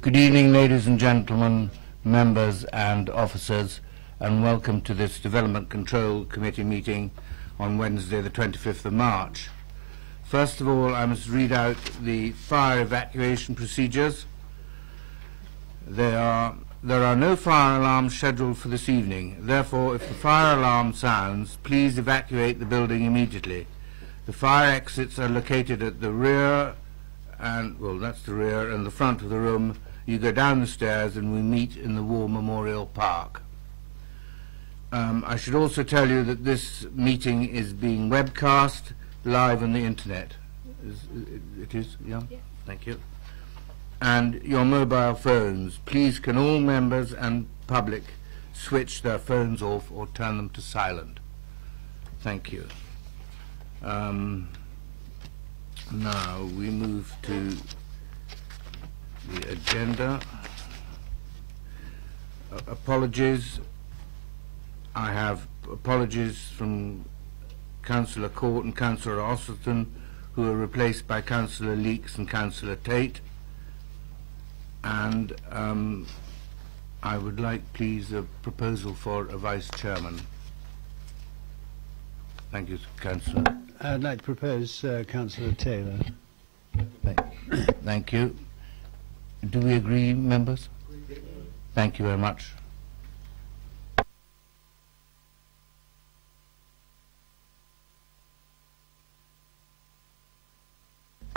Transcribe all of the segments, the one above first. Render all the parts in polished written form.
Good evening, ladies and gentlemen, members and officers, and welcome to this Development Control Committee meeting on Wednesday the 25th of March. First of all, I must read out the fire evacuation procedures. There are no fire alarms scheduled for this evening. Therefore, if the fire alarm sounds, please evacuate the building immediately. The fire exits are located at the rear, and well, that's the rear, and the front of the room. You go down the stairs and we meet in the War Memorial Park. I should also tell you that this meeting is being webcast live on the internet. It is, yeah? Yeah. Thank you. And your mobile phones, please can all members and public switch their phones off or turn them to silent. Thank you. Now we move to the agenda. Apologies. I have apologies from Councillor Court and Councillor Osserton, who are replaced by Councillor Leeks and Councillor Tate. And I would like, please, a proposal for a Vice Chairman. Thank you, Councillor. I'd like to propose Councillor Taylor. Thank you. Do we agree, members? Thank you very much.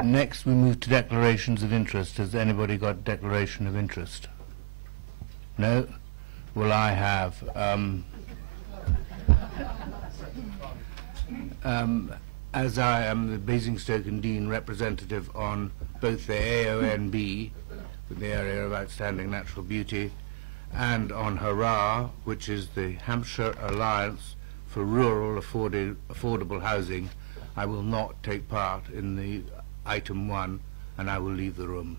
Next, we move to declarations of interest. Has anybody got a declaration of interest? No? Well, I have. As I am the Basingstoke and Dean representative on both the AONB, with the Area of Outstanding Natural Beauty, and on HURRAH, which is the Hampshire Alliance for Rural Affordable Housing, I will not take part in the item 1, and I will leave the room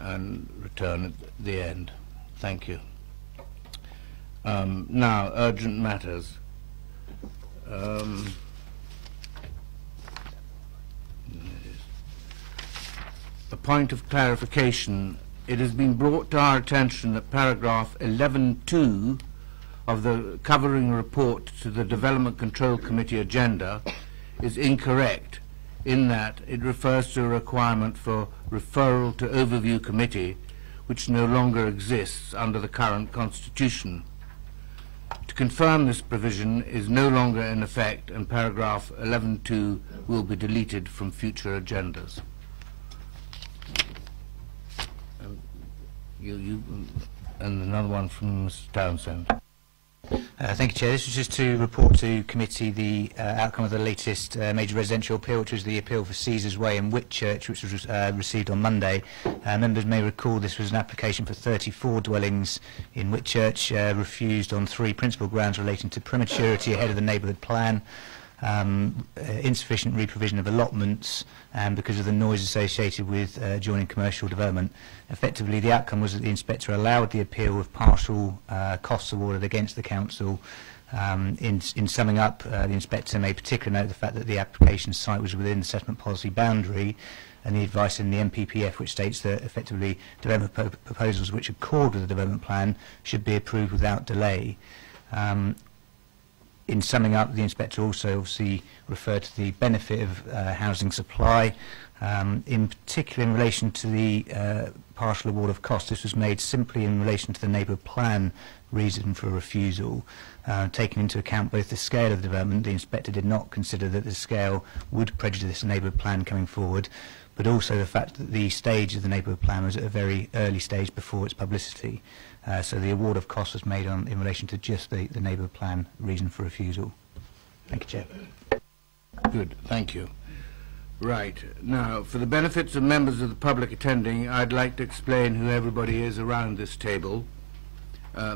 and return at the end. Thank you. Now, urgent matters. A point of clarification. It has been brought to our attention that paragraph 11.2 of the covering report to the Development Control Committee agenda is incorrect, in that it refers to a requirement for referral to Overview Committee, which no longer exists under the current Constitution. To confirm, this provision is no longer in effect, and paragraph 11.2 will be deleted from future agendas. And another one from Mr. Townsend. Thank you, Chair. This was just to report to committee the outcome of the latest major residential appeal, which was the appeal for Caesars Way in Whitchurch, which was received on Monday. Members may recall this was an application for 34 dwellings in Whitchurch, refused on 3 principal grounds relating to prematurity ahead of the neighbourhood plan, insufficient reprovision of allotments, and because of the noise associated with adjoining commercial development. Effectively, the outcome was that the inspector allowed the appeal with partial costs awarded against the council. In summing up, the inspector made particular note of the fact that the application site was within the settlement policy boundary, and the advice in the MPPF, which states that effectively development proposals which accord with the development plan should be approved without delay. In summing up, the inspector also obviously referred to the benefit of housing supply, in particular in relation to the partial award of costs. This was made simply in relation to the neighbourhood plan reason for refusal. Taking into account both the scale of the development, the inspector did not consider that the scale would prejudice the neighbourhood plan coming forward, but also the fact that the stage of the neighbourhood plan was at a very early stage before its publicity. So the award of costs was made in relation to just the neighbourhood plan reason for refusal. Thank you, Chair. Good, thank you. Right, now for the benefits of members of the public attending, I'd like to explain who everybody is around this table.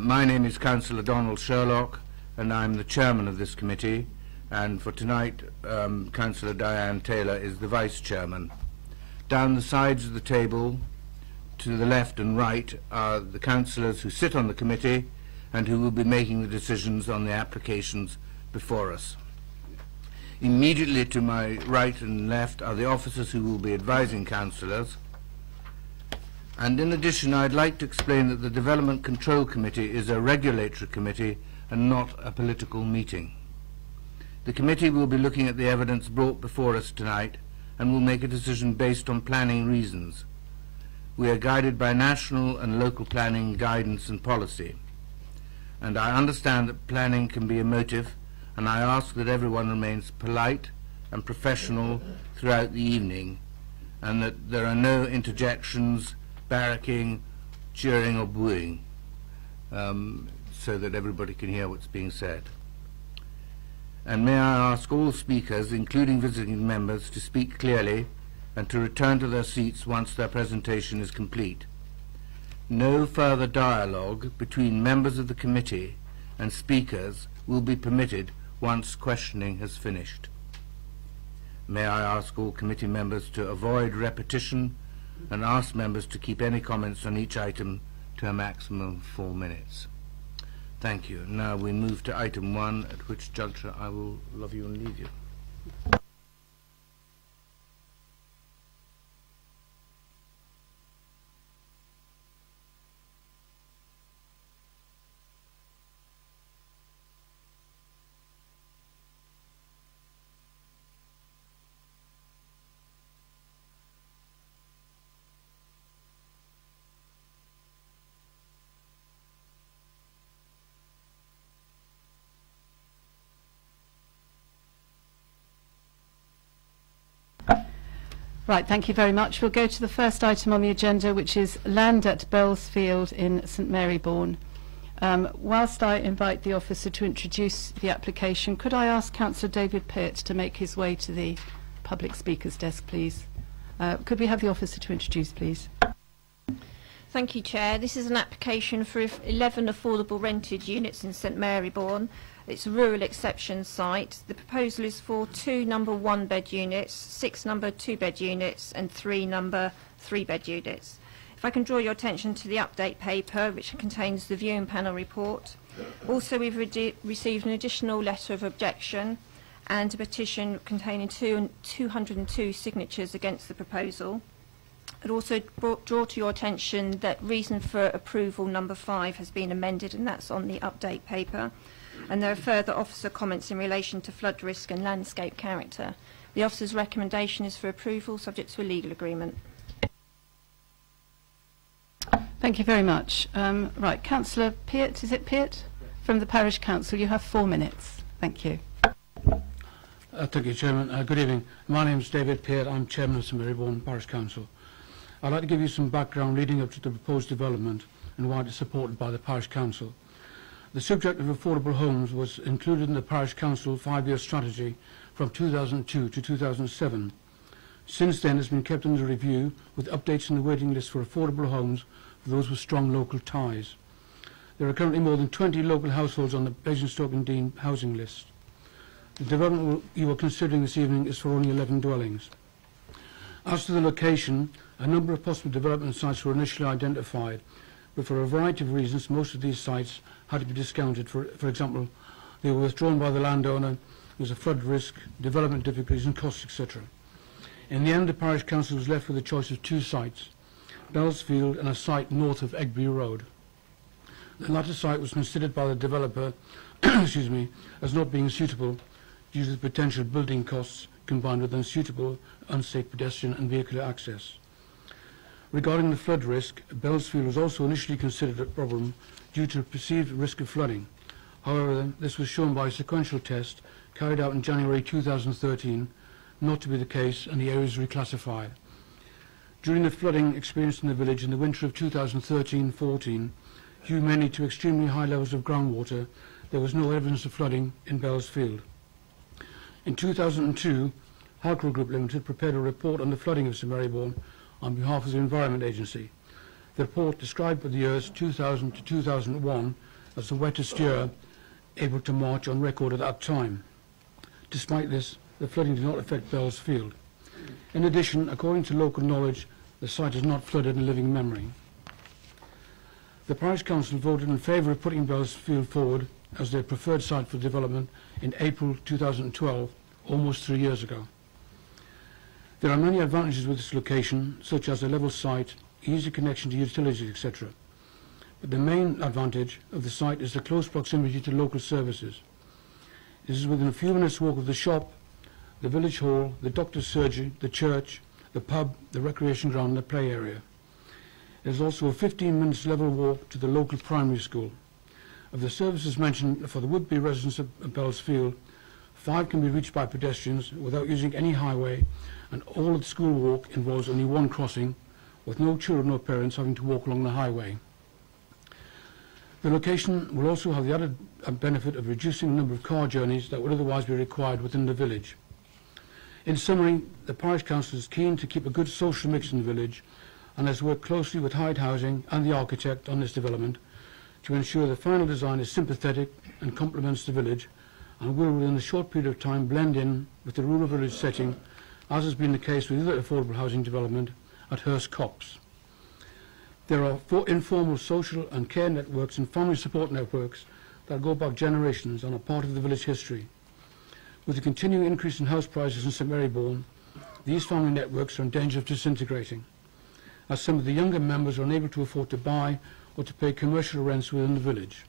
My name is Councillor Donald Sherlock, and I'm the chairman of this committee, and for tonight Councillor Diane Taylor is the vice chairman. Down the sides of the table, to the left and right, are the councillors who sit on the committee and who will be making the decisions on the applications before us. Immediately to my right and left are the officers who will be advising councillors. And in addition, I'd like to explain that the Development Control Committee is a regulatory committee and not a political meeting. The committee will be looking at the evidence brought before us tonight and will make a decision based on planning reasons. We are guided by national and local planning guidance and policy. And I understand that planning can be emotive, and I ask that everyone remains polite and professional throughout the evening, and that there are no interjections, barracking, cheering or booing, so that everybody can hear what's being said. And may I ask all speakers, including visiting members, to speak clearly and to return to their seats once their presentation is complete. No further dialogue between members of the committee and speakers will be permitted once questioning has finished. May I ask all committee members to avoid repetition and ask members to keep any comments on each item to a maximum of 4 minutes. Thank you. Now we move to item 1, at which juncture I will love you and leave you. Right, thank you very much. We'll go to the first item on the agenda, which is land at Bellsfield in St Marybourne. Whilst I invite the officer to introduce the application, could I ask Councillor David Pitt to make his way to the public speaker's desk, please? Could we have the officer to introduce, please? Thank you, Chair. This is an application for 11 affordable rented units in St Marybourne. It's a rural exception site. The proposal is for 2 number 1-bed units, 6 number 2-bed units and 3 number 3-bed units. If I can draw your attention to the update paper, which contains the viewing panel report. Also, we've received an additional letter of objection and a petition containing 202 signatures against the proposal. I'd also draw to your attention that reason for approval number 5 has been amended, and that's on the update paper. And there are further officer comments in relation to flood risk and landscape character. The officer's recommendation is for approval, subject to a legal agreement. Thank you very much. Right, Councillor Peart, is it Peart? From the Parish Council, you have 4 minutes. Thank you. Thank you, Chairman. Good evening. My name is David Peart. I'm Chairman of St Marybourne Parish Council. I'd like to give you some background leading up to the proposed development and why it is supported by the Parish Council. The subject of affordable homes was included in the Parish Council 5-year strategy from 2002 to 2007. Since then, it's been kept under review with updates in the waiting list for affordable homes for those with strong local ties. There are currently more than 20 local households on the Basingstoke and Dean housing list. The development you are considering this evening is for only 11 dwellings. As to the location, a number of possible development sites were initially identified, but for a variety of reasons, most of these sites had to be discounted. For example, they were withdrawn by the landowner, there was a flood risk, development difficulties and costs, etc. In the end, the Parish Council was left with a choice of 2 sites, Bellsfield and a site north of Egby Road. The latter site was considered by the developer excuse me, as not being suitable due to the potential building costs combined with unsuitable, unsafe pedestrian and vehicular access. Regarding the flood risk, Bellsfield was also initially considered a problem due to a perceived risk of flooding. However, this was shown by a sequential test carried out in January 2013 not to be the case, and the area is reclassified. During the flooding experienced in the village in the winter of 2013-14, due mainly to extremely high levels of groundwater, there was no evidence of flooding in Bellsfield. In 2002, Harcourt Group Limited prepared a report on the flooding of St Marybourne on behalf of the Environment Agency. The report described the years 2000 to 2001 as the wettest year able to March on record at that time. Despite this, the flooding did not affect Bellsfield. In addition, according to local knowledge, the site is not flooded in living memory. The Parish Council voted in favour of putting Bellsfield forward as their preferred site for development in April 2012, almost 3 years ago. There are many advantages with this location, such as a level site, easy connection to utilities, etc. But the main advantage of the site is the close proximity to local services. This is within a few minutes' walk of the shop, the village hall, the doctor's surgery, the church, the pub, the recreation ground and the play area. There is also a 15 minutes level walk to the local primary school. Of the services mentioned for the would-be residents of Bellsfield, 5 can be reached by pedestrians without using any highway, and all of the school walk involves only one crossing, with no children or parents having to walk along the highway. The location will also have the added benefit of reducing the number of car journeys that would otherwise be required within the village. In summary, the Parish Council is keen to keep a good social mix in the village and has worked closely with Hyde Housing and the architect on this development to ensure the final design is sympathetic and complements the village and will within a short period of time blend in with the rural village setting, as has been the case with other affordable housing development at Hurst Copse. There are 4 informal social and care networks and family support networks that go back generations and are part of the village history. With the continuing increase in house prices in St Marybourne, these family networks are in danger of disintegrating, as some of the younger members are unable to afford to buy or to pay commercial rents within the village.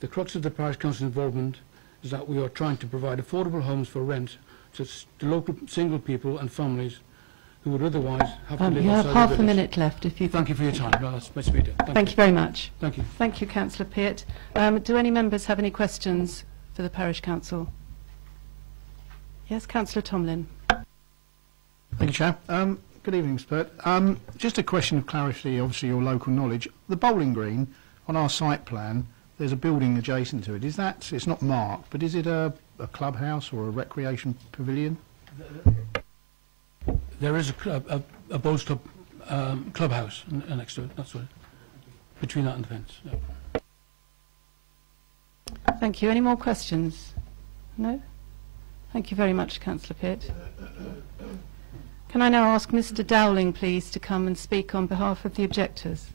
The crux of the Parish Council involvement is that we are trying to provide affordable homes for rent to local single people and families who would otherwise have to live you have outside half the a village. minute left if you Thank you for your time. No, that's my speed. Thank you very much. Thank you. Thank you, Councillor Peart. Do any members have any questions for the Parish Council? Yes, Councillor Tomlin. Thank you, Chair. Good evening, Mr. Peart. Just a question of clarity, obviously your local knowledge. The bowling green, on our site plan, there's a building adjacent to it. Is that, it's not marked, but is it a clubhouse or a recreation pavilion? There is a bowls club clubhouse next to it. That's right. Between that and the fence. Yeah. Thank you. Any more questions? No? Thank you very much, Councillor Peart. Can I now ask Mr Dowling, please, to come and speak on behalf of the objectors?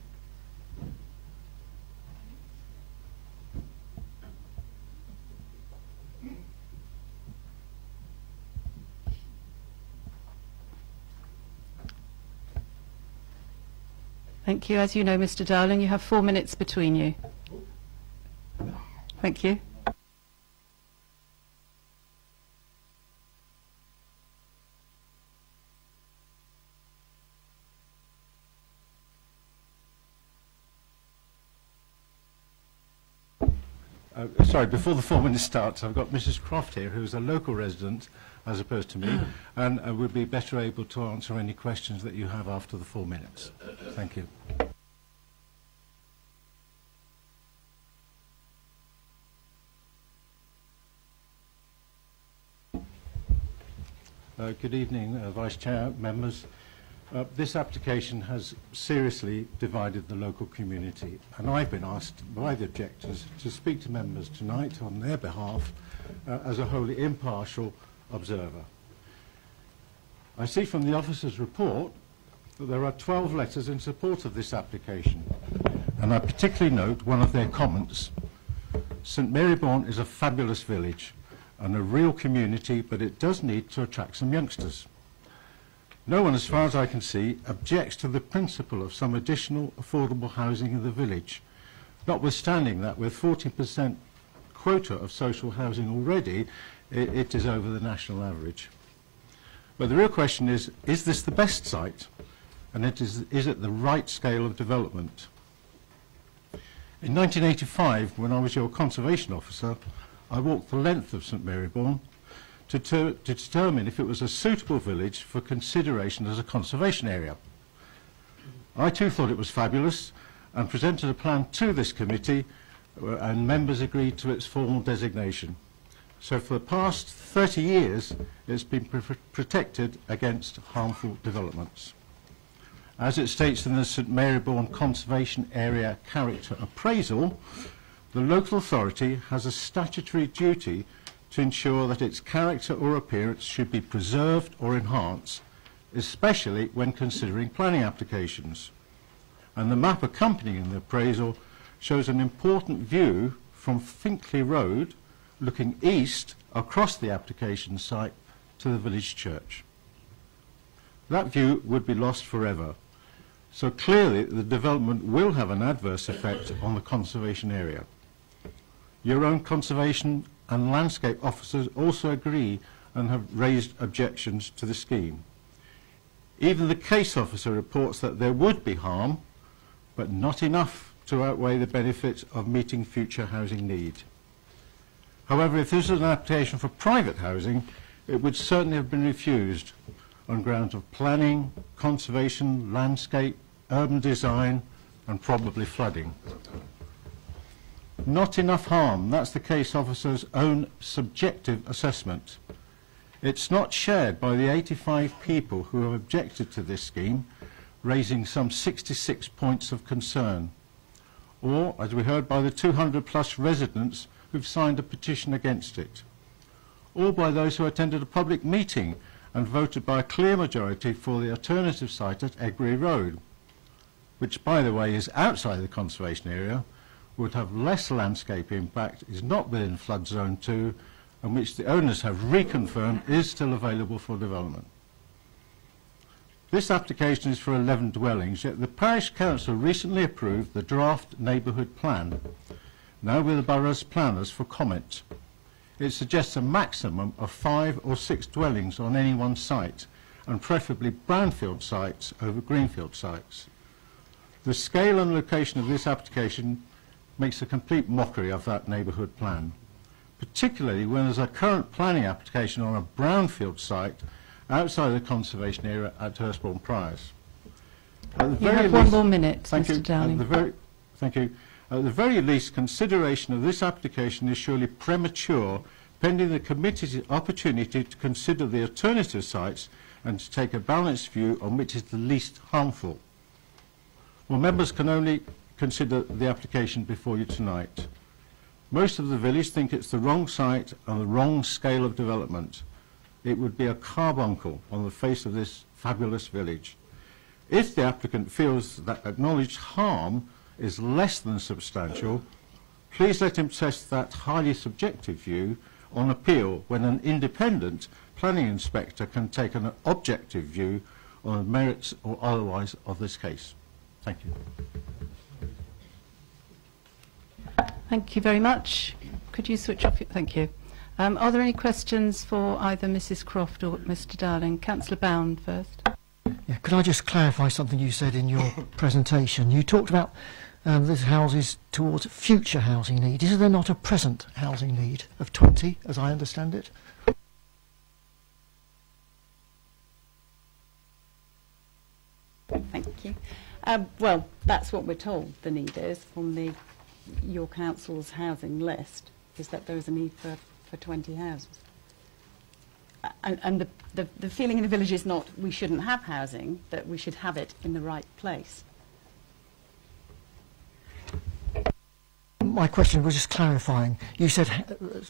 Thank you. As you know, Mr Dowling, you have 4 minutes between you. Thank you. Sorry, before the 4 minutes starts, I've got Mrs Croft here, who's a local resident, as opposed to me, and will be better able to answer any questions that you have after the 4 minutes. Thank you. Good evening, Vice Chair, members. This application has seriously divided the local community, and I've been asked by the objectors to speak to members tonight on their behalf as a wholly impartial observer. I see from the officer's report that there are 12 letters in support of this application, and I particularly note one of their comments. St Marybourne is a fabulous village and a real community, but it does need to attract some youngsters. No one, as far as I can see, objects to the principle of some additional affordable housing in the village, notwithstanding that with 40% quota of social housing already, it is over the national average. But the real question is this the best site? And is it the right scale of development? In 1985, when I was your conservation officer, I walked the length of St Marybourne to determine if it was a suitable village for consideration as a conservation area. I too thought it was fabulous and presented a plan to this committee, and members agreed to its formal designation. So for the past 30 years it's been protected against harmful developments. As it states in the St Marybourne Conservation Area Character Appraisal, the local authority has a statutory duty to ensure that its character or appearance should be preserved or enhanced, especially when considering planning applications. And the map accompanying the appraisal shows an important view from Finkley Road, looking east across the application site to the village church. That view would be lost forever. So clearly the development will have an adverse effect on the conservation area. Your own conservation and landscape officers also agree and have raised objections to the scheme. Even the case officer reports that there would be harm, but not enough to outweigh the benefits of meeting future housing need. However, if this was an application for private housing, it would certainly have been refused on grounds of planning, conservation, landscape, urban design, and probably flooding. Not enough harm, that's the case officer's own subjective assessment. It's not shared by the 85 people who have objected to this scheme, raising some 66 points of concern, or, as we heard, by the 200+ residents who've signed a petition against it, or by those who attended a public meeting and voted by a clear majority for the alternative site at Egbury Road, which, by the way, is outside the conservation area, would have less landscape impact, is not within flood zone 2, and which the owners have reconfirmed is still available for development. This application is for 11 dwellings, yet the Parish Council recently approved the draft neighbourhood plan, now with the borough's planners for comment. It suggests a maximum of 5 or 6 dwellings on any one site, and preferably brownfield sites over greenfield sites. The scale and location of this application makes a complete mockery of that neighbourhood plan, particularly when there's a current planning application on a brownfield site outside the conservation area at Hurstbourne Priors. You have 1 more minute, Thank Mr. you. Dowling. Thank you. At the very least, consideration of this application is surely premature, pending the committee's opportunity to consider the alternative sites and to take a balanced view on which is the least harmful. Well, members can only consider the application before you tonight. Most of the village think it's the wrong site and the wrong scale of development. It would be a carbuncle on the face of this fabulous village. If the applicant feels that acknowledged harm is less than substantial, please let him test that highly subjective view on appeal when an independent planning inspector can take an objective view on the merits or otherwise of this case. Thank you. Thank you very much. Could you switch off? Thank you. Are there any questions for either Mrs. Croft or Mr. Dowling? Councillor Bound first. Yeah, could I just clarify something you said in your presentation? You talked about this houses towards future housing need. Is there not a present housing need of 20, as I understand it? Thank you. Well, that's what we're told the need is on your council's housing list, is that there is a need for 20 houses. And the feeling in the village is not we shouldn't have housing, that we should have it in the right place. My question was just clarifying. You said,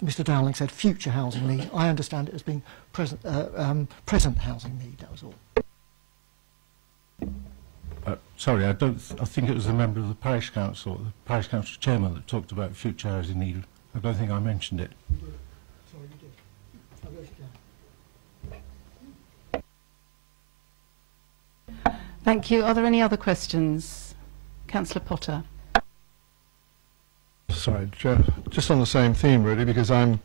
Mr. Dowling said, future housing need. I understand it as being present housing need. That was all. Sorry, I think it was a member of the Parish Council chairman that talked about future housing need. I don't think I mentioned it. You did. Sorry, you did. I wrote it down. Thank you. Are there any other questions? Councillor Potter. Sorry, just on the same theme really, because I'm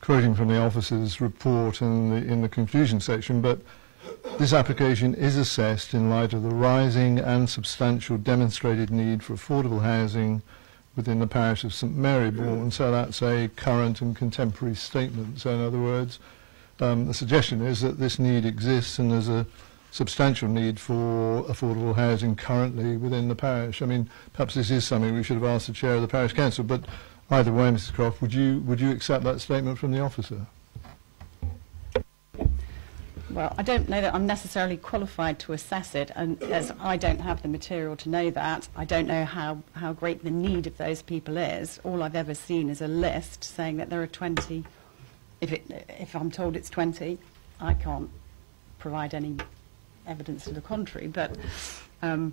quoting from the officer's report in the confusion section, but this application is assessed in light of the rising and substantial demonstrated need for affordable housing within the parish of St Marybourne. So that's a current and contemporary statement. So in other words, the suggestion is that this need exists and there's a substantial need for affordable housing currently within the parish. I mean, perhaps this is something we should have asked the chair of the parish council, but either way, Mrs. Croft, would you accept that statement from the officer? Well, I don't know that I'm necessarily qualified to assess it, and as I don't have the material to know that, I don't know how great the need of those people is. All I've ever seen is a list saying that there are 20. If I'm told it's 20, I can't provide any evidence to the contrary, but I'm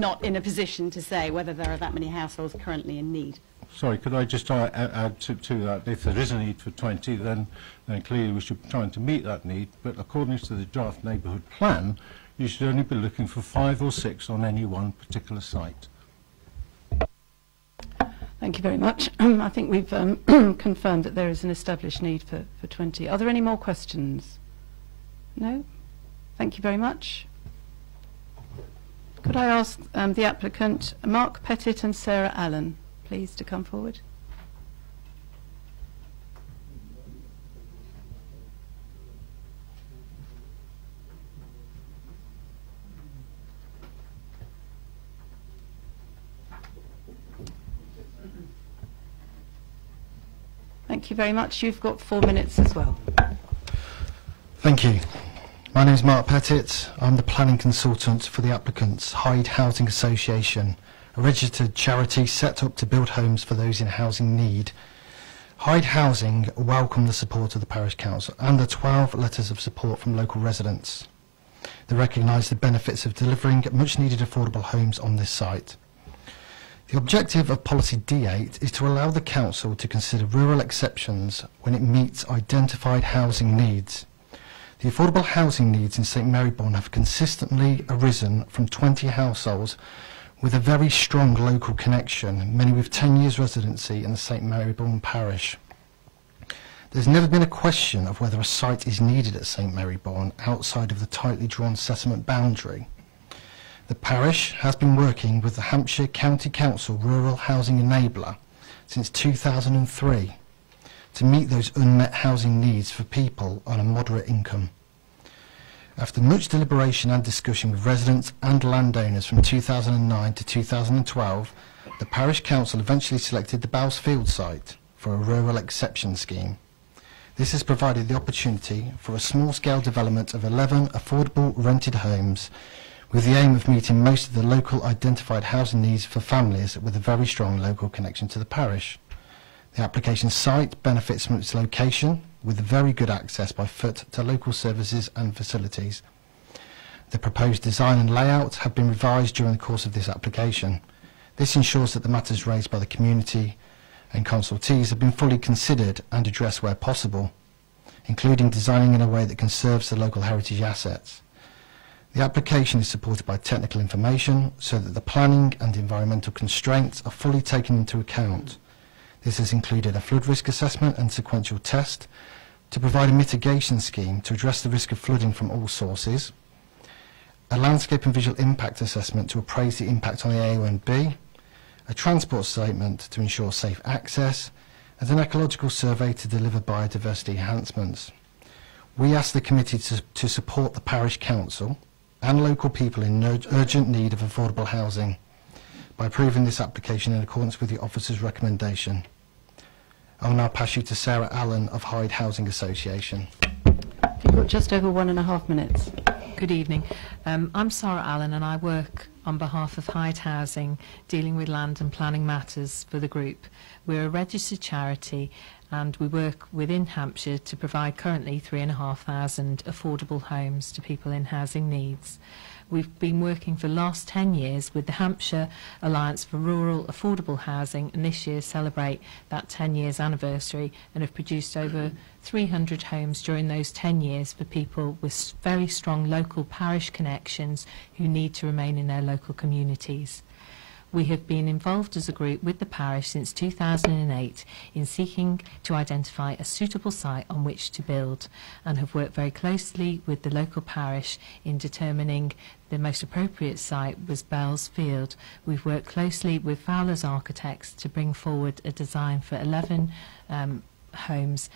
not in a position to say whether there are that many households currently in need. Sorry, could I just add to that? If there is a need for 20, then clearly we should be trying to meet that need. But according to the draft neighbourhood plan, you should only be looking for 5 or 6 on any one particular site. Thank you very much. I think we've confirmed that there is an established need for 20. Are there any more questions? No? Thank you very much. Could I ask the applicant, Mark Pettit and Sarah Allen, please, to come forward? Thank you very much. You've got 4 minutes as well. Thank you. My name is Mark Pettit. I'm the planning consultant for the applicants Hyde Housing Association, a registered charity set up to build homes for those in housing need. Hyde Housing welcome the support of the Parish Council and the 12 letters of support from local residents. They recognise the benefits of delivering much needed affordable homes on this site. The objective of Policy D8 is to allow the Council to consider rural exceptions when it meets identified housing needs. The affordable housing needs in St Maryborn have consistently arisen from 20 households with a very strong local connection, many with 10 years residency in the St Maryborn parish. There's never been a question of whether a site is needed at St Maryborn outside of the tightly drawn settlement boundary. The parish has been working with the Hampshire County Council Rural Housing Enabler since 2003 to meet those unmet housing needs for people on a moderate income. After much deliberation and discussion with residents and landowners from 2009 to 2012, the Parish Council eventually selected the Bowsfield site for a rural exception scheme. This has provided the opportunity for a small-scale development of 11 affordable rented homes with the aim of meeting most of the local identified housing needs for families with a very strong local connection to the parish. The application site benefits from its location with very good access by foot to local services and facilities. The proposed design and layout have been revised during the course of this application. This ensures that the matters raised by the community and consultees have been fully considered and addressed where possible, including designing in a way that conserves the local heritage assets. The application is supported by technical information so that the planning and environmental constraints are fully taken into account. This has included a flood risk assessment and sequential test to provide a mitigation scheme to address the risk of flooding from all sources, a landscape and visual impact assessment to appraise the impact on the AONB, a transport statement to ensure safe access, and an ecological survey to deliver biodiversity enhancements. We ask the committee to support the Parish Council and local people in urgent need of affordable housing by approving this application in accordance with the officer's recommendation. I will now pass you to Sarah Allen of Hyde Housing Association. You've got just over 1.5 minutes. Good evening. I'm Sarah Allen and I work on behalf of Hyde Housing, dealing with land and planning matters for the group. We're a registered charity and we work within Hampshire to provide currently 3,500 affordable homes to people in housing needs. We've been working for the last 10 years with the Hampshire Alliance for Rural Affordable Housing, and this year celebrate that 10 years anniversary and have produced over 300 homes during those 10 years for people with very strong local parish connections who need to remain in their local communities. We have been involved as a group with the parish since 2008 in seeking to identify a suitable site on which to build, and have worked very closely with the local parish in determining the most appropriate site was Bellsfield. We've worked closely with Fowler's Architects to bring forward a design for 11 homes.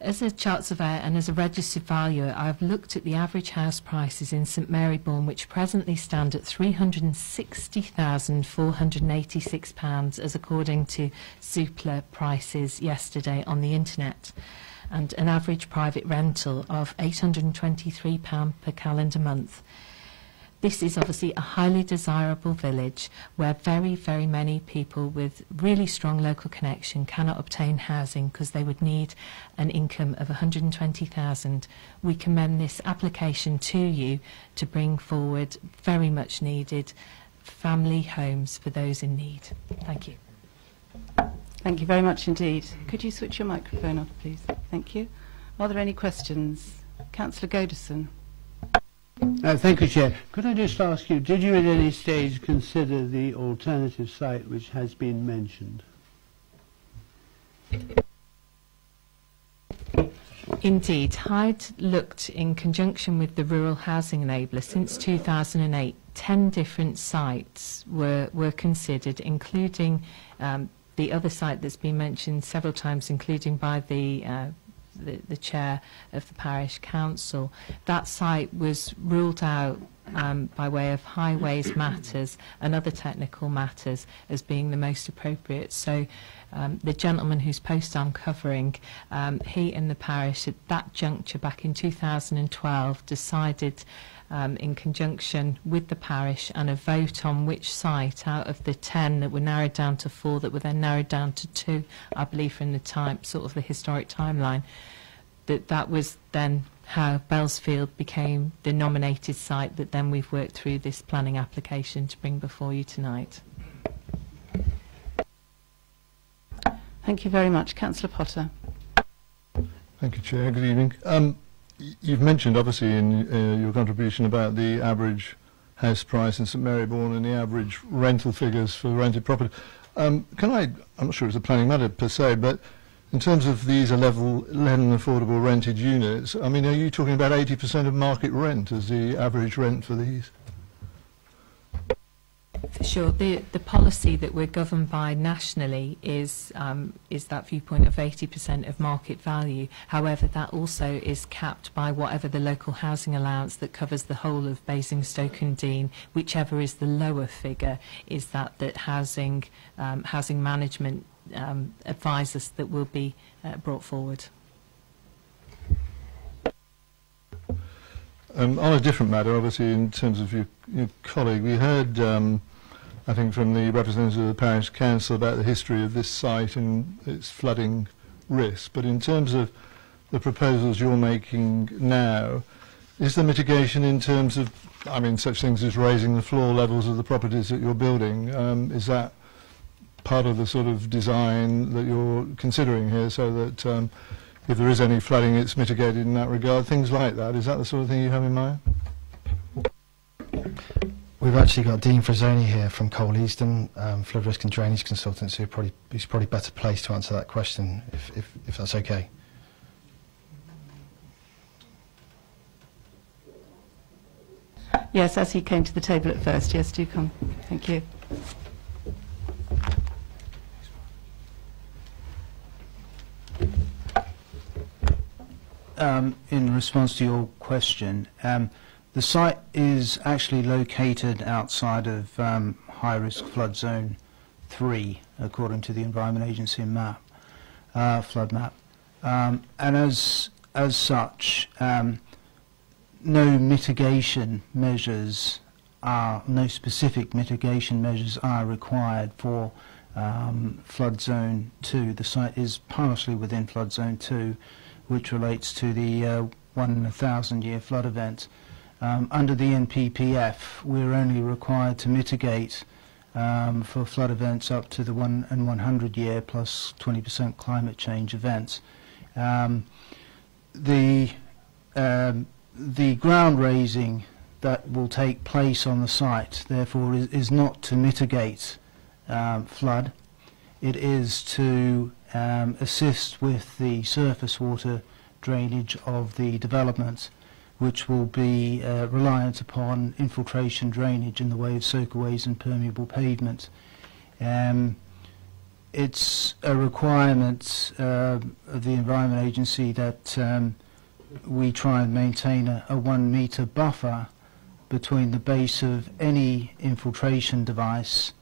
As a chart surveyor and as a registered valuer, I've looked at the average house prices in St Maryborn, which presently stand at £360,486, as according to Zoopla prices yesterday on the internet, and an average private rental of £823 per calendar month. This is obviously a highly desirable village where very, very many people with really strong local connection cannot obtain housing because they would need an income of £120,000. We commend this application to you to bring forward very much needed family homes for those in need. Thank you. Thank you very much indeed. Could you switch your microphone off, please? Thank you. Are there any questions? Councillor Godison. Thank you, Chair. Could I just ask you, did you at any stage consider the alternative site which has been mentioned? Indeed, Hyde looked in conjunction with the Rural Housing Enabler since 2008. 10 different sites were considered, including the other site that's been mentioned several times, including by the chair of the parish council. That site was ruled out by way of highways matters and other technical matters as being the most appropriate. So the gentleman whose post I'm covering, he and the parish at that juncture back in 2012 decided in conjunction with the parish and a vote on which site out of the 10 that were narrowed down to 4 that were then narrowed down to 2, I believe from the sort of the historic timeline, that was then how Bellsfield became the nominated site that then we've worked through this planning application to bring before you tonight. Thank you very much. Councillor Potter. Thank you, Chair. Good evening. You've mentioned, obviously, in your contribution about the average house price in St Marybourne and the average rental figures for rented property. I'm not sure it's a planning matter per se, but in terms of these are level and affordable rented units, I mean, are you talking about 80% of market rent as the average rent for these? For sure. The policy that we're governed by nationally is that viewpoint of 80% of market value. However, that also is capped by whatever the local housing allowance that covers the whole of Basingstoke and Deane. Whichever is the lower figure is that housing management advisors that will be brought forward. On a different matter, obviously, in terms of your colleague, we heard I think from the representative of the parish council about the history of this site and its flooding risk. But in terms of the proposals you're making now, is there mitigation in terms of, I mean, such things as raising the floor levels of the properties that you're building? Is that part of the sort of design that you're considering here, so that if there is any flooding, it's mitigated in that regard? Things like that. Is that the sort of thing you have in mind? We've actually got Dean Frazzoni here from Cole Easton, flood risk and drainage consultants, who's probably better placed to answer that question, if that's okay. Yes, as he came to the table at first. Yes, do come. Thank you. In response to your question, the site is actually located outside of high-risk flood zone 3, according to the Environment Agency map, flood map. And as such, no mitigation measures no specific mitigation measures are required for flood zone 2. The site is partially within flood zone 2, which relates to the 1 in 1,000 year flood event. Under the NPPF, we're only required to mitigate for flood events up to the 1 in 100 year plus 20% climate change events. The ground raising that will take place on the site, therefore, is not to mitigate flood. It is to assist with the surface water drainage of the development, which will be reliant upon infiltration drainage in the way of soakaways and permeable pavement. It's a requirement of the Environment Agency that we try and maintain a 1 metre buffer between the base of any infiltration device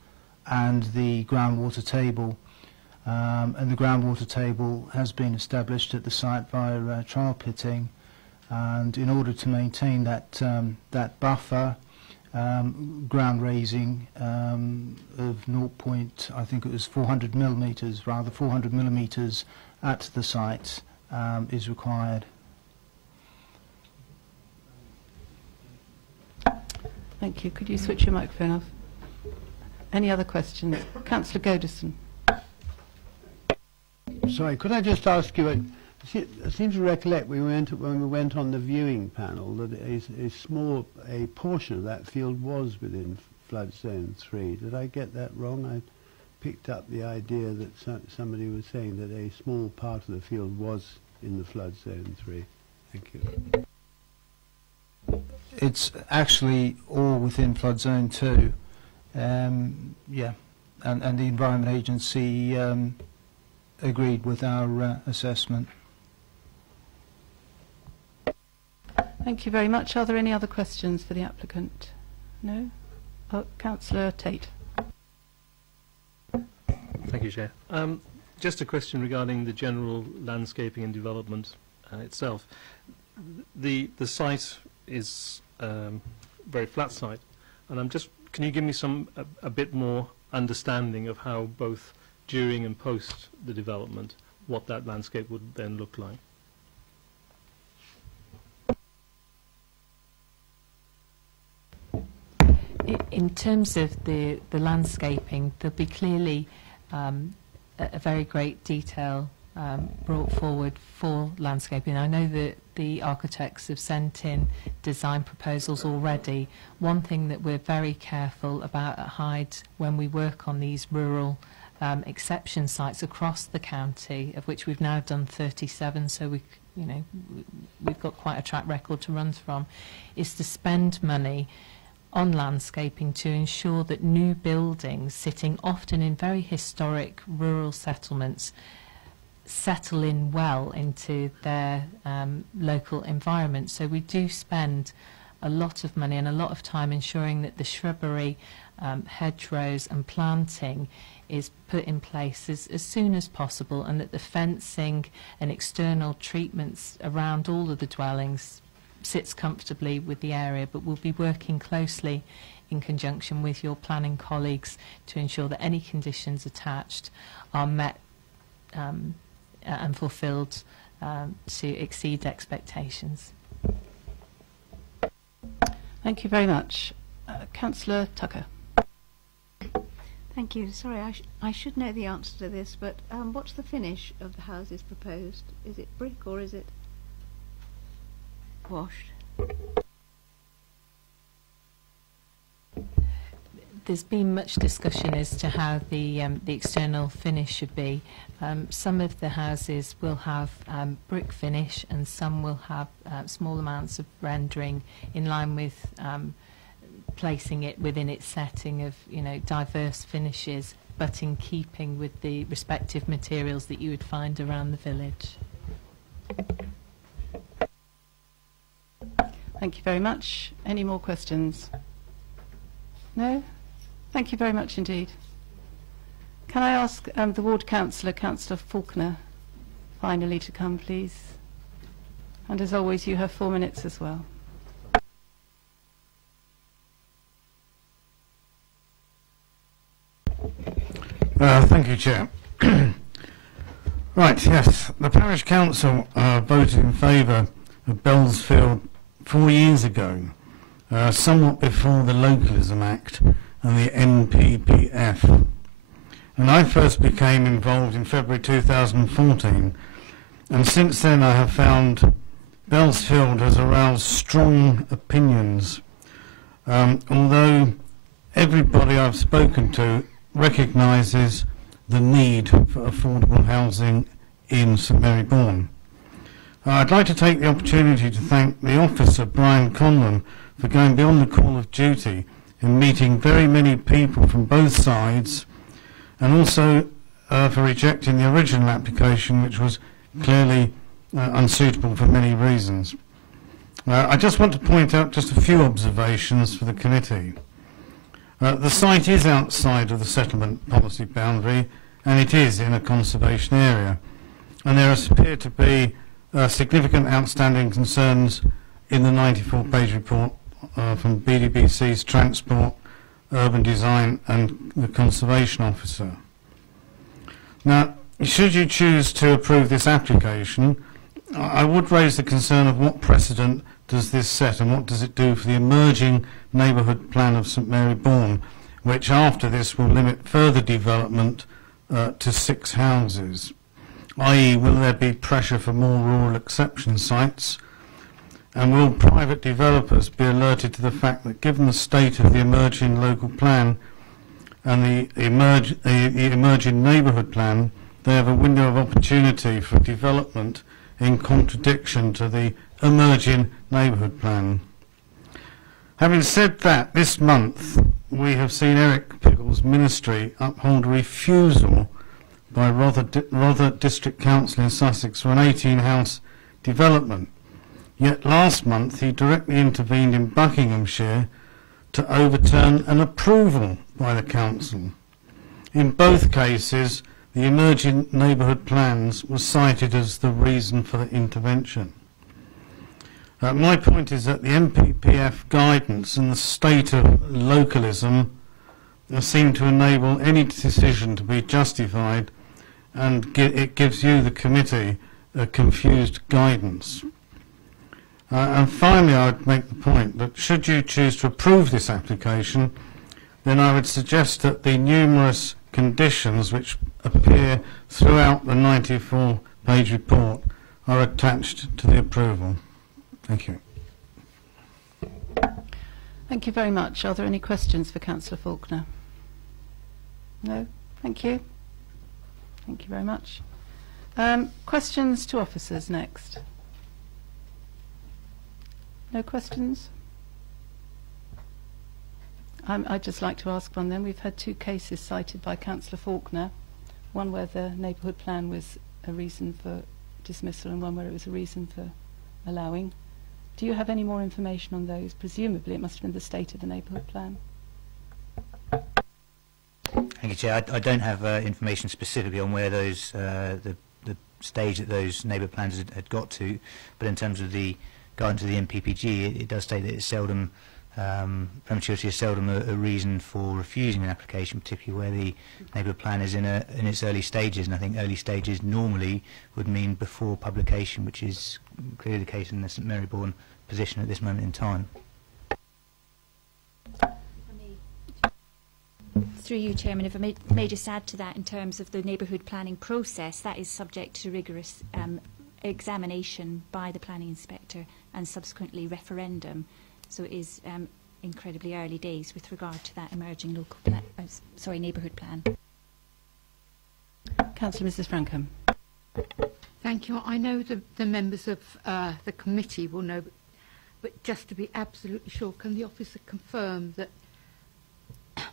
and the groundwater table. And the groundwater table has been established at the site via trial pitting. And in order to maintain that that buffer, ground raising of 400 millimetres, rather 400 millimetres at the site is required. Thank you. Could you switch your microphone off? Any other questions? Councillor Godison. Sorry, could I just ask you I seem to recollect when we went on the viewing panel that a portion of that field was within flood zone 3. Did I get that wrong? I picked up the idea that somebody was saying that a small part of the field was in the flood zone 3. Thank you. It's actually all within flood zone 2. Yeah, and the Environment Agency agreed with our assessment. Thank you very much. Are there any other questions for the applicant? No? Oh, Councillor Tate. Thank you, Chair. Just a question regarding the general landscaping and development itself. The site is very flat site, and can you give me a bit more understanding of how both during and post the development, what that landscape would then look like? In terms of the landscaping, there'll be clearly a very great detail brought forward for landscaping. I know that the architects have sent in design proposals already. One thing that we're very careful about at Hyde when we work on these rural exception sites across the county, of which we've now done 37, so we've got quite a track record to run from, is to spend money on landscaping to ensure that new buildings sitting often in very historic rural settlements settle in well into their local environment. So we do spend a lot of money and a lot of time ensuring that the shrubbery, hedgerows and planting is put in place as soon as possible, and that the fencing and external treatments around all of the dwellings sits comfortably with the area. But we'll be working closely in conjunction with your planning colleagues to ensure that any conditions attached are met and fulfilled to exceed expectations. Thank you very much. Councillor Tucker. Thank you. Sorry, I should know the answer to this, but what's the finish of the houses proposed? Is it brick or is it washed? There's been much discussion as to how the external finish should be. Some of the houses will have brick finish, and some will have small amounts of rendering in line with placing it within its setting of diverse finishes, but in keeping with the respective materials that you would find around the village. Thank you very much. Any more questions? No? Thank you very much indeed. Can I ask the ward councillor, Councillor Faulkner, finally to come, please? And as always, you have 4 minutes as well. Thank you, Chair. Right, yes, the Parish Council voted in favour of Bellsfield 4 years ago, somewhat before the Localism Act and the NPPF. And I first became involved in February 2014, and since then I have found Bellsfield has aroused strong opinions, although everybody I've spoken to recognises the need for affordable housing in St Mary Bourne. I'd like to take the opportunity to thank the officer, Brian Conlon, for going beyond the call of duty in meeting very many people from both sides, and also for rejecting the original application, which was clearly unsuitable for many reasons. I just want to point out just a few observations for the committee. The site is outside of the settlement policy boundary, and it is in a conservation area, and there appear to be significant outstanding concerns in the 94-page report from BDBC's Transport, Urban Design and the Conservation Officer. Now, should you choose to approve this application, I would raise the concern of what precedent does this set and what does it do for the emerging neighbourhood plan of St Mary Bourne, which after this will limit further development to 6 houses. i.e. will there be pressure for more rural exception sites, and will private developers be alerted to the fact that given the state of the emerging local plan and the emerging neighbourhood plan, they have a window of opportunity for development in contradiction to the emerging neighbourhood plan. Having said that, this month we have seen Eric Pickle's ministry uphold a refusal by Rother District Council in Sussex for an 18-house development. Yet last month he directly intervened in Buckinghamshire to overturn an approval by the council. In both cases, the emerging neighbourhood plans were cited as the reason for the intervention. My point is that the MPPF guidance and the state of localism seem to enable any decision to be justified, and it gives you, the committee, a confused guidance. And finally, I would make the point that should you choose to approve this application, then I would suggest that the numerous conditions which appear throughout the 94-page report are attached to the approval. Thank you. Thank you very much. Are there any questions for Councillor Faulkner? No? Thank you. Thank you very much. Questions to officers next. No questions? I'd just like to ask one then. We've had two cases cited by Councillor Faulkner, one where the neighbourhood plan was a reason for dismissal and one where it was a reason for allowing. Do you have any more information on those? Presumably it must have been the state of the neighbourhood plan. Thank you, Chair. I don't have information specifically on where those the stage that those neighbourhood plans had got to, but in terms of the guidance of the MPPG, it does state that it's seldom prematurity is seldom a reason for refusing an application, particularly where the neighbourhood plan is in its early stages, and I think early stages normally would mean before publication, which is clearly the case in the St Marybourne position at this moment in time. Through you, Chairman, if I may just add to that in terms of the neighbourhood planning process, that is subject to rigorous examination by the planning inspector and subsequently referendum. So it is incredibly early days with regard to that emerging local plan, neighbourhood plan. Councillor Mrs Frankham. Thank you. I know the members of the committee will know, but just to be absolutely sure, can the officer confirm that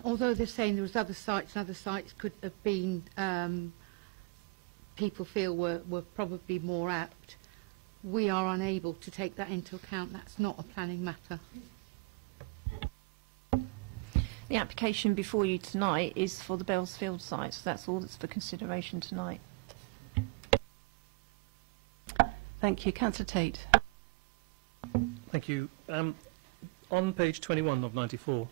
although they're saying there was other sites and other sites could have been, people feel were probably more apt, we are unable to take that into account? That's not a planning matter. The application before you tonight is for the Bellsfield site, so that's all that's for consideration tonight. Thank you. Councillor Tate. Thank you. On page 21 of 94,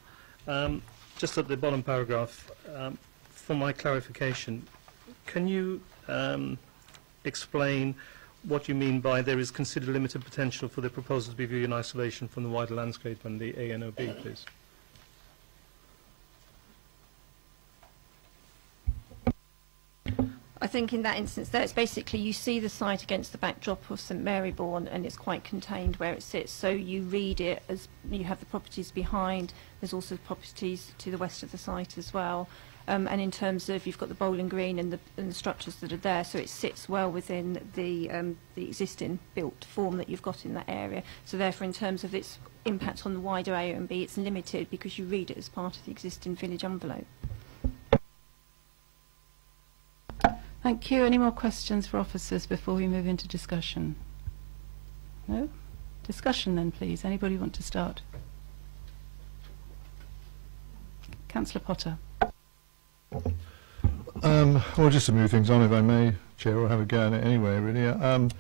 just at the bottom paragraph, for my clarification, can you explain what you mean by there is considered limited potential for the proposal to be viewed in isolation from the wider landscape and the ANOB, please? I think in that instance there, it's basically you see the site against the backdrop of St Marybourne and it's quite contained where it sits, so you read it as you have the properties behind, there's also properties to the west of the site as well. And in terms of, you've got the bowling green and the structures that are there, so it sits well within the existing built form that you've got in that area. So therefore, in terms of its impact on the wider AOB, it's limited because you read it as part of the existing village envelope. Thank you. Any more questions for officers before we move into discussion? No? Discussion then, please. Anybody want to start? Councillor Potter. Well, just to move things on, if I may, Chair, or have a go at it anyway, really. I mean,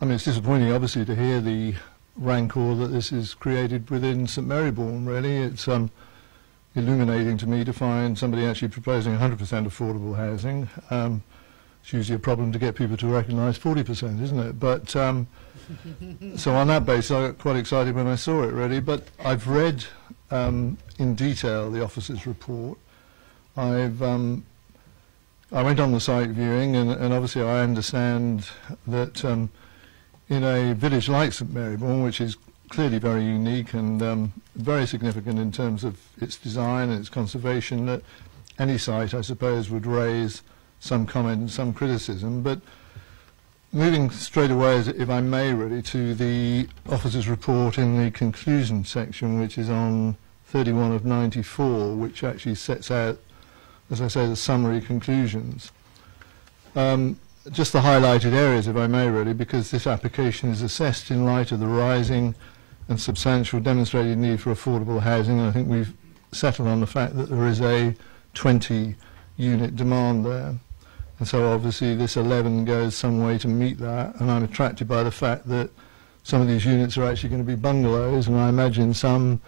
it's disappointing, obviously, to hear the rancour that this has created within St Marybourne, really. It's illuminating to me to find somebody actually proposing 100% affordable housing. It's usually a problem to get people to recognise 40%, isn't it? But so on that basis, I got quite excited when I saw it, really. But I've read in detail the officer's report. I've I went on the site viewing, and obviously I understand that in a village like St Marybourne, which is clearly very unique and very significant in terms of its design and its conservation, that any site, I suppose, would raise some comment and some criticism. But moving straight away, if I may, really, to the officer's report in the conclusion section, which is on 31 of 94, which actually sets out, as I say, the summary conclusions. Just the highlighted areas, if I may, really, because this application is assessed in light of the rising and substantial demonstrated need for affordable housing, and I think we've settled on the fact that there is a 20-unit demand there. And so obviously this 11 goes some way to meet that, and I'm attracted by the fact that some of these units are actually going to be bungalows, and I imagine some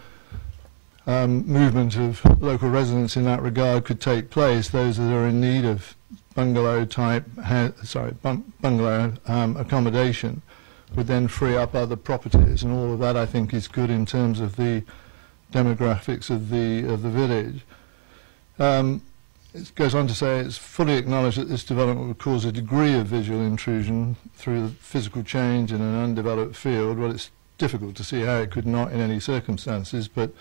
movement of local residents in that regard could take place. Those that are in need of bungalow type, bungalow accommodation would then free up other properties, and all of that I think is good in terms of the demographics of the village. It goes on to say it's fully acknowledged that this development would cause a degree of visual intrusion through the physical change in an undeveloped field. Well, it's difficult to see how it could not in any circumstances, but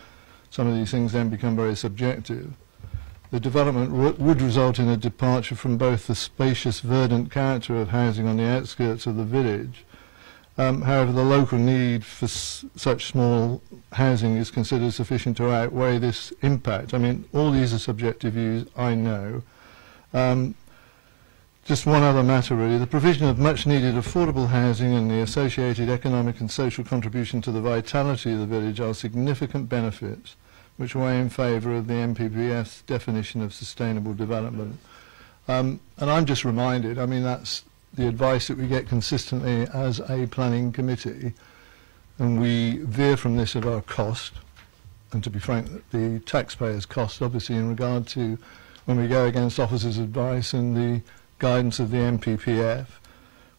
some of these things then become very subjective. The development would result in a departure from both the spacious, verdant character of housing on the outskirts of the village. However, the local need for such small housing is considered sufficient to outweigh this impact. I mean, all these are subjective views, I know. Just one other matter, really. The provision of much-needed affordable housing and the associated economic and social contribution to the vitality of the village are significant benefits which weigh in favour of the NPPF's definition of sustainable development. And I'm just reminded, I mean, that's the advice that we get consistently as a planning committee, and we veer from this at our cost, and to be frank, the taxpayers' cost, obviously, in regard to when we go against officers' advice and the guidance of the NPPF.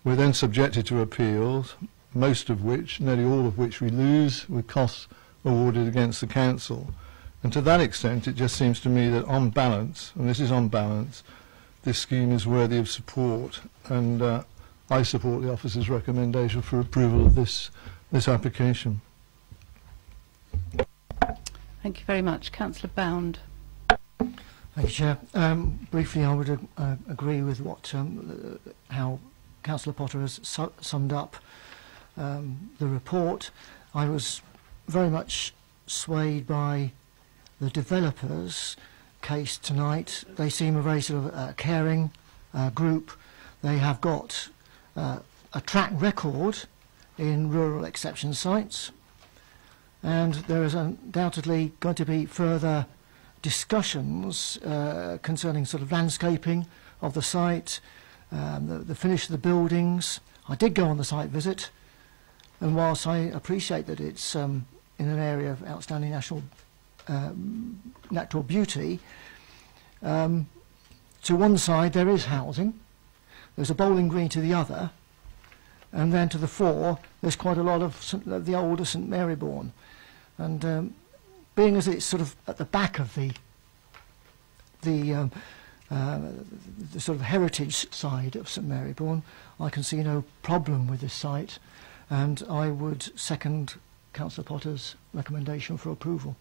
We're then subjected to appeals, most of which, nearly all of which we lose, with costs awarded against the council. And to that extent, it just seems to me that on balance, and this is on balance, this scheme is worthy of support, and I support the officer's recommendation for approval of this application. Thank you very much. Councillor Bound. Thank you, Chair. Briefly, I would agree with what how Councillor Potter has summed up the report. I was very much swayed by the developers' case tonight. They seem a very sort of caring group. They have got a track record in rural exception sites, and there is undoubtedly going to be further discussions concerning sort of landscaping of the site, the finish of the buildings. I did go on the site visit, and whilst I appreciate that it's in an area of outstanding natural beauty, to one side there is housing, there's a bowling green to the other, and then to the fore there's quite a lot of the older St Marybourne. And being as it's sort of at the back of the sort of heritage side of St Marybourne, I can see no problem with this site, and I would second Councillor Potter's recommendation for approval.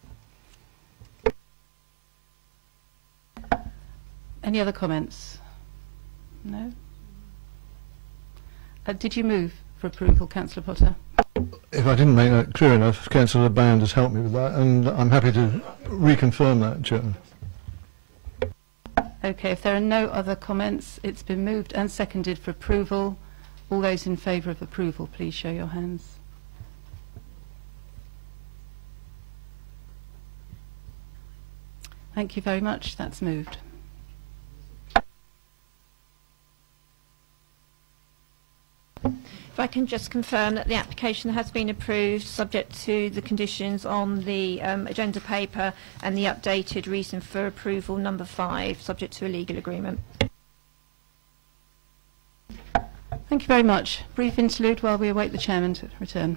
Any other comments? No? Did you move for approval, Councillor Potter? If I didn't make that clear enough, Councillor Bound has helped me with that, and I'm happy to reconfirm that, Chairman. Okay, if there are no other comments, it's been moved and seconded for approval. All those in favour of approval, please show your hands. Thank you very much. That's moved. If I can just confirm that the application has been approved, subject to the conditions on the agenda paper and the updated reason for approval number 5, subject to a legal agreement. Thank you very much. Brief interlude while we await the Chairman to return.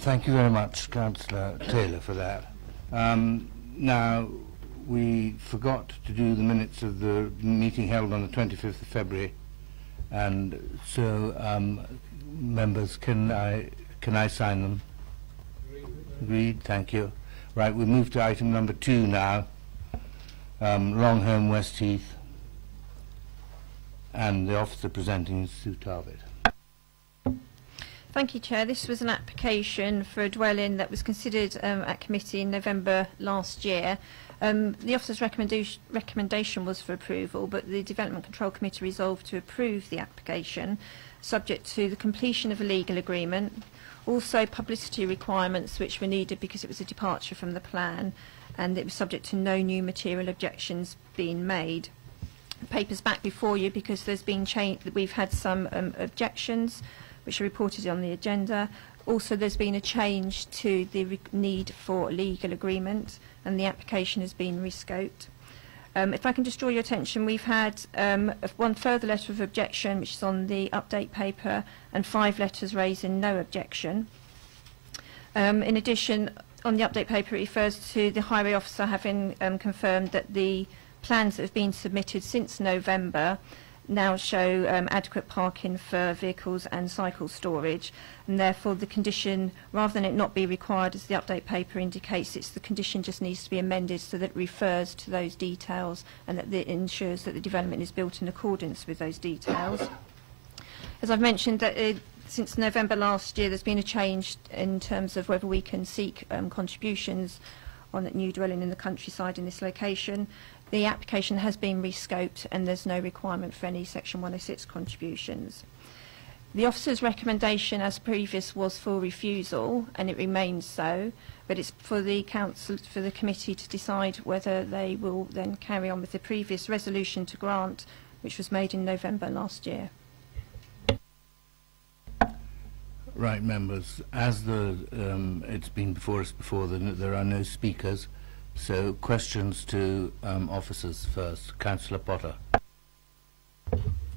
Thank you very much, Councillor Taylor, for that. Now, we forgot to do the minutes of the meeting held on the 25th of February, and so members, can I sign them? Agreed. Thank you. Right, we move to item number 2 now. Longholm West Heath, and the officer presenting is Sue Tarvett. Thank you, Chair. This was an application for a dwelling that was considered at committee in November last year. The officer's recommendation was for approval, but the Development Control Committee resolved to approve the application, subject to the completion of a legal agreement, also publicity requirements which were needed because it was a departure from the plan, and it was subject to no new material objections being made. The paper's back before you because there's been we've had some objections which are reported on the agenda. Also, there's been a change to the need for a legal agreement, and the application has been rescoped. If I can just draw your attention, we've had one further letter of objection, which is on the update paper, and 5 letters raising no objection. In addition, on the update paper, it refers to the highway officer having confirmed that the plans that have been submitted since November now show adequate parking for vehicles and cycle storage, and therefore the condition, rather than it not be required as the update paper indicates, the condition just needs to be amended so that it refers to those details and that it ensures that the development is built in accordance with those details. As I've mentioned, that since November last year there's been a change in terms of whether we can seek contributions on a new dwelling in the countryside in this location. The application has been rescoped and there's no requirement for any Section 106 contributions. The officer's recommendation as previous was for refusal, and it remains so, but it's for the council, for the committee to decide whether they will then carry on with the previous resolution to grant, which was made in November last year. Right, members, as it's been before us before, there are no speakers. So questions to officers first. Councillor Potter.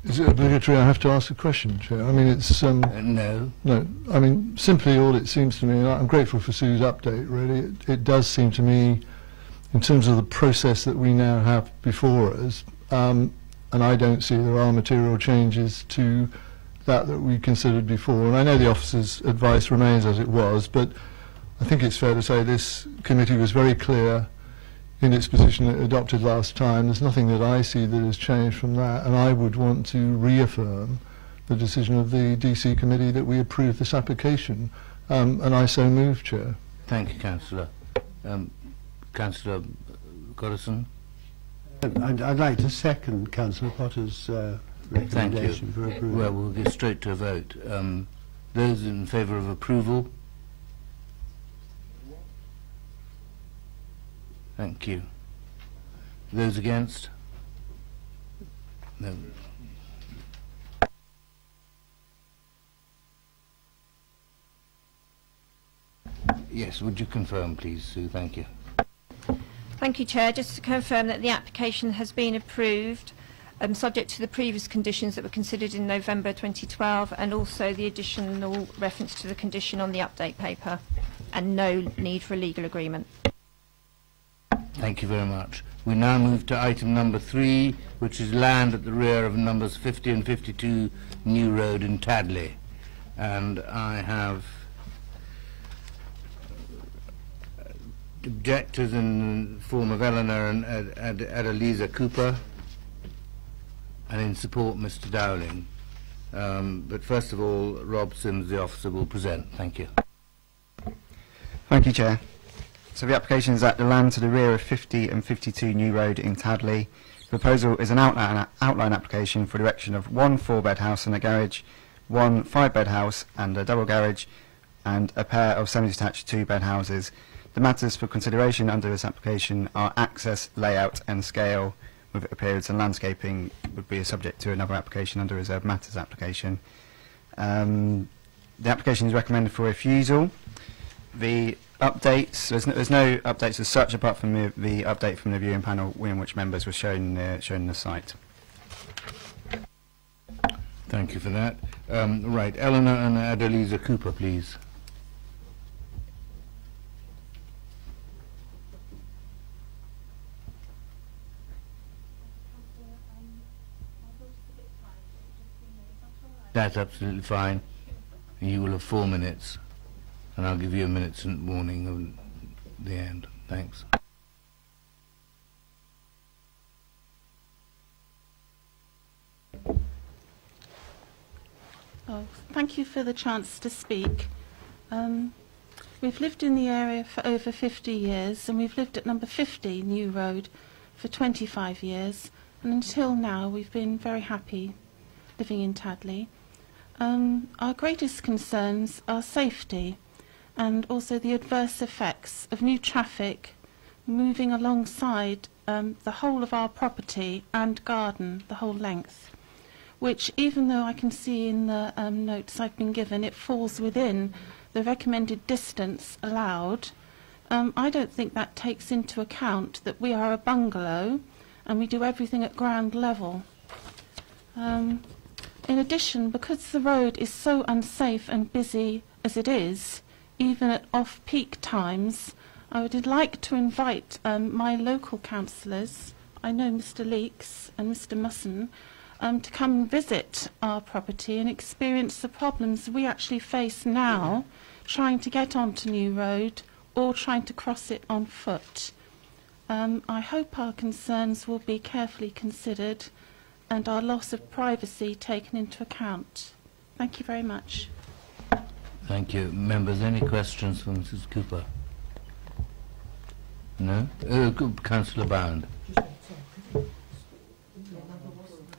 Is it obligatory I have to ask a question, Chair? I mean, it's... no. No. I mean, simply all it seems to me, and I'm grateful for Sue's update, really, it does seem to me, in terms of the process that we now have before us, and I don't see there are material changes to that we considered before. And I know the officer's advice remains as it was, but I think it's fair to say this committee was very clear in its position it adopted last time. There's nothing that I see that has changed from that, and I would want to reaffirm the decision of the DC committee that we approve this application, and I so move, Chair. Thank you, Councillor. Councillor Goddison. I'd like to second Councillor Potter's recommendation for approval. Well, we'll get straight to a vote. Those in favour of approval? Thank you. Those against? No. Yes, would you confirm, please, Sue? Thank you. Thank you, Chair. Just to confirm that the application has been approved, subject to the previous conditions that were considered in November 2012, and also the additional reference to the condition on the update paper, and no need for a legal agreement. Thank you very much. We now move to item number 3, which is land at the rear of numbers 50 and 52 New Road in Tadley. And I have objectors in the form of Eleanor and Adeliza Cooper, and in support Mr. Dowling. But first of all, Rob Sims, the officer, will present. Thank you. Thank you, Chair. So the application is at the land to the rear of 50 and 52 New Road in Tadley. The proposal is an outline application for the erection of 1 4-bed house and a garage, 1 5-bed house and a double garage, and a pair of semi-detached 2-bed houses. The matters for consideration under this application are access, layout and scale, with appearance and landscaping would be a subject to another application under reserved matters application. The application is recommended for refusal. The updates, there's no updates as such apart from the update from the viewing panel in which members were shown the site. Thank you for that. Right, Eleanor and Adeliza Cooper, please. That's absolutely fine. You will have 4 minutes, and I'll give you a minute's warning of the end. Thanks. Oh, thank you for the chance to speak. We've lived in the area for over 50 years, and we've lived at number 50 New Road for 25 years, and until now we've been very happy living in Tadley. Our greatest concerns are safety and also the adverse effects of new traffic moving alongside the whole of our property and garden, the whole length, which, even though I can see in the notes I've been given, it falls within the recommended distance allowed. I don't think that takes into account that we are a bungalow and we do everything at ground level. In addition, because the road is so unsafe and busy as it is, even at off-peak times, I would like to invite my local councillors, I know Mr Leeks and Mr Musson, to come and visit our property and experience the problems we actually face now trying to get onto New Road or trying to cross it on foot. I hope our concerns will be carefully considered and our loss of privacy taken into account. Thank you very much. Thank you. Members, any questions for Mrs Cooper? No? Councillor Bound.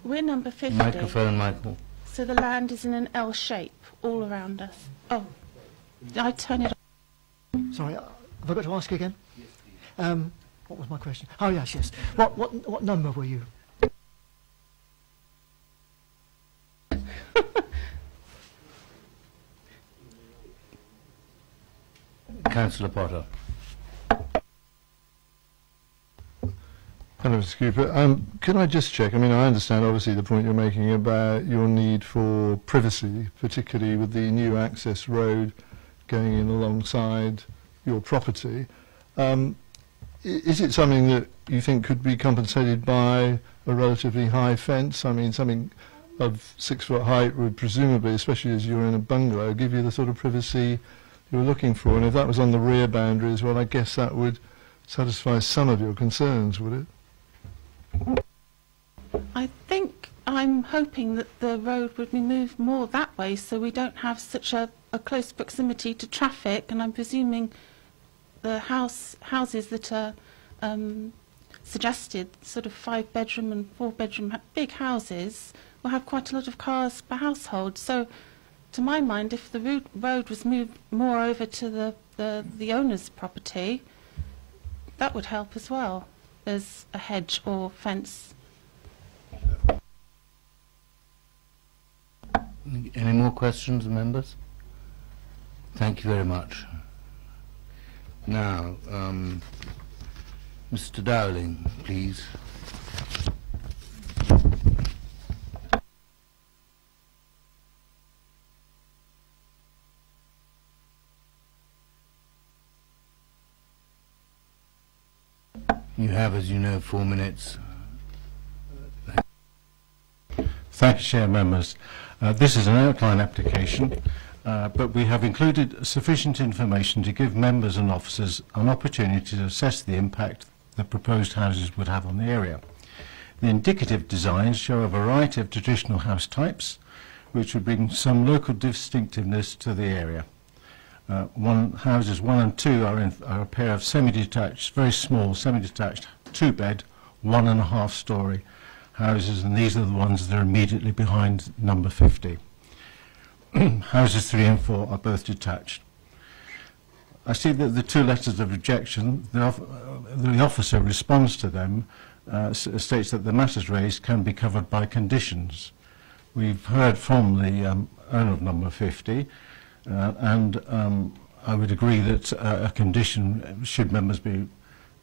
We're number 50. Microphone, Michael. So the land is in an L shape all around us. Oh, did I turn it on? Sorry, have I got to ask again? What was my question? Oh, yes, yes. What number were you? Councillor Potter. Hello, Mr Cooper. Can I just check? I mean, I understand obviously the point you're making about your need for privacy, particularly with the new access road going in alongside your property. Is it something that you think could be compensated by a relatively high fence? I mean, something of 6 foot height would presumably, especially as you're in a bungalow, give you the sort of privacy you're looking for. And if that was on the rear boundaries, well, I guess that would satisfy some of your concerns, would it? I think I'm hoping that the road would be moved more that way so we don't have such a close proximity to traffic, and I'm presuming the houses that are suggested, sort of 5-bedroom and 4-bedroom big houses, will have quite a lot of cars per household. So to my mind, if the road was moved more over to the owner's property, that would help as well. There's a hedge or fence. Any more questions, members? Thank you very much. Now, Mr Dowling, please. You have, as you know, 4 minutes. Thank you, Chair, members. This is an outline application, but we have included sufficient information to give members and officers an opportunity to assess the impact the proposed houses would have on the area. The indicative designs show a variety of traditional house types, which would bring some local distinctiveness to the area. Houses 1 and 2 are a pair of semi-detached, very small semi-detached 2-bed, 1.5 story houses, and these are the ones that are immediately behind number 50. Houses 3 and 4 are both detached. I see that the 2 letters of rejection, the officer responds to them, states that the matters raised can be covered by conditions. We've heard from the owner of number 50, and I would agree that a condition, should members be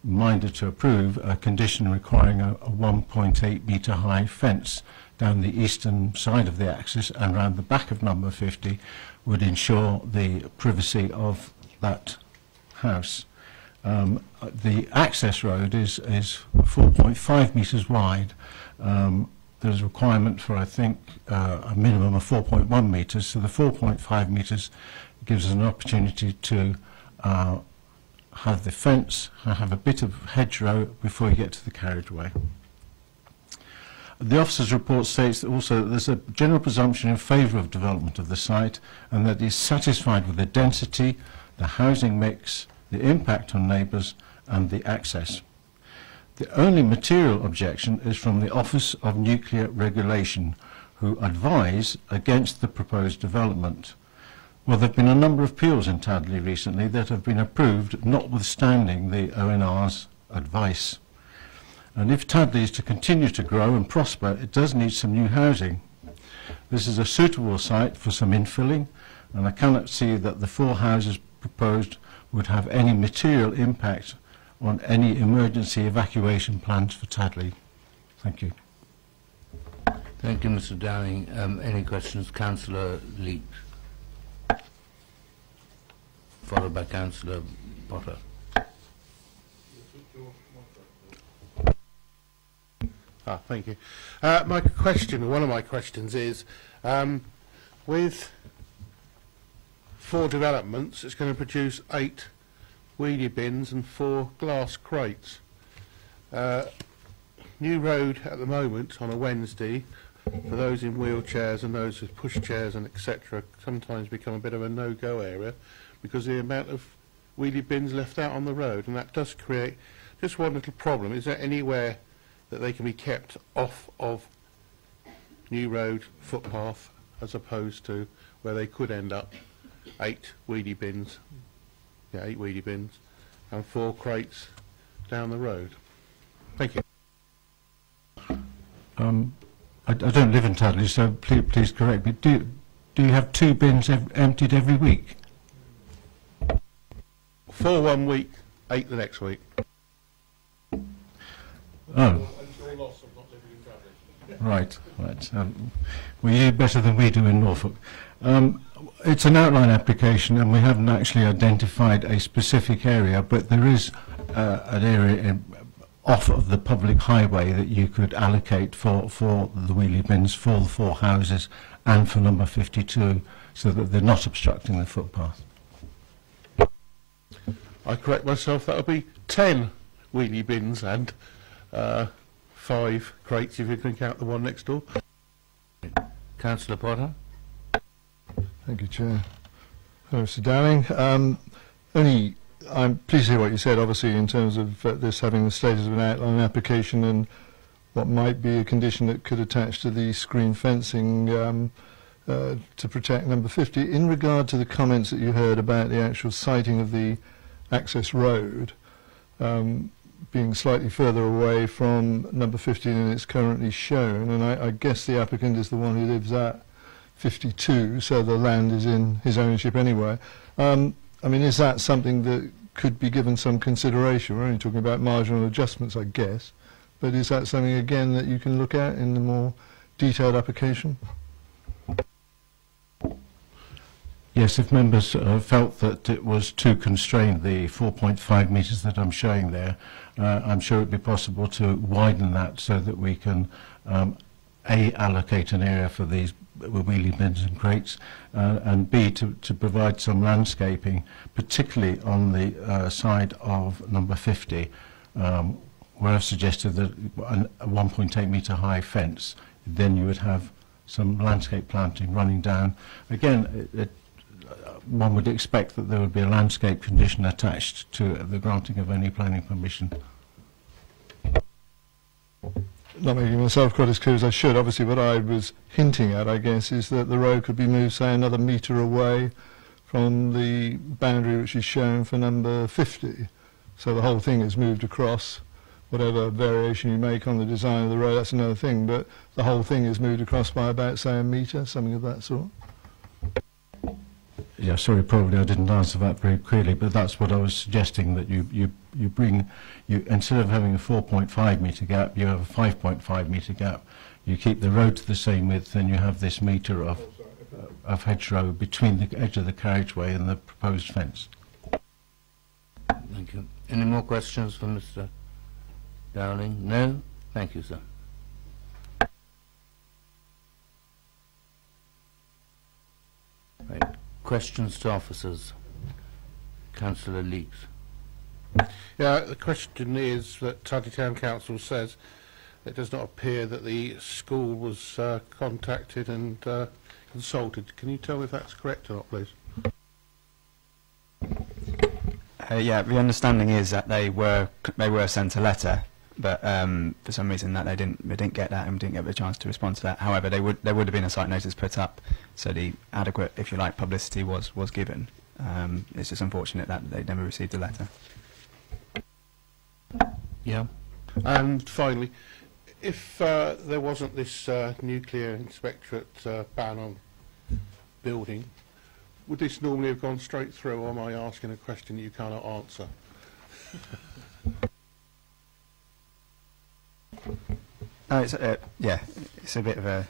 minded to approve, a condition requiring a 1.8 metre high fence down the eastern side of the axis and round the back of number 50 would ensure the privacy of that house. The access road is 4.5 metres wide, there's a requirement for, I think, a minimum of 4.1 metres, so the 4.5 metres gives us an opportunity to have the fence, have a bit of hedgerow before you get to the carriageway. The officer's report states that also there's a general presumption in favour of development of the site and that is satisfied with the density, the housing mix, the impact on neighbours and the access. The only material objection is from the Office of Nuclear Regulation, who advise against the proposed development. Well, there have been a number of appeals in Tadley recently that have been approved, notwithstanding the ONR's advice. And if Tadley is to continue to grow and prosper, it does need some new housing. This is a suitable site for some infilling, and I cannot see that the 4 houses proposed would have any material impact on any emergency evacuation plans for Tadley. Thank you. Thank you, Mr. Downing. Any questions? Councillor Leach, followed by Councillor Potter. Thank you. My question, one of my questions is, with 4 developments, it's going to produce 8 wheelie bins and 4 glass crates. New road at the moment on a Wednesday, for those in wheelchairs and those with pushchairs and etc., sometimes become a bit of a no-go area because of the amount of wheelie bins left out on the road, and that does create just one little problem. Is there anywhere that they can be kept off of New Road footpath as opposed to where they could end up 8 wheelie bins, 8 wheelie bins and 4 crates down the road? Thank you. I don't live in Tadley, so please correct me. Do you have 2 bins emptied every week? 4 one week, 8 the next week. Oh. Right. Well, you do better than we do in Norfolk. It's an outline application and we haven't actually identified a specific area, but there is an area off of the public highway that you could allocate for the wheelie bins for the 4 houses and for number 52 so that they're not obstructing the footpath. I correct myself, that'll be 10 wheelie bins and 5 crates if you can count the one next door. Councillor Potter. Thank you, Chair. Hello, Mr. Downing. I'm pleased to hear what you said, obviously, in terms of this having the status of an outline application and what might be a condition that could attach to the screen fencing to protect number 50. In regard to the comments that you heard about the actual siting of the access road being slightly further away from number 15 than it's currently shown, and I guess the applicant is the one who lives at 52, so the land is in his ownership anyway. I mean, is that something that could be given some consideration? We're only talking about marginal adjustments, I guess, but is that something, again, that you can look at in the more detailed application? Yes, if members felt that it was too constrained, the 4.5 metres that I'm showing there, I'm sure it would be possible to widen that so that we can A, allocate an area for these wheelie bins and crates, and B, to provide some landscaping, particularly on the side of number 50, where I've suggested that a 1.8 metre high fence, then you would have some landscape planting running down. Again, one would expect that there would be a landscape condition attached to the granting of any planning permission. Not making myself quite as clear as I should. Obviously, what I was hinting at, I guess, is that the road could be moved, say, another metre away from the boundary which is shown for number 50. So the whole thing is moved across. Whatever variation you make on the design of the road, that's another thing, but the whole thing is moved across by about, say, a metre, something of that sort. Yeah, sorry, probably I didn't answer that very clearly, but that's what I was suggesting, that you instead of having a 4.5 metre gap, you have a 5.5 metre gap. You keep the road to the same width, and you have this metre of hedgerow between the edge of the carriageway and the proposed fence. Thank you. Any more questions for Mr. Dowling? No? Thank you, sir. questions to officers? Councillor Leeks. Yeah, the question is that Tudley Town Council says it does not appear that the school was contacted and consulted. Can you tell me if that's correct or not, please? Yeah, the understanding is that they were sent a letter, but for some reason that they didn't get that and didn't get the chance to respond to that. However, there would have been a site notice put up, so the adequate, if you like, publicity was given. It's just unfortunate that they never received a letter. Yeah. And finally, if there wasn't this nuclear inspectorate ban on building, would this normally have gone straight through, or am I asking a question you cannot answer? Yeah, it's a bit of a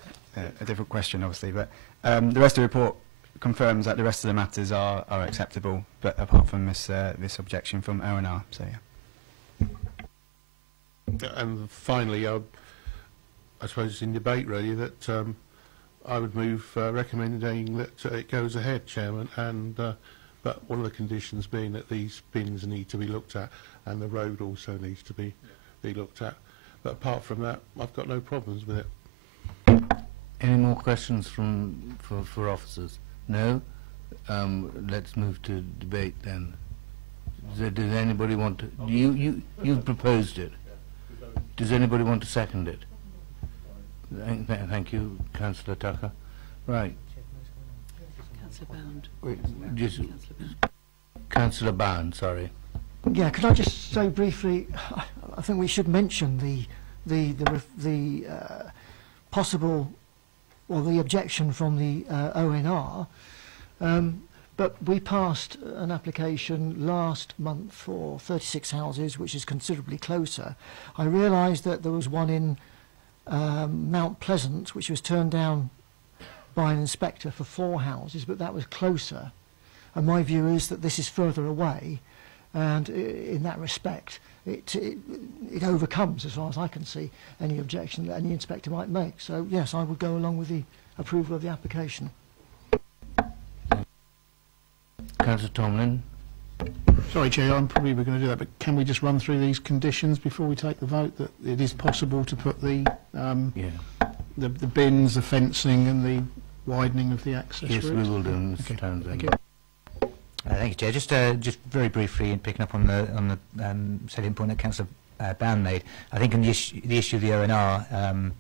different question, obviously, but the rest of the report confirms that the rest of the matters are acceptable, but apart from this objection from O&R, so yeah. And finally, I suppose it's in debate really that I would move recommending that it goes ahead, Chairman, and but one of the conditions being that these bins need to be looked at and the road also needs to be looked at. But apart from that, I've got no problems with it. Any more questions for officers? No? Let's move to debate then. Does anybody want to... You've proposed it. Does anybody want to second it? Thank you, Councillor Tucker. Right. Councillor Bound. Councillor Bound, sorry. Yeah, could I just say briefly, I think we should mention the possible, or the objection from the ONR, but we passed an application last month for 36 houses, which is considerably closer. I realised that there was one in Mount Pleasant, which was turned down by an inspector for 4 houses, but that was closer. And my view is that this is further away, and in that respect, it overcomes, as far as I can see, any objection that any inspector might make. So yes, I would go along with the approval of the application. Councillor Tomlin. Sorry, Chair, I'm probably going to do that, but can we just run through these conditions before we take the vote, that it is possible to put the bins, the fencing and the widening of the access route? Yes, we will do, Mr. Townsend. Thank you. Thank you, Chair. Just very briefly, in picking up on the salient point that Councillor Bound made, I think on the issue of the ONR,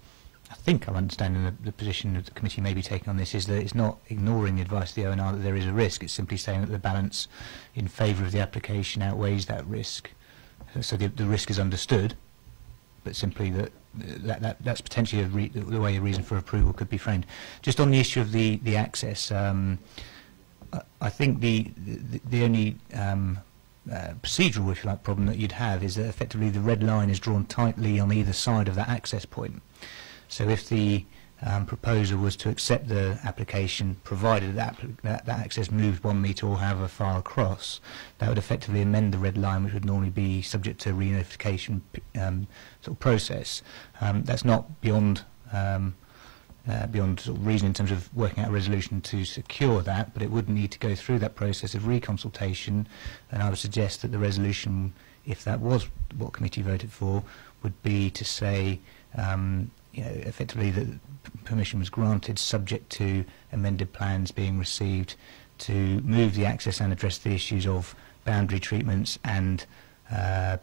I think I'm understanding the position that the committee may be taking on this is that it's not ignoring the advice of the ONR that there is a risk. It's simply saying that the balance in favour of the application outweighs that risk. So the risk is understood, but simply that's potentially the way a reason for approval could be framed. Just on the issue of the access, I think the only procedural, if you like, problem that you'd have is that effectively the red line is drawn tightly on either side of that access point. So if the proposer was to accept the application, provided that access moved 1 metre or however far across, that would effectively amend the red line, which would normally be subject to a re-notification sort of process. That's not beyond sort of reason in terms of working out a resolution to secure that, but it would need to go through that process of reconsultation, and I would suggest that the resolution, if that was what committee voted for, would be to say effectively that permission was granted subject to amended plans being received to move the access and address the issues of boundary treatments and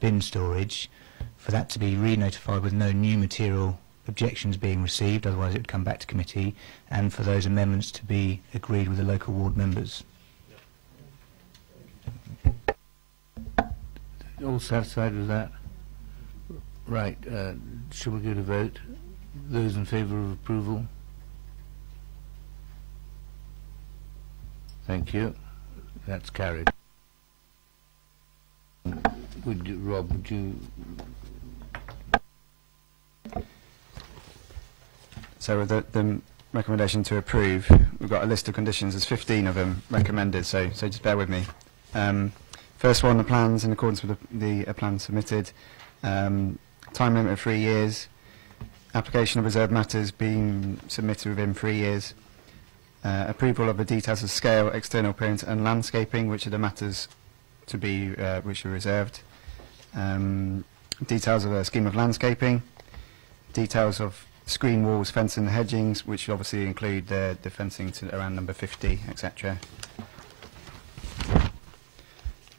bin storage, for that to be re-notified with no new material objections being received, otherwise it would come back to committee, and for those amendments to be agreed with the local ward members. All satisfied with that? Right, shall we go to vote? Those in favour of approval? Thank you. That's carried. Rob, would you... So with the recommendation to approve, we've got a list of conditions. There's 15 of them recommended, so just bear with me. First one, the plans in accordance with the plan submitted. Time limit of 3 years. Application of reserved matters being submitted within 3 years. approval of the details of scale, external appearance and landscaping, which are the matters to be which are reserved. Details of a scheme of landscaping, details of screen walls, fencing and hedgings, which obviously include the fencing to around number 50, etc.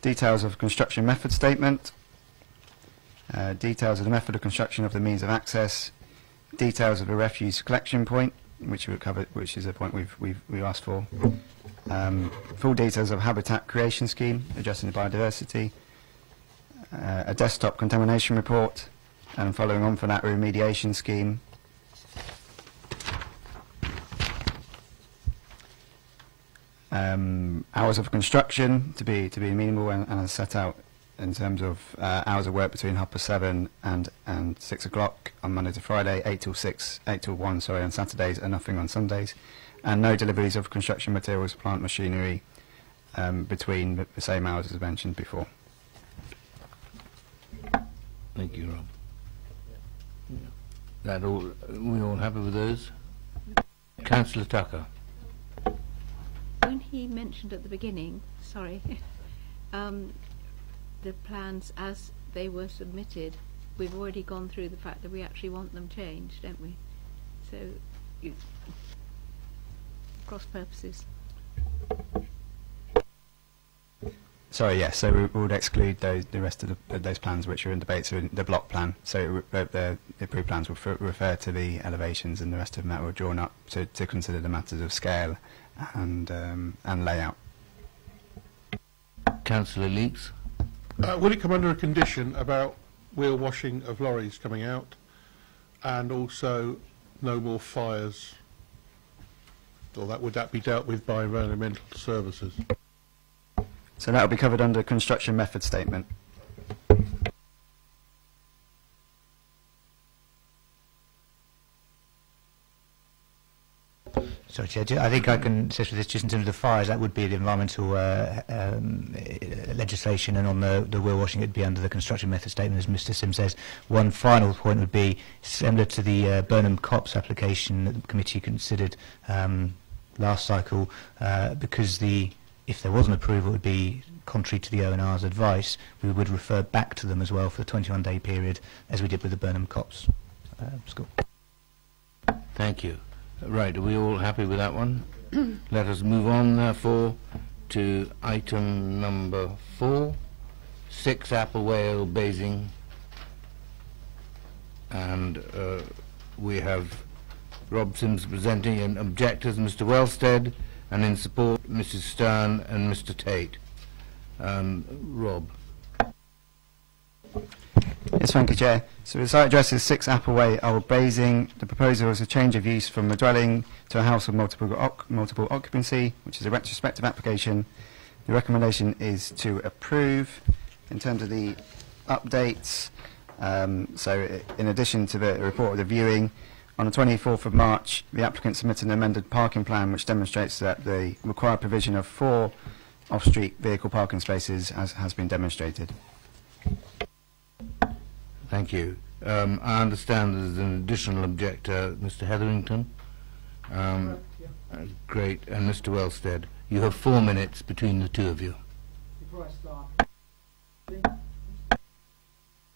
Details of construction method statement, details of the method of construction of the means of access, details of a refuse collection point, which we covered, which is a point we've asked for. Full details of habitat creation scheme addressing the biodiversity, a desktop contamination report, and following on from that, a remediation scheme. Hours of construction to be minimal and set out in terms of hours of work between 7:30 and 6 o'clock on Monday to Friday, 8 till 1 on Saturdays, and nothing on Sundays, and no deliveries of construction materials, plant machinery between the same hours as mentioned before. Thank you, Rob. That all, we all happy with those? Councillor Tucker. When he mentioned at the beginning, sorry, the plans as they were submitted, we've already gone through the fact that we actually want them changed, don't we? So, cross purposes. Sorry, yes. So we would exclude the rest of those plans which are in debate. So the block plan. So the approved plans will refer to the elevations, and the rest of them that were drawn up to consider the matters of scale and layout. Councillor Leeks. Would it come under a condition about wheel washing of lorries coming out, and also no more fires? Or would that be dealt with by environmental services? So that will be covered under construction method statement. Sorry, Chair, I think I can assist with this just in terms of the fires. That would be the environmental legislation, and on the wheel washing it would be under the construction method statement, as Mr Sim says. One final point would be similar to the Burnham Copse application that the committee considered last cycle, because if there was an approval, it would be contrary to the ONR's advice. We would refer back to them as well for the 21-day period, as we did with the Burnham Copse school. Thank you. Right, are we all happy with that one? Let us move on, therefore, to item number 4, 6 Appleway Basing. And we have Rob Sims presenting, and objectors Mr Wellstead, and in support Mrs Stern and Mr Tate. Rob. Yes, thank you, Chair. So the site address is 6 Appleway, Old Basing. The proposal is a change of use from a dwelling to a house of multiple occupancy, which is a retrospective application. The recommendation is to approve. In terms of the updates, so in addition to the report of the viewing, on the 24th of March, the applicant submitted an amended parking plan which demonstrates that the required provision of 4 off-street vehicle parking spaces has been demonstrated. Thank you. I understand there's an additional objector, Mr Hetherington. Great. And Mr Wellstead. You have 4 minutes between the two of you. Before I start.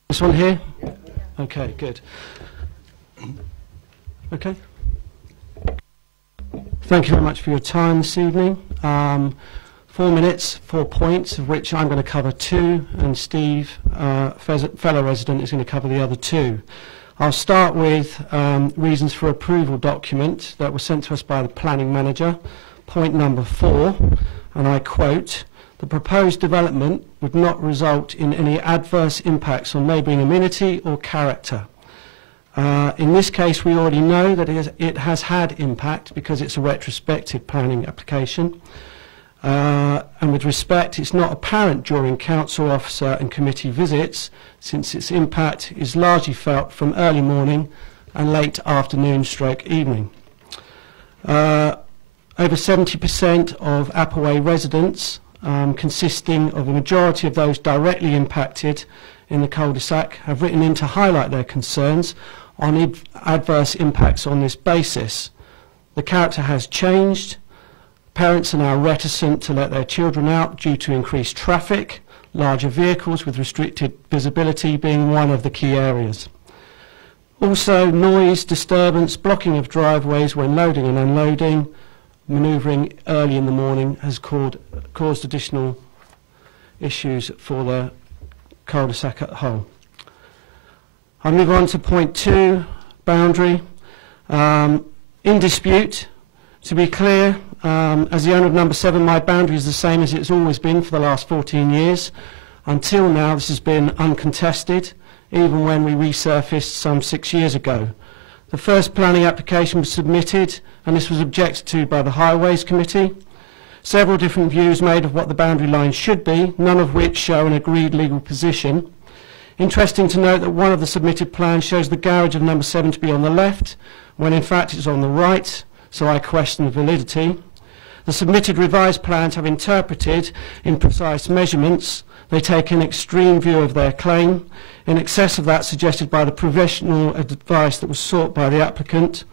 This one here? Okay, good. Okay. Thank you very much for your time this evening. 4 minutes, 4 points, of which I'm going to cover 2, and Steve, fellow resident, is going to cover the other 2. I'll start with reasons for approval document that was sent to us by the planning manager. Point number 4, and I quote, "The proposed development would not result in any adverse impacts on neighbouring amenity or character." In this case, we already know that it has had impact because it's a retrospective planning application. And with respect, it's not apparent during council officer and committee visits, since its impact is largely felt from early morning and late afternoon / evening. Over 70% of Appleway residents, consisting of a majority of those directly impacted in the cul-de-sac, have written in to highlight their concerns on adverse impacts on this basis. The character has changed, Parents are now reticent to let their children out due to increased traffic, larger vehicles with restricted visibility being one of the key areas. Also, noise, disturbance, blocking of driveways when loading and unloading, manoeuvring early in the morning has caused additional issues for the cul-de-sac at Hull. I move on to point 2, boundary. In dispute, to be clear, as the owner of number 7, my boundary is the same as it's always been for the last 14 years. Until now, this has been uncontested, even when we resurfaced some 6 years ago. The first planning application was submitted, and this was objected to by the Highways Committee. Several different views made of what the boundary line should be, none of which show an agreed legal position. Interesting to note that one of the submitted plans shows the garage of number 7 to be on the left, when in fact it's on the right, so I question the validity. The submitted revised plans have interpreted in precise measurements. They take an extreme view of their claim, in excess of that suggested by the professional advice that was sought by the applicant,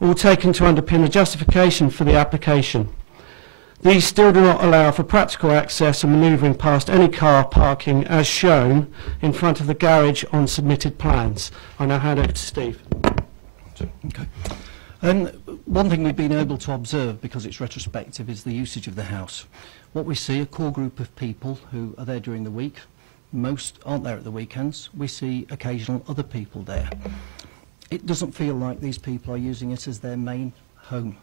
all taken to underpin the justification for the application. These still do not allow for practical access and manoeuvring past any car parking as shown in front of the garage on submitted plans. I now hand over to Steve. Okay. One thing we've been able to observe, because it's retrospective, is the usage of the house. What we see, a core group of people who are there during the week. Most aren't there at the weekends. We see occasional other people there. It doesn't feel like these people are using it as their main home,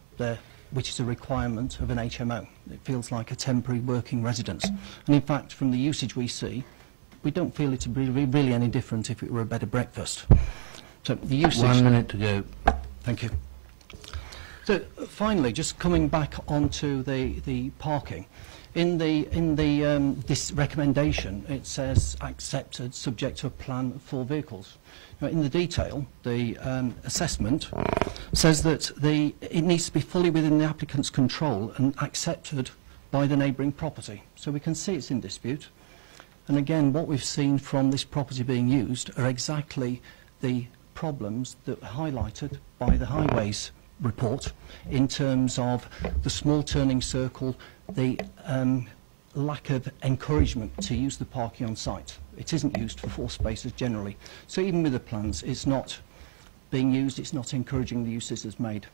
which is a requirement of an HMO. It feels like a temporary working residence. And in fact, from the usage we see, we don't feel it to be really any different if it were a bed and breakfast. So the usage... 1 minute to go. Thank you. So finally, just coming back onto the parking. In this recommendation, it says accepted subject to a plan of 4 vehicles. Now, in the detail, the assessment says that it needs to be fully within the applicant's control and accepted by the neighbouring property. So we can see it's in dispute. And again, what we've seen from this property being used are exactly the problems that were highlighted by the Highways report in terms of the small turning circle, the lack of encouragement to use the parking on site. It isn't used for 4 spaces generally. So even with the plans, it's not being used, it's not encouraging the uses as made.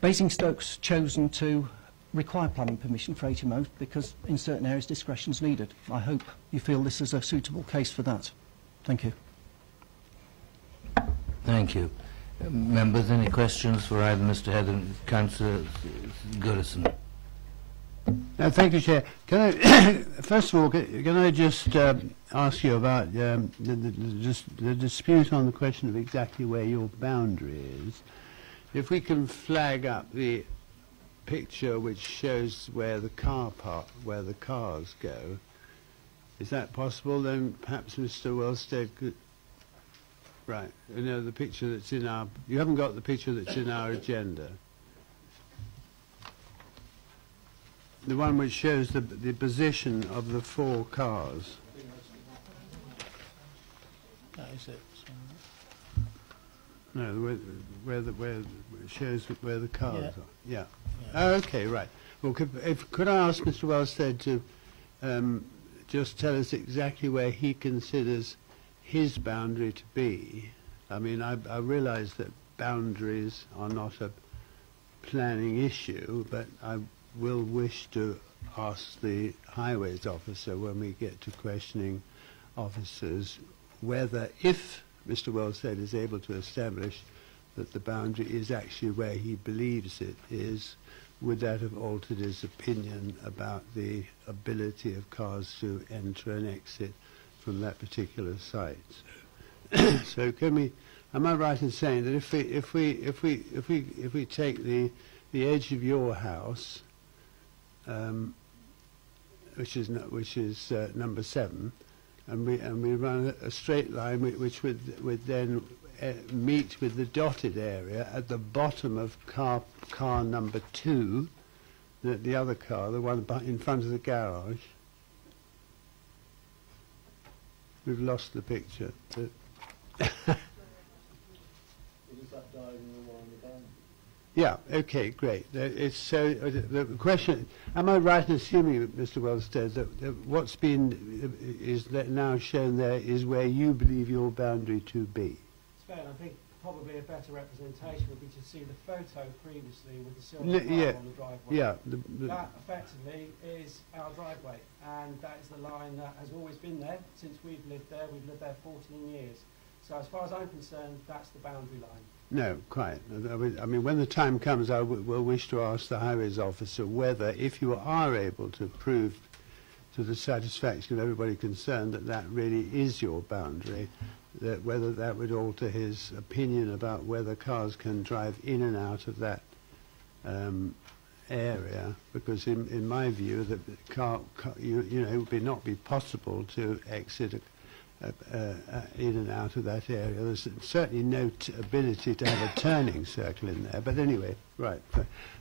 Basingstoke's chosen to require planning permission for HMOs because in certain areas discretion is needed. I hope you feel this is a suitable case for that. Thank you. Thank you. Members, any questions for either Mr. Heather and Councillor Goodison? Thank you, Chair. Can I, first of all, can I just ask you about the dispute on the question of exactly where your boundary is? If we can flag up the picture which shows where the where the cars go, is that possible? Then perhaps Mr. Wellstead could. Right. You know the picture that's in our. You haven't got the picture that's in our agenda. The one which shows the position of the 4 cars. That is it. No, where it shows where the cars are. Yeah. Oh, okay, right. Well, could I ask Mr. Wellstead to just tell us exactly where he considers his boundary to be? I mean, I realise that boundaries are not a planning issue, but I will wish to ask the highways officer when we get to questioning officers whether, if Mr. Wellstead is able to establish that the boundary is actually where he believes it is, would that have altered his opinion about the ability of cars to enter and exit from that particular site? So am I right in saying that if we take the edge of your house, which is number 7, and we run a straight line which would then meet with the dotted area at the bottom of car number 2, the other car, the one in front of the garage. We've lost the picture. Yeah, okay, great. It's so the question, am I right in assuming, Mr. Wellstead, that what's been is that now shown there is where you believe your boundary to be? It's fair, and I think probably a better representation would be to see the photo previously with the silver Yeah, line on the driveway. yeah. That effectively is our driveway, and that is the line that has always been there since we've lived there. We've lived there 14 years. So as far as I'm concerned, that's the boundary line. No, quite. I mean, when the time comes, I will wish to ask the highways officer whether, if you are able to prove to the satisfaction of everybody concerned that that really is your boundary, that whether that would alter his opinion about whether cars can drive in and out of that area, because in my view, that you know, it would not be possible to exit in and out of that area. There's certainly no ability to have a turning circle in there. But anyway, right.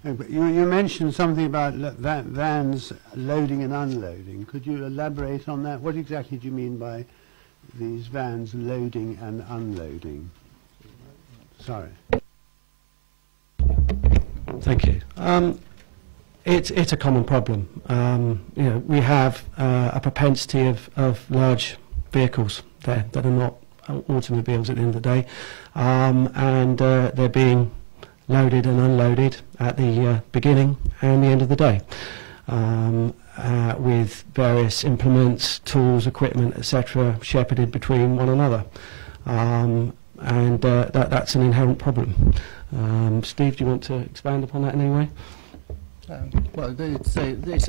You mentioned something about vans loading and unloading. Could you elaborate on that? What exactly do you mean by these vans loading and unloading? Sorry. Thank you. It's a common problem. You know, we have a propensity of large vehicles there that are not automobiles at the end of the day, and they're being loaded and unloaded at the beginning and the end of the day, with various implements, tools, equipment, etc., shepherded between one another, and that's an inherent problem. Steve, do you want to expand upon that in any way? Well, it's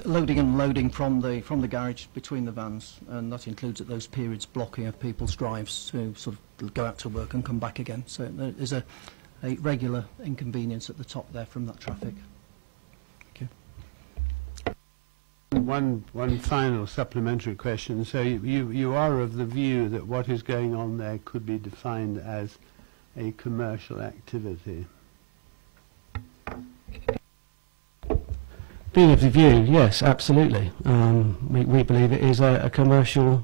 loading and unloading from the garage between the vans, and that includes at those periods blocking of people's drives to sort of go out to work and come back again. So there's a regular inconvenience at the top there from that traffic. Thank you. One final supplementary question. So you are of the view that what is going on there could be defined as a commercial activity? Being of the view, yes, absolutely. We believe it is a commercial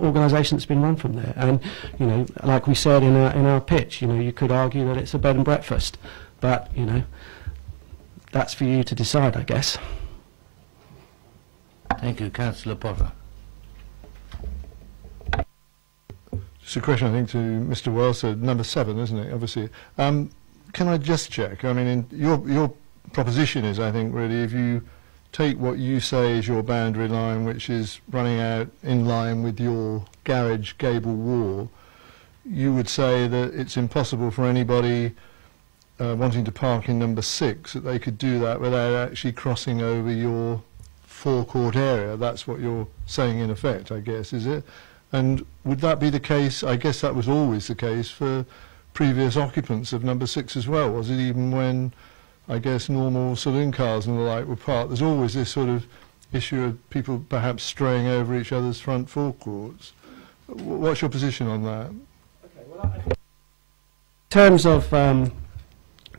organisation that's been run from there, and you know, like we said in our pitch, you know, you could argue that it's a bed and breakfast, but you know, that's for you to decide, I guess. Thank you, Councillor Potter. Just a question, I think, to Mr. Wells, number 7, isn't it? Obviously, can I just check? I mean, your proposition is, I think, really, if you take what you say is your boundary line, which is running out in line with your garage gable wall, you would say that it's impossible for anybody wanting to park in number 6 that they could do that without actually crossing over your forecourt area. That's what you're saying in effect, I guess, is it? And would that be the case? I guess that was always the case for previous occupants of number 6 as well. Was it even when, I guess, normal saloon cars and the like were parked? There's always this sort of issue of people perhaps straying over each other's front forecourts. What's your position on that? Okay, well, in terms of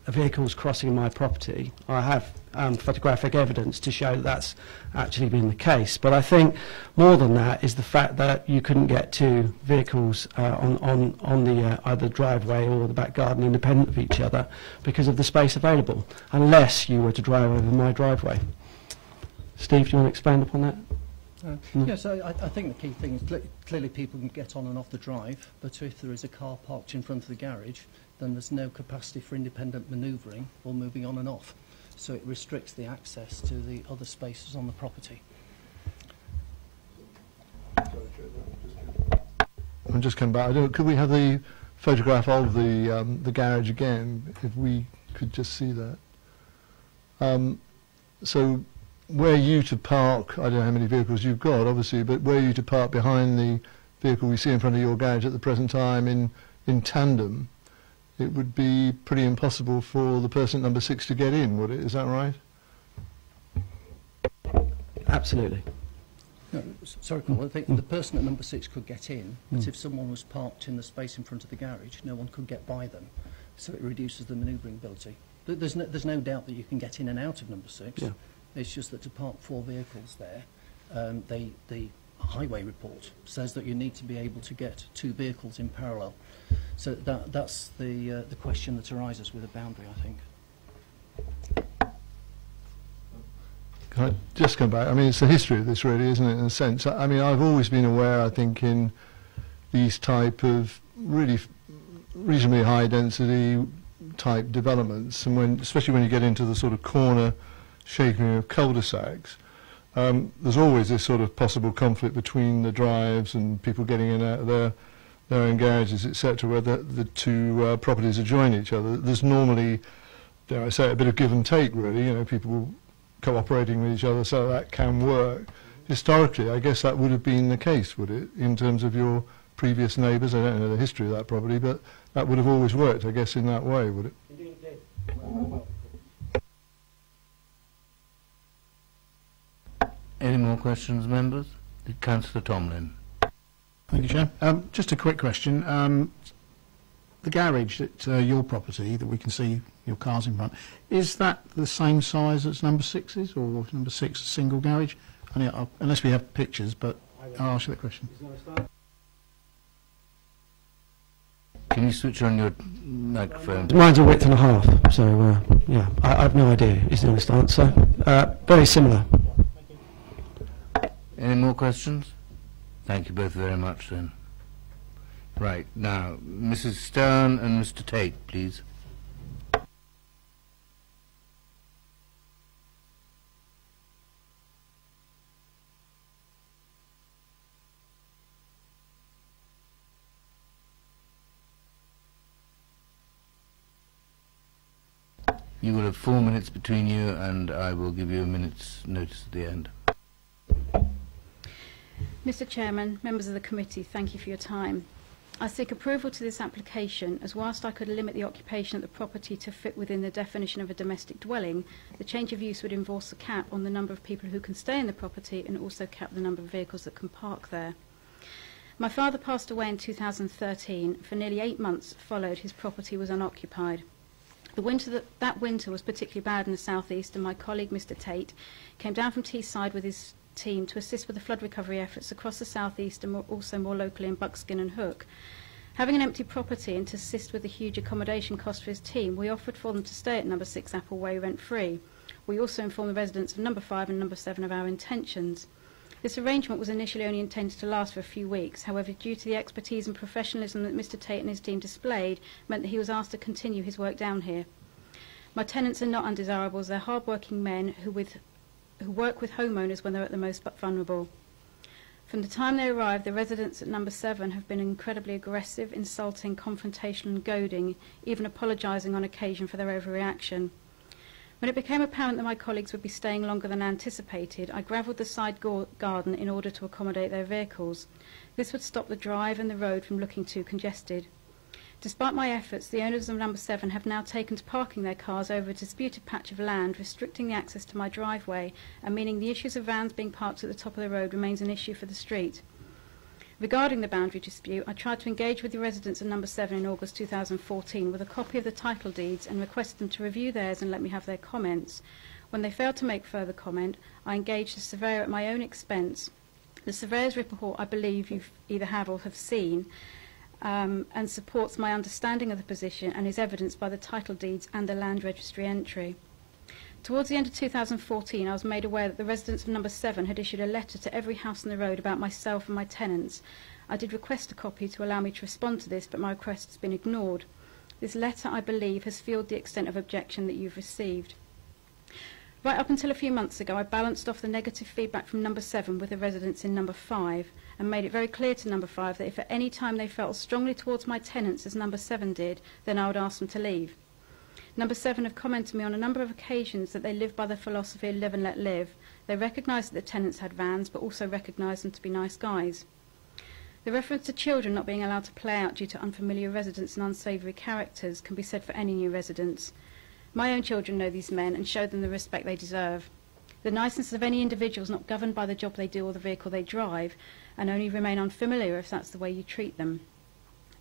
vehicles crossing my property, I have photographic evidence to show that that's actually been the case. But I think more than that is the fact that you couldn't get two vehicles on the either driveway or the back garden independent of each other because of the space available, unless you were to drive over my driveway. Steve, do you want to expand upon that? Yes, I think the key thing is clearly people can get on and off the drive, but if there is a car parked in front of the garage, then there's no capacity for independent manoeuvring or moving on and off. So it restricts the access to the other spaces on the property. I'll just come back. Could we have the photograph of the garage again, if we could just see that? So were you to park, I don't know how many vehicles you've got, obviously, but were you to park behind the vehicle we see in front of your garage at the present time in tandem, it would be pretty impossible for the person at number 6 to get in, would it? Is that right? Absolutely. No, sorry, Paul, I think the person at number 6 could get in, but if someone was parked in the space in front of the garage, no one could get by them, so it reduces the manoeuvring ability. There's no doubt that you can get in and out of number 6. Yeah. It's just that to park 4 vehicles there, the highway report says that you need to be able to get 2 vehicles in parallel. So that's the question that arises with a boundary, I think. Can I just come back? I mean, it's the history of this, really, isn't it, in a sense? I mean, I've always been aware, I think, in these type of really reasonably high density type developments, and especially when you get into the sort of corner shaping of cul-de-sacs, there's always this sort of possible conflict between the drives and people getting in and out of their own garages, etc., where the two properties adjoin each other. There's normally, dare I say, a bit of give and take, really, you know, people cooperating with each other, so that can work. Historically, I guess that would have been the case, would it, in terms of your previous neighbours? I don't know the history of that property, but that would have always worked, I guess, in that way, would it? Any more questions, members? Councillor Tomlin. Thank you, Chair. Just a quick question. The garage at your property that we can see your cars in front, is that the same size as number 6's, or number 6 single garage? Unless we have pictures, but I'll ask you that question. Can you switch on your microphone? Mine's a width and a half, so yeah, I have no idea is the honest answer. Very similar. Any more questions? Thank you both very much then. Right, now, Mrs. Stern and Mr. Tate, please. You will have 4 minutes between you, and I will give you a minute's notice at the end. Mr. Chairman, members of the committee, thank you for your time. I seek approval to this application as whilst I could limit the occupation of the property to fit within the definition of a domestic dwelling, the change of use would enforce a cap on the number of people who can stay in the property and also cap the number of vehicles that can park there. My father passed away in 2013. For nearly 8 months followed, his property was unoccupied. That winter was particularly bad in the southeast, and my colleague Mr. Tate came down from Teesside with his team to assist with the flood recovery efforts across the southeast and also more locally in Buckskin and Hook. Having an empty property and to assist with the huge accommodation cost for his team, we offered for them to stay at number 6 Apple Way rent-free. We also informed the residents of number 5 and number 7 of our intentions. This arrangement was initially only intended to last for a few weeks. However, due to the expertise and professionalism that Mr. Tate and his team displayed, meant that he was asked to continue his work down here. My tenants are not undesirables. They're hard-working men who work with homeowners when they're at the most vulnerable. From the time they arrived, the residents at number 7 have been incredibly aggressive, insulting, confrontational and goading, even apologising on occasion for their overreaction. When it became apparent that my colleagues would be staying longer than anticipated, I gravelled the side garden in order to accommodate their vehicles. This would stop the drive and the road from looking too congested. Despite my efforts, the owners of number 7 have now taken to parking their cars over a disputed patch of land, restricting the access to my driveway, and meaning the issues of vans being parked at the top of the road remains an issue for the street. Regarding the boundary dispute, I tried to engage with the residents of number 7 in August 2014 with a copy of the title deeds and requested them to review theirs and let me have their comments. When they failed to make further comment, I engaged a surveyor at my own expense. The surveyor's report I believe you either have or have seen, and supports my understanding of the position and is evidenced by the title deeds and the land registry entry. Towards the end of 2014, I was made aware that the residents of number 7 had issued a letter to every house on the road about myself and my tenants. I did request a copy to allow me to respond to this, but my request has been ignored. This letter, I believe, has fueled the extent of objection that you've received. Right up until a few months ago, I balanced off the negative feedback from number 7 with the residents in number 5 and made it very clear to number 5 that if at any time they felt as strongly towards my tenants as number 7 did, then I would ask them to leave. Number 7 have commented to me on a number of occasions that they live by the philosophy of live and let live. They recognised that the tenants had vans, but also recognised them to be nice guys. The reference to children not being allowed to play out due to unfamiliar residents and unsavoury characters can be said for any new residents. My own children know these men and show them the respect they deserve. The niceness of any individual is not governed by the job they do or the vehicle they drive, and only remain unfamiliar if that's the way you treat them.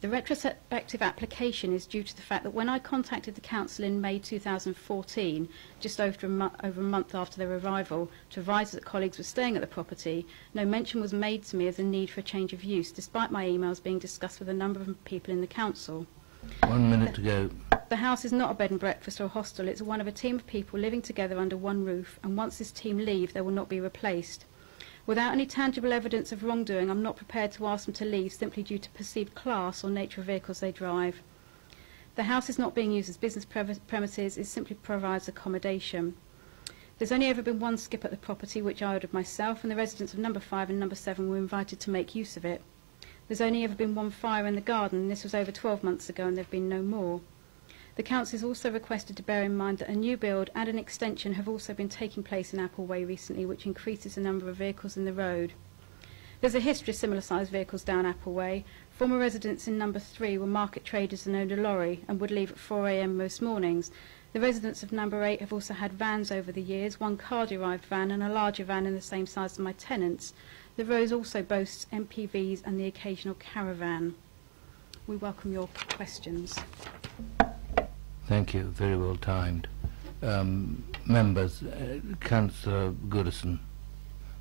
The retrospective application is due to the fact that when I contacted the council in May 2014, just over a month after their arrival, to advise that colleagues were staying at the property, no mention was made to me of the need for a change of use, despite my emails being discussed with a number of people in the council. 1 minute to go. The house is not a bed and breakfast or a hostel. It's one of a team of people living together under one roof, and once this team leave, they will not be replaced. Without any tangible evidence of wrongdoing, I'm not prepared to ask them to leave simply due to perceived class or nature of vehicles they drive. The house is not being used as business premises, it simply provides accommodation. There's only ever been one skip at the property, which I ordered myself, and the residents of number 5 and number 7 were invited to make use of it. There's only ever been one fire in the garden, and this was over 12 months ago, and there have been no more. The council is also requested to bear in mind that a new build and an extension have also been taking place in Apple Way recently, which increases the number of vehicles in the road. There's a history of similar-sized vehicles down Apple Way. Former residents in number 3 were market traders and owned a lorry and would leave at 4 a.m. most mornings. The residents of number 8 have also had vans over the years, one car-derived van and a larger van in the same size as my tenants. The road also boasts MPVs and the occasional caravan. We welcome your questions. Thank you. Very well timed. Members, Councillor Goodison,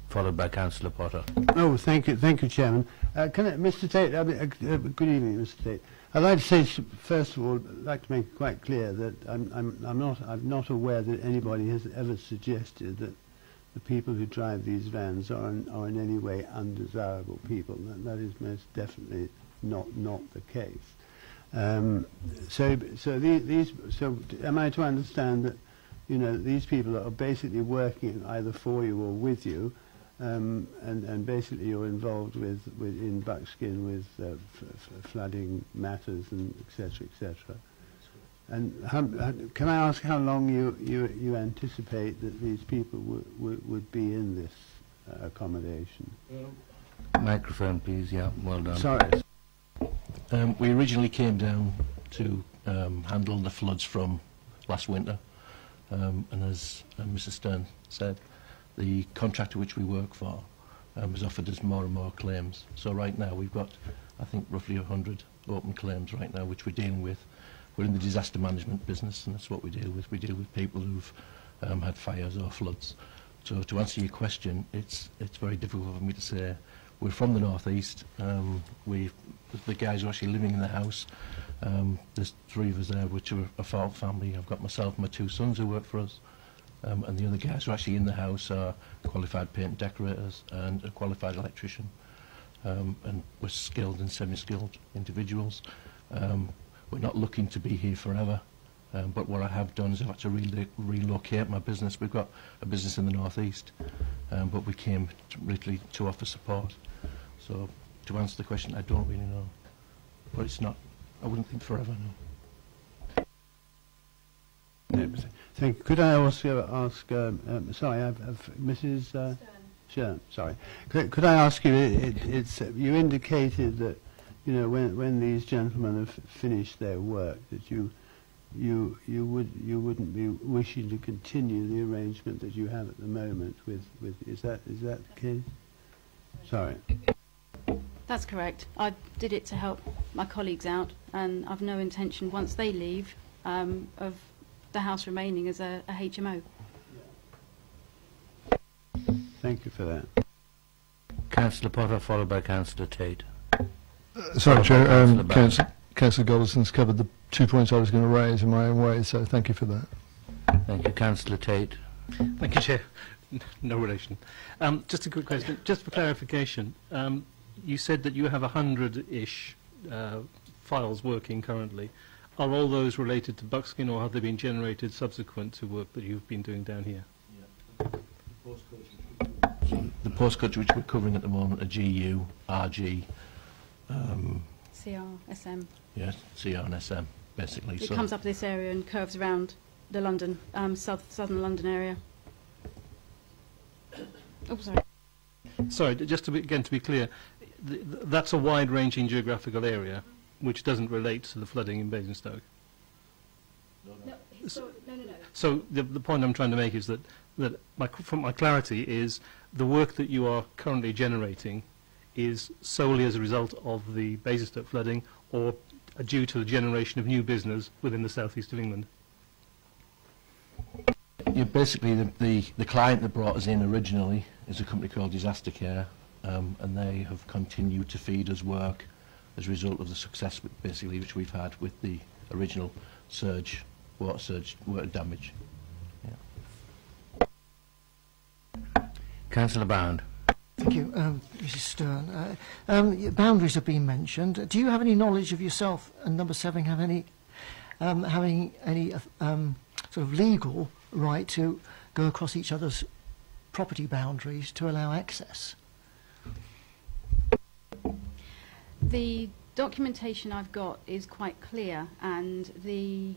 followed by Councillor Potter. Oh, thank you, Chairman. Mr. Tate, good evening, Mr. Tate. I'd like to say, first of all, I'd like to make it quite clear that I'm not aware that anybody has ever suggested that the people who drive these vans are in any way undesirable people. That is most definitely not the case. So am I to understand that, you know, these people are basically working either for you or with you, and basically you're involved in Buckskin with flooding matters and etc. And can I ask how long you anticipate that these people would be in this accommodation? Microphone, please. Yeah, well done. Sorry. We originally came down to handle the floods from last winter, and as Mrs. Stern said, the contractor which we work for has offered us more and more claims. So right now we've got, I think, roughly 100 open claims right now which we're dealing with. We're in the disaster management business, and that's what we deal with. We deal with people who've had fires or floods. So to answer your question, it's very difficult for me to say. We're from the northeast. The guys are actually living in the house. There's 3 of us there, which are a full family. I've got myself and my 2 sons who work for us. And the other guys who are actually in the house are qualified paint and decorators and a qualified electrician. And we're skilled and semi-skilled individuals. We're not looking to be here forever, but what I have done is I've had to relocate my business. We've got a business in the northeast, but we came really to offer support. So to answer the question, I don't really know, but it's not, I wouldn't think forever, no. Thank you. Could I also ask, sorry, Mrs. Stern, sorry. Could I ask you, you indicated that, you know, when these gentlemen have finished their work, that you wouldn't be wishing to continue the arrangement that you have at the moment with is that the case? Sorry. That's correct. I did it to help my colleagues out, and I've no intention, once they leave, of the house remaining as a HMO. Thank you for that. Councillor Potter, followed by Councillor Tate. Sorry, Chair. Councillor Golison's covered the 2 points I was going to raise in my own way, so thank you for that. Thank you. Councillor Tate. Thank you, Chair. No relation. Just a quick question, just for clarification. You said that you have 100-ish files working currently. Are all those related to Buckskin, or have they been generated subsequent to work that you've been doing down here? The postcodes which we're covering at the moment are GU, RG, CR, SM. yes, CR and SM, basically. It comes up this area and curves around the London, southern London area. Oh, sorry. Sorry, just to be clear, that's a wide-ranging geographical area which doesn't relate to the flooding in Basingstoke. No. So the point I'm trying to make is that from my clarity is the work that you are currently generating is solely as a result of the Basingstoke flooding or due to the generation of new business within the southeast of England? Yeah, basically, the client that brought us in originally is a company called Disaster Care, and they have continued to feed us work as a result of the success, basically, which we've had with the original water damage. Yeah. Councillor Bound. Thank you, Mrs Stern. Boundaries have been mentioned. Do you have any knowledge of yourself and number 7 have any having any sort of legal right to go across each other's property boundaries to allow access? The documentation I've got is quite clear, and the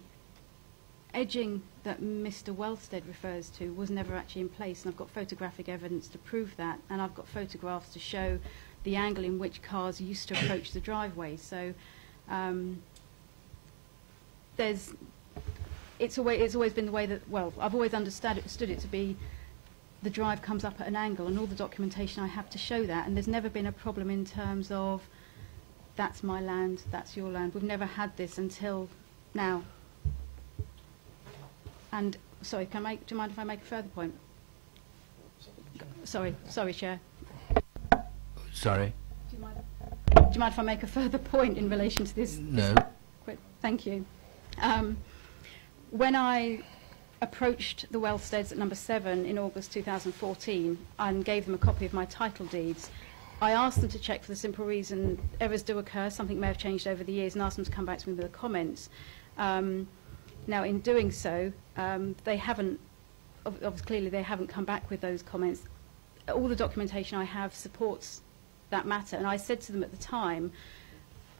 edging that Mr Wellstead refers to was never actually in place, and I've got photographic evidence to prove that, and I've got photographs to show the angle in which cars used to approach the driveway. So it's always been the way that, well, I've always understood it to be the drive comes up at an angle, and all the documentation I have to show that, and there's never been a problem in terms of that's my land, that's your land. We've never had this until now. And sorry, do you mind if I make a further point? Sorry, Chair. Sorry. Do you mind if I make a further point in relation to this? No. Thank you. When I approached the Wellsteads at number 7 in August 2014 and gave them a copy of my title deeds, I asked them to check for the simple reason errors do occur, something may have changed over the years, and asked them to come back to me with the comments. Now, in doing so, they haven't, clearly they haven't come back with those comments. All the documentation I have supports that matter, and I said to them at the time,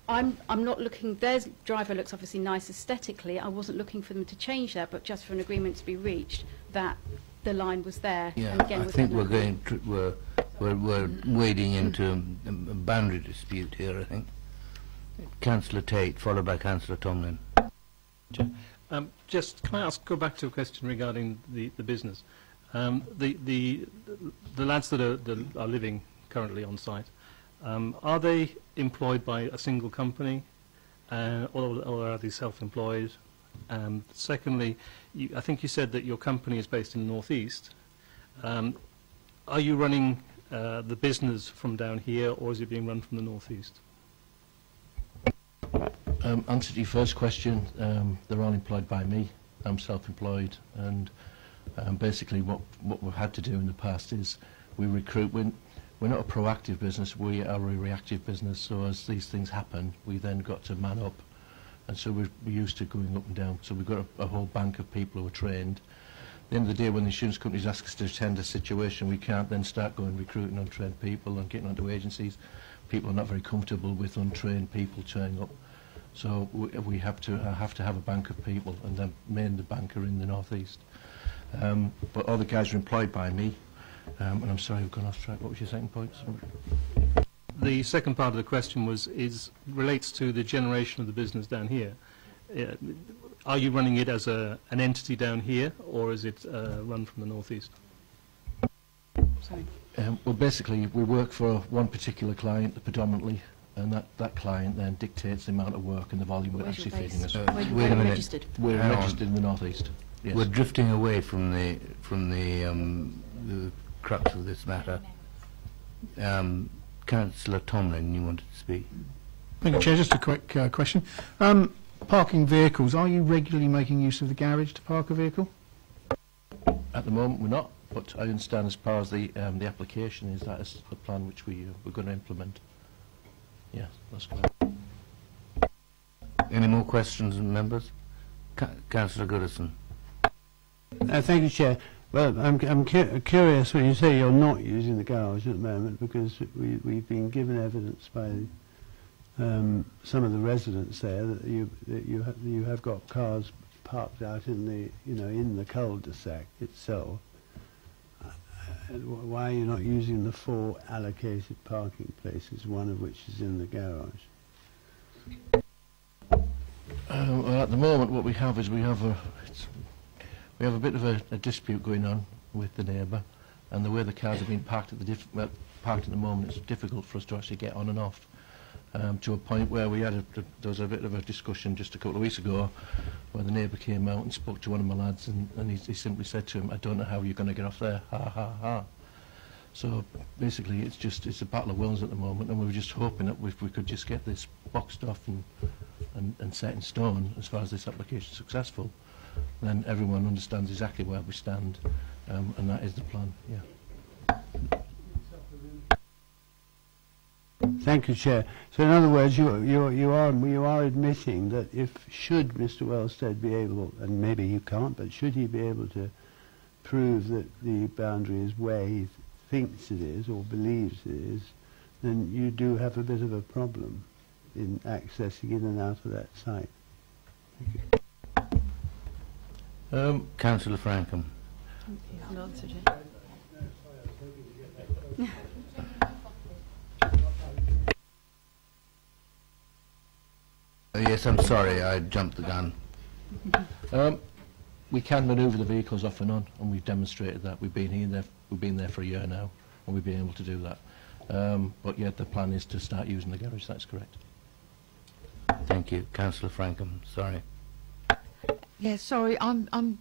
I'm not looking, their driveway looks obviously nice aesthetically, I wasn't looking for them to change that, but just for an agreement to be reached that the line was there. Yeah, and again, I think we're wading into a boundary dispute here, I think. Councillor Tate, followed by Councillor Tomlin. Just can I go back to a question regarding the business? The lads that are living currently on site, are they employed by a single company, or are they self-employed? Secondly, I think you said that your company is based in the northeast. Are you running the business from down here, or is it being run from the northeast? Answer to your first question, they're all employed by me. I'm self-employed, and basically what we've had to do in the past is we recruit. We're not a proactive business, we are a reactive business, so as these things happen, we then got to man up, and so we're used to going up and down. So we've got a whole bank of people who are trained. At the end of the day, when the insurance companies ask us to attend a situation, we can't then start going recruiting untrained people and getting onto agencies. People are not very comfortable with untrained people turning up. So we have to have a bank of people, and the main bank are in the northeast. But all the guys are employed by me. And I'm sorry, I've gone off track. What was your second point? The second part of the question relates to the generation of the business down here. Are you running it as an entity down here, or is it run from the northeast? Sorry. Well, basically, we work for one particular client predominantly, and that client then dictates the amount of work and the volume we're actually feeding us. Wait a minute. Registered? We're registered in the northeast. Yes. We're drifting away from the crux of this matter. Councillor Tomlin, you wanted to speak. Thank you, Chair. Just a quick question. Parking vehicles, are you regularly making use of the garage to park a vehicle? At the moment, we're not, but I understand as far as the application is, that is the plan which we're going to implement. Yeah, that's correct. Any more questions from members? Councillor Goodison. Thank you, Chair. Well, I'm curious when you say you're not using the garage at the moment, because we've been given evidence by some of the residents there that you have got cars parked out in the cul-de-sac itself. Why are you not using the 4 allocated parking places, one of which is in the garage? Well, at the moment, what we have is we have a bit of a dispute going on with the neighbour, and the way the cars have been parked at the parked at the moment, it's difficult for us to actually get on and off. To a point where we had there was a bit of a discussion just a couple of weeks ago where the neighbour came out and spoke to one of my lads, and he simply said to him, "I don't know how you're going to get off there, ha ha ha." So basically it's a battle of wills at the moment, and we were just hoping that if we could just get this boxed off and set in stone as far as this application is successful, then everyone understands exactly where we stand, and that is the plan. Yeah. Thank you, Chair. So in other words, you are admitting that should Mr. Wellstead be able, and maybe he can't, but should he be able to prove that the boundary is where he thinks it is or believes it is, then you do have a bit of a problem in accessing in and out of that site. Thank you. Councillor Frankham. Yes, I'm sorry, I jumped the gun. We can manoeuvre the vehicles off and on, and we've demonstrated that. We've been there for a year now, and we've been able to do that. But yeah, the plan is to start using the garage. That's correct. Thank you, Councillor Frankham. Sorry. Yeah, sorry, I'm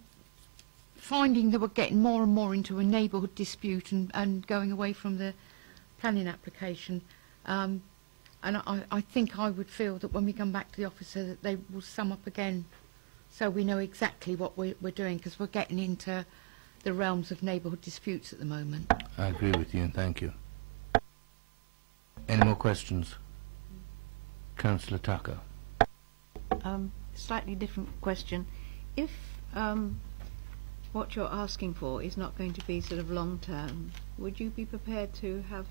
finding that we're getting more and more into a neighbourhood dispute and going away from the planning application. And I think I would feel that when we come back to the officer that they will sum up again so we know exactly what we're doing, because we're getting into the realms of neighbourhood disputes at the moment. I agree with you, and thank you. Any more questions? Councillor Tucker. Slightly different question. If what you're asking for is not going to be sort of long term, would you be prepared to have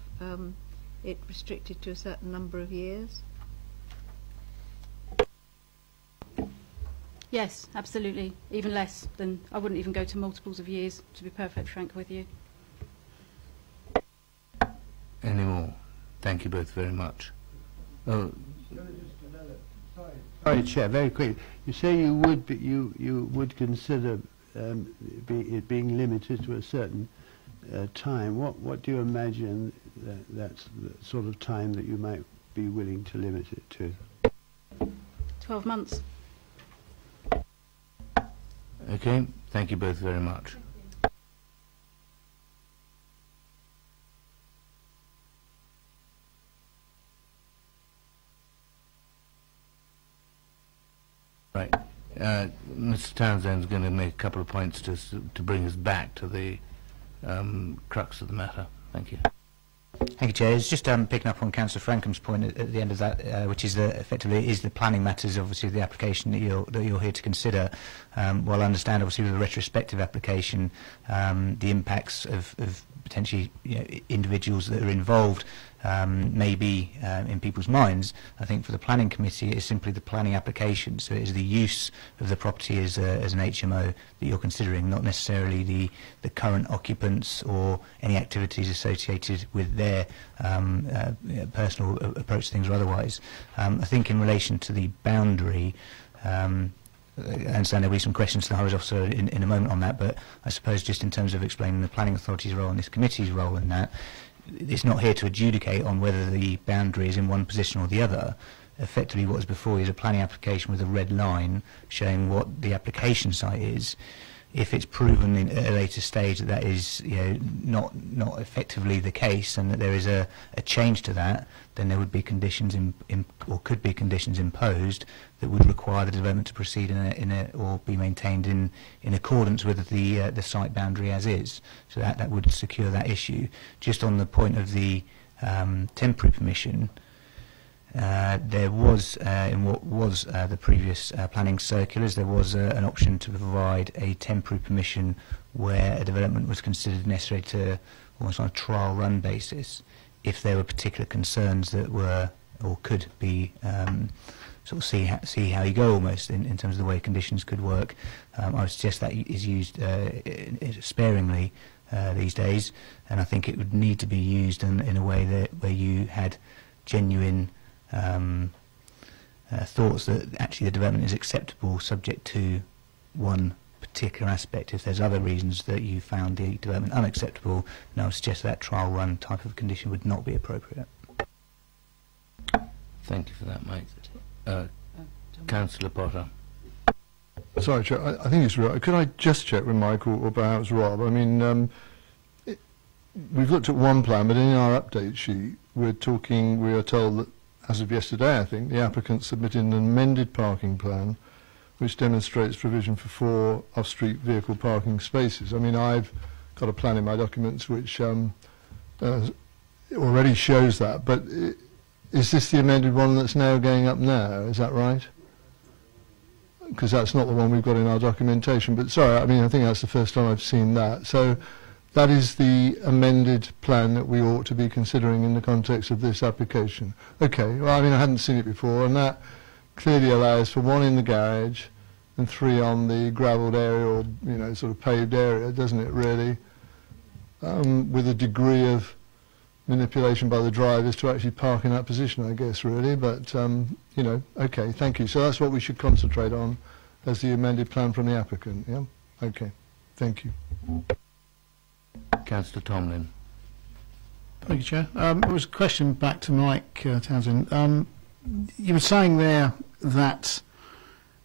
it restricted to a certain number of years? Yes, absolutely. Even less than, I wouldn't even go to multiples of years, to be perfectly frank with you. Any more? Thank you both very much. Oh. Sorry, Chair, very quickly. You say you would consider it being limited to a certain time. What do you imagine that's the sort of time that you might be willing to limit it to? 12 months. Okay, thank you both very much. Right. Mr. Townsend's going to make a couple of points to bring us back to the crux of the matter. Thank you. Thank you, Chair. It's just picking up on Councillor Frankham's point at the end of that, which is effectively is the planning matters, obviously, the application that you're here to consider. Well, I understand, obviously, with the retrospective application, the impacts of potentially individuals that are involved may be in people's minds. I think for the planning committee, it's simply the planning application. So it is the use of the property as an HMO that you're considering, not necessarily the current occupants or any activities associated with their personal approach to things or otherwise. I think in relation to the boundary, I understand there'll be some questions to the Highways Officer in a moment on that, but I suppose just in terms of explaining the planning authority's role and this committee's role in that, it's not here to adjudicate on whether the boundary is in one position or the other. Effectively what is before you is a planning application with a red line showing what the application site is. If it's proven at a later stage that that is not effectively the case and that there is a change to that, then there would be conditions or could be conditions imposed that would require the development to proceed or be maintained in accordance with the site boundary as is. So that would secure that issue. Just on the point of the temporary permission, there was, in what was the previous planning circulars, there was an option to provide a temporary permission where a development was considered necessary to almost on a trial run basis if there were particular concerns that were or could be sort of see how you go almost in terms of the way conditions could work. I would suggest that is used sparingly these days, and I think it would need to be used in a way that where you had genuine thoughts that actually the development is acceptable subject to one particular aspect. If there's other reasons that you found the development unacceptable, then I would suggest that trial run type of condition would not be appropriate. Thank you for that, Mike. Councillor Potter. Sorry, Chair, I think it's right. Could I just check with Michael or perhaps Rob? I mean, we've looked at one plan, but in our update sheet, we are told that, as of yesterday, I think, the applicant submitted an amended parking plan which demonstrates provision for 4 off-street vehicle parking spaces. I mean, I've got a plan in my documents which already shows that, but is this the amended one that's now going up now? Is that right? Because that's not the one we've got in our documentation. But sorry, I mean, I think that's the first time I've seen that. So that is the amended plan that we ought to be considering in the context of this application. Okay, well, I mean, I hadn't seen it before, and that clearly allows for 1 in the garage and 3 on the gravelled area or, you know, sort of paved area, doesn't it, really? With a degree of manipulation by the drivers to actually park in that position, I guess, really. But, you know, okay, thank you. So that's what we should concentrate on as the amended plan from the applicant, yeah? Okay, thank you. Councillor Tomlin. Thank you, Chair. It was a question back to Mike Townsend. You were saying there that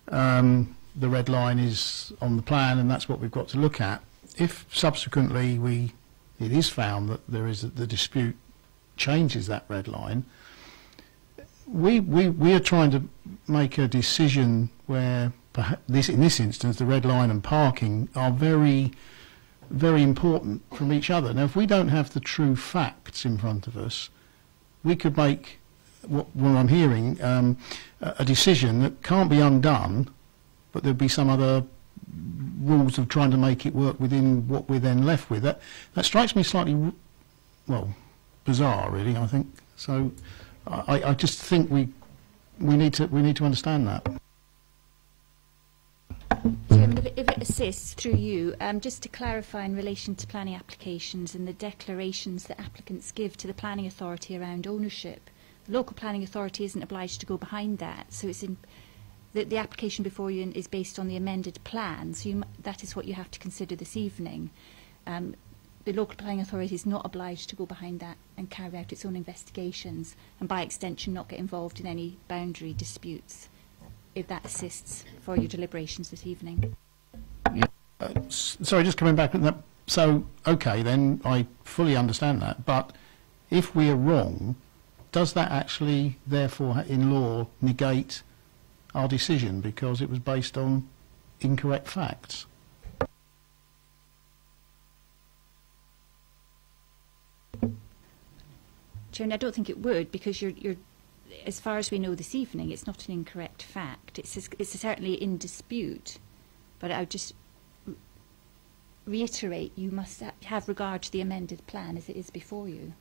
the red line is on the plan and that's what we've got to look at. If subsequently it is found that there is the dispute changes that red line, we are trying to make a decision where in this instance the red line and parking are very, very important from each other. Now, if we don't have the true facts in front of us, we could make what I'm hearing a decision that can't be undone, but there'll be some other rules of trying to make it work within what we're then left with. That strikes me slightly, well, bizarre, really, I think. So I just think we need to understand that. Chairman, if it assists through you, just to clarify in relation to planning applications and the declarations that applicants give to the planning authority around ownership, the local planning authority isn't obliged to go behind that. So it's in the application before you is based on the amended plan, so that is what you have to consider this evening. The local planning authority is not obliged to go behind that and carry out its own investigations, and by extension not get involved in any boundary disputes, if that assists for your deliberations this evening. Sorry, just coming back on that. So, okay, then I fully understand that, but if we are wrong, does that actually, therefore, in law, negate our decision because it was based on incorrect facts? Chairman, I don't think it would, because you're as far as we know this evening, it's not an incorrect fact. It's certainly in dispute, but I would just reiterate you must have regard to the amended plan as it is before you.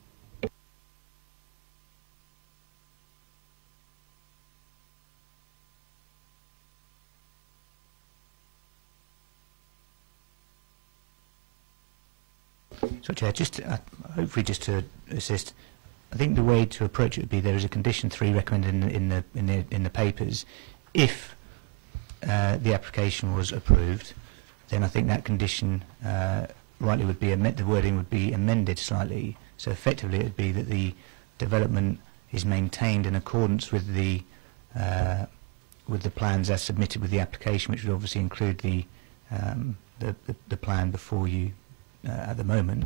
So, Chair, just hopefully just to assist, I think the way to approach it would be there is a condition 3 recommended in the papers. If the application was approved, then I think that condition rightly would be the wording would be amended slightly. So effectively, it would be that the development is maintained in accordance with the plans as submitted with the application, which would obviously include the plan before you. At the moment,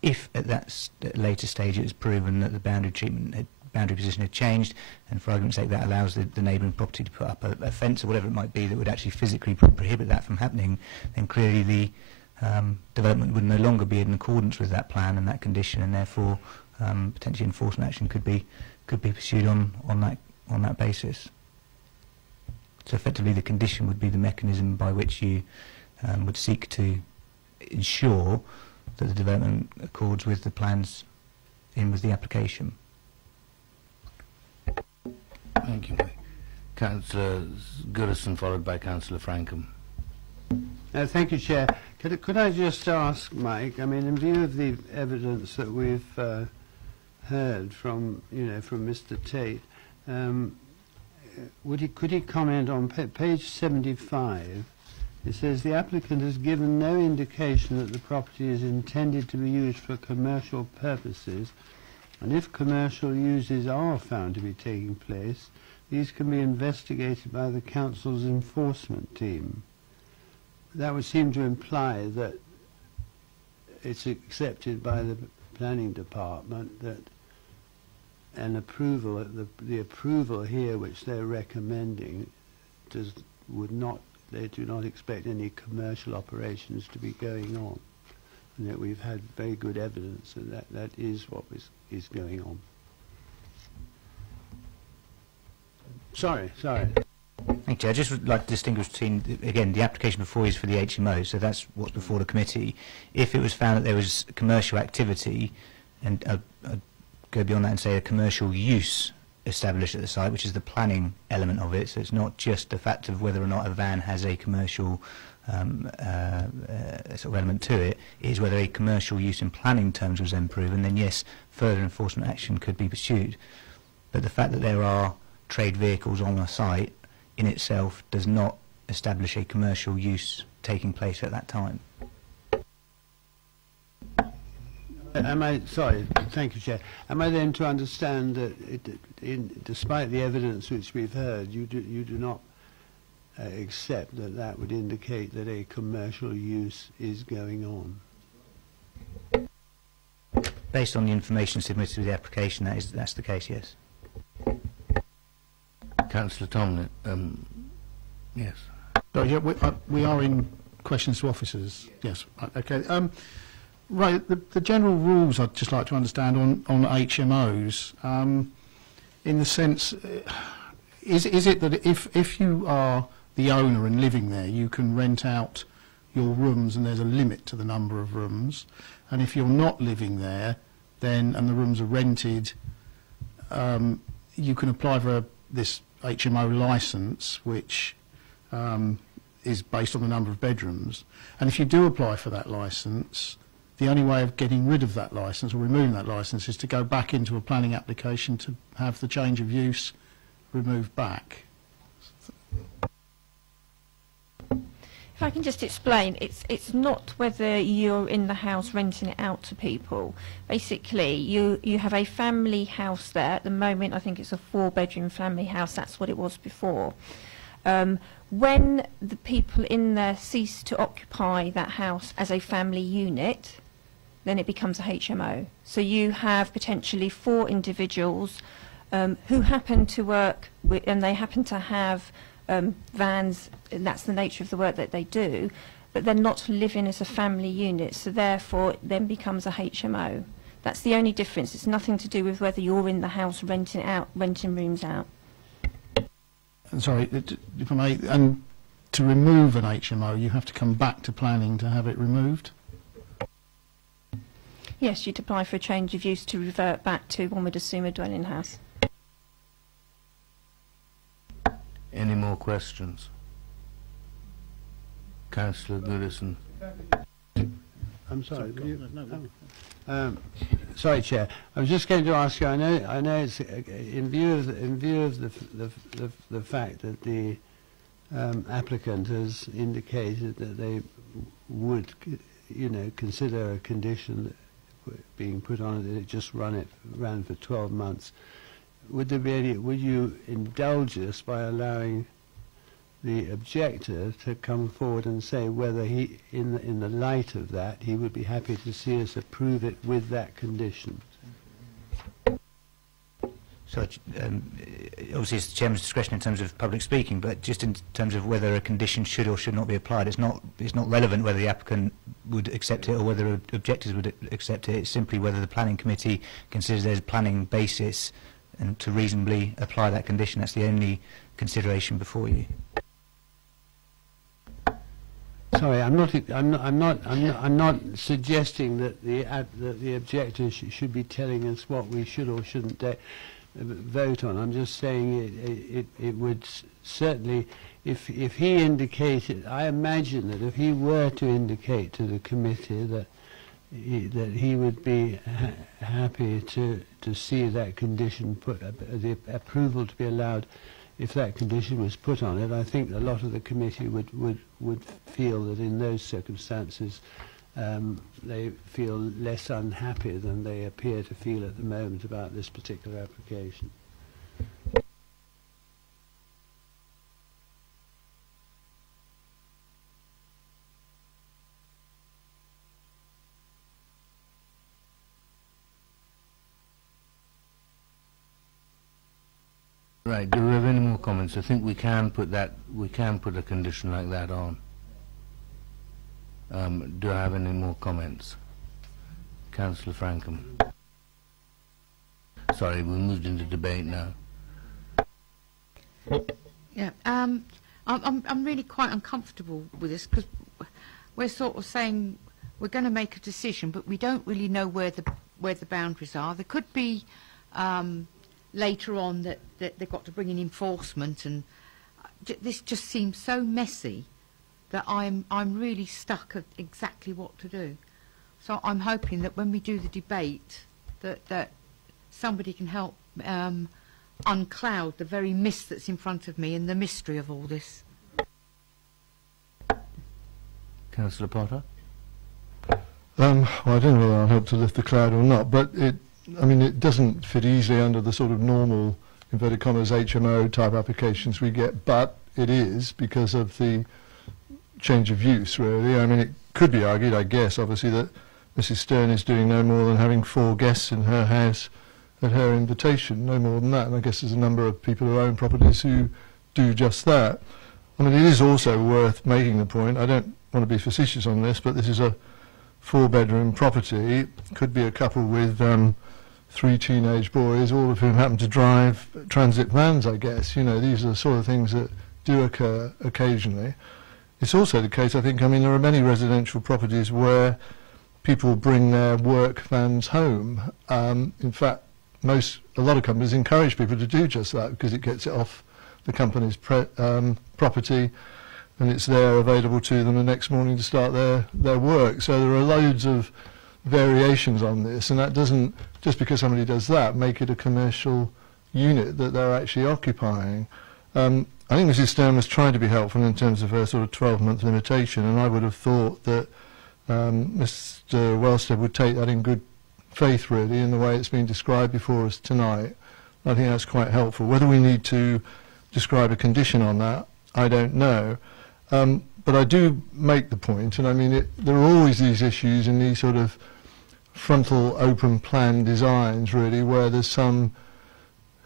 if at that later stage it is proven that the boundary position had changed, and for argument's sake that allows the neighbouring property to put up a fence or whatever it might be that would actually physically prohibit that from happening, then clearly the development would no longer be in accordance with that plan and that condition, and therefore potentially enforcement action could be pursued on that basis. So effectively, the condition would be the mechanism by which you would seek to ensure that the development accords with the plans in with the application. Thank you. Councillor Goodison, followed by Councillor Frankham. Thank you, Chair. Could I just ask, Mike, I mean, in view of the evidence that we've heard from Mr. Tate, could he comment on page 75? It says the applicant has given no indication that the property is intended to be used for commercial purposes, and if commercial uses are found to be taking place, these can be investigated by the council's enforcement team. That would seem to imply that it's accepted by the planning department that an approval, the approval here which they're recommending, they do not expect any commercial operations to be going on, and that we've had very good evidence that that is what is going on. Sorry. Thank you. I just would like to distinguish between, again, the application before is for the HMO, so that's what's before the committee. If it was found that there was commercial activity, and I'd go beyond that and say a commercial use established at the site, which is the planning element of it, so it's not just the fact of whether or not a van has a commercial sort of element to it, it is whether a commercial use in planning terms was then proven, then yes, further enforcement action could be pursued. But the fact that there are trade vehicles on the site in itself does not establish a commercial use taking place at that time. Sorry, thank you, Chair. Am I then to understand that, despite the evidence which we've heard, you do not accept that that would indicate that a commercial use is going on? Based on the information submitted with the application, that's the case, yes. Councillor Tomlin, yes. So, yeah, we are in questions to officers. Yes. Okay. Right. The general rules I'd just like to understand on HMOs, in the sense, is it that if you are the owner and living there, you can rent out your rooms and there's a limit to the number of rooms, and if you're not living there, then and the rooms are rented, you can apply for this HMO licence, which is based on the number of bedrooms. And if you do apply for that licence, the only way of getting rid of that licence or removing that licence is to go back into a planning application to have the change of use removed back. If I can just explain, it's not whether you're in the house renting it out to people. Basically, you have a family house there. At the moment, I think it's a 4-bedroom family house. That's what it was before. When the people in there cease to occupy that house as a family unit, then it becomes a HMO. So you have potentially 4 individuals who happen to work with, and they happen to have vans, and that's the nature of the work that they do, but they're not living as a family unit, so therefore it then becomes a HMO. That's the only difference. It's nothing to do with whether you're in the house renting rooms out. Sorry, if I may, and to remove an HMO, you have to come back to planning to have it removed? Yes, you'd apply for a change of use to revert back to, one would assume, a dwelling house. Any more questions? Councillor Goodison. I'm sorry. Sorry, Chair. I was just going to ask you. I know it's in view of the fact that the applicant has indicated that they would, consider a condition being put on it that it just ran for 12 months. Would you indulge us by allowing the objector to come forward and say whether he, in the light of that, he would be happy to see us approve it with that condition? So, obviously it's the Chairman's discretion in terms of public speaking, but just in terms of whether a condition should or should not be applied, it's not relevant whether the applicant would accept it or whether objectors would accept it. It's simply whether the planning committee considers there's a planning basis and to reasonably apply that condition. That's the only consideration before you. Sorry, I'm not suggesting that the objector should be telling us what we should or shouldn't vote on. I'm just saying it would certainly, if he indicated, I imagine that if he were to indicate to the committee that he would be happy to see that condition put, the approval to be allowed if that condition was put on it, I think a lot of the committee would feel that in those circumstances they feel less unhappy than they appear to feel at the moment about this particular application. Right, do we have any more comments? I think we can put a condition like that on. Do I have any more comments? Councillor Frankham. Sorry, we moved into debate now. Yeah, I'm really quite uncomfortable with this because we're sort of saying we're going to make a decision, but we don't really know where the boundaries are. There could be later on that they've got to bring in enforcement, and this just seems so messy that I'm really stuck at exactly what to do. So I'm hoping that when we do the debate that somebody can help uncloud the very mist that's in front of me and the mystery of all this. Councillor Potter? Well, I don't know whether I'll help to lift the cloud or not, but I mean, it doesn't fit easily under the sort of normal, inverted commas, HMO type applications we get, but it is because of the change of use, really. I mean, it could be argued, I guess, obviously, that Mrs. Stern is doing no more than having 4 guests in her house at her invitation, no more than that. And I guess there's a number of people who own properties who do just that. I mean, it is also worth making the point, I don't want to be facetious on this, but this is a 4-bedroom property, could be a couple with 3 teenage boys, all of whom happen to drive transit vans, I guess. You know, these are the sort of things that do occur occasionally. It's also the case, I think, I mean, there are many residential properties where people bring their work vans home. In fact, a lot of companies encourage people to do just that because it gets it off the company's property and it's there available to them the next morning to start their work. So there are loads of variations on this, and that doesn't, just because somebody does that, make it a commercial unit that they're actually occupying. I think Mrs. Stern was trying to be helpful in terms of her sort of 12-month limitation, and I would have thought that Mr. Wellstead would take that in good faith, really, in the way it's been described before us tonight. I think that's quite helpful. Whether we need to describe a condition on that, I don't know. But I do make the point, and I mean, there are always these issues in these sort of frontal open plan designs, really, where there's some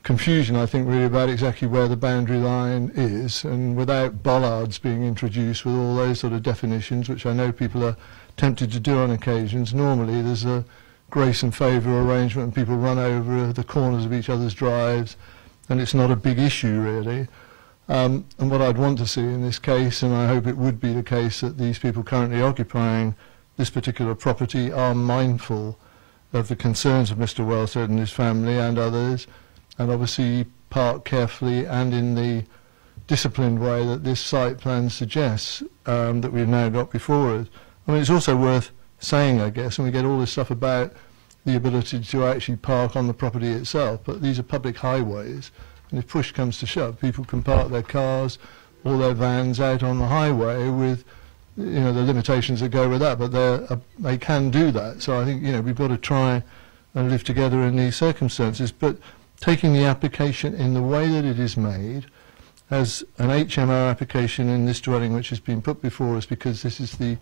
confusion, I think, really about exactly where the boundary line is, and without bollards being introduced with all those sort of definitions, which I know people are tempted to do on occasions, normally there's a grace and favour arrangement and people run over the corners of each other's drives, and it's not a big issue, really. And what I'd want to see in this case, and I hope it would be the case, that these people currently occupying this particular property are mindful of the concerns of Mr. Wellstead and his family and others, and obviously park carefully and in the disciplined way that this site plan suggests, that we've now got before us. I mean, it's also worth saying, I guess, and we get all this stuff about the ability to actually park on the property itself, but these are public highways, and if push comes to shove, people can park their cars or their vans out on the highway with, you know, the limitations that go with that, but they can do that. So I think, you know, we've got to try and live together in these circumstances, but taking the application in the way that it is made as an HMO application in this dwelling which has been put before us because this is the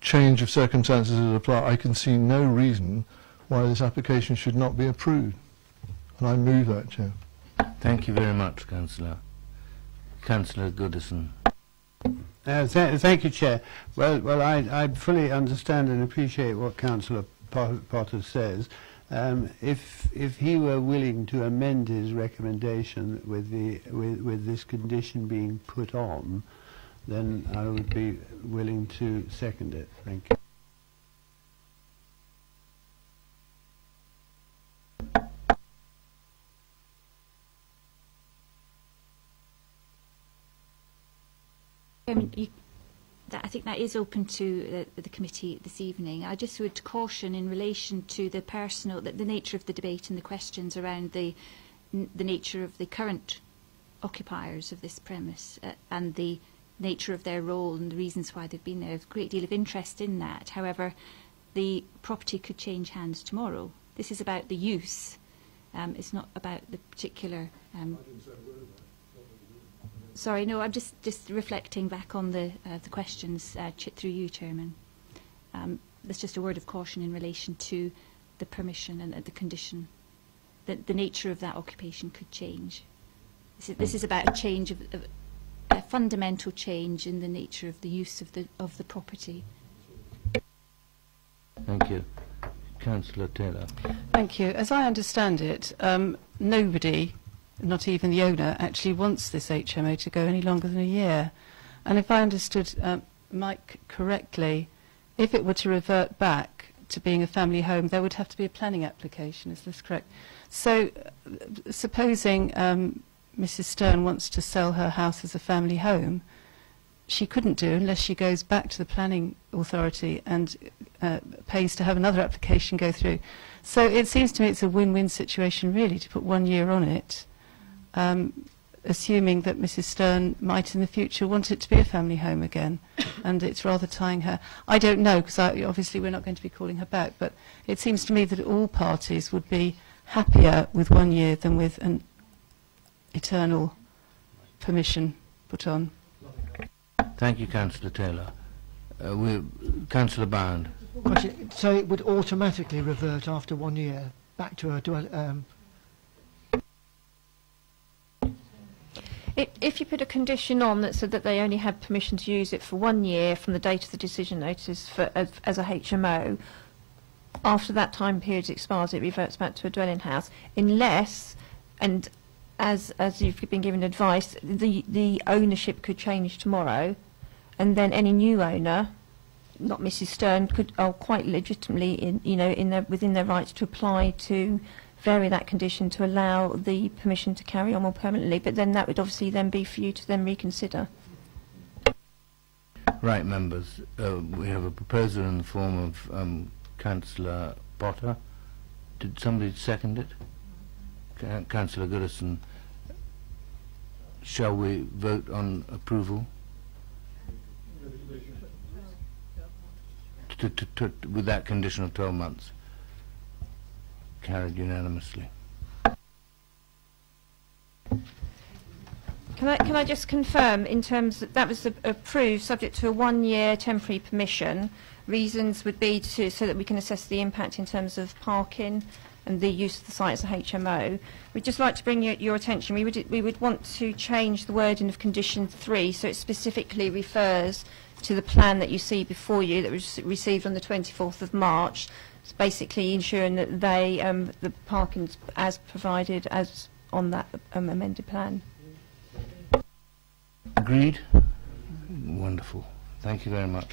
change of circumstances that apply, I can see no reason why this application should not be approved. And I move that, Chair. Thank you very much, Councillor. Councillor Goodison. Thank you, Chair. Well, I fully understand and appreciate what Councillor Potter says. If he were willing to amend his recommendation with this condition being put on, then I would be willing to second it. Thank you. I think that is open to the committee this evening. I just would caution in relation to the personal, the nature of the debate and the questions around the nature of the current occupiers of this premise and the nature of their role and the reasons why they've been there. There's a great deal of interest in that. However, the property could change hands tomorrow. This is about the use. It's not about the particular... sorry, no, I'm just reflecting back on the questions through you, Chairman. There's just a word of caution in relation to the permission and the condition. The nature of that occupation could change. This is about a change of a fundamental change in the nature of the use of the property. Thank you. Councillor Taylor. Thank you. As I understand it, nobody, not even the owner, actually wants this HMO to go any longer than a year. And if I understood Mike correctly, if it were to revert back to being a family home, there would have to be a planning application. Is this correct? So, supposing Mrs. Stern wants to sell her house as a family home, she couldn't do unless she goes back to the planning authority and pays to have another application go through. So it seems to me it's a win-win situation really to put 1 year on it, assuming that Mrs. Stern might in the future want it to be a family home again, and it's rather tying her. I don't know, because obviously we're not going to be calling her back, but it seems to me that all parties would be happier with 1 year than with an eternal permission put on. Thank you, Councillor Taylor. Councillor Bound. Question. So it would automatically revert after 1 year back to a If you put a condition on that said that they only had permission to use it for 1 year from the date of the decision notice as a HMO, after that time period expires, it reverts back to a dwelling house, unless, and as you've been given advice, the ownership could change tomorrow, and then any new owner, not Mrs. Stern, could quite legitimately, within their rights to apply to vary that condition to allow the permission to carry on more permanently. But then that would obviously then be for you to then reconsider. Right, members. We have a proposal in the form of Councillor Potter. Did somebody second it? Councillor Goodison. Shall we vote on approval? With that condition of 12 months. Carried unanimously. Can I just confirm, in terms of that was approved subject to a 1 year temporary permission? Reasons would be so that we can assess the impact in terms of parking and the use of the site as a HMO. We'd just like to bring your attention. We would want to change the wording of condition 3 so it specifically refers to the plan that you see before you that was received on the 24th of March. It's basically ensuring that the parking's as provided as on that amended plan. Agreed? Wonderful. Thank you very much.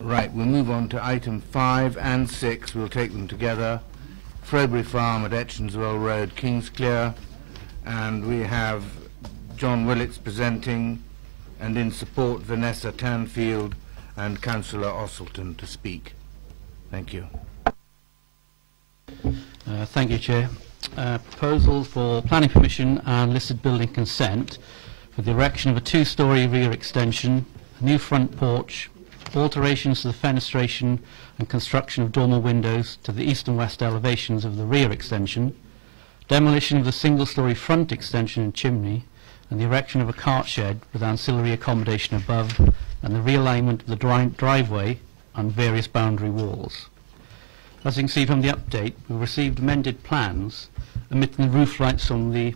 Right, we'll move on to item 5 and 6. We'll take them together. Frowbury Farm at Etchinswell Road, Kingsclere. And we have John Willits presenting, and in support Vanessa Tanfield and Councillor Osselton to speak. Thank you. Thank you, Chair. Proposal for planning permission and listed building consent for the erection of a 2-storey rear extension, a new front porch, alterations to the fenestration and construction of dormer windows to the east and west elevations of the rear extension, demolition of the single-storey front extension and chimney, and the erection of a cart shed with ancillary accommodation above, and the realignment of the driveway and various boundary walls. As you can see from the update, we received amended plans omitting the roof lights from the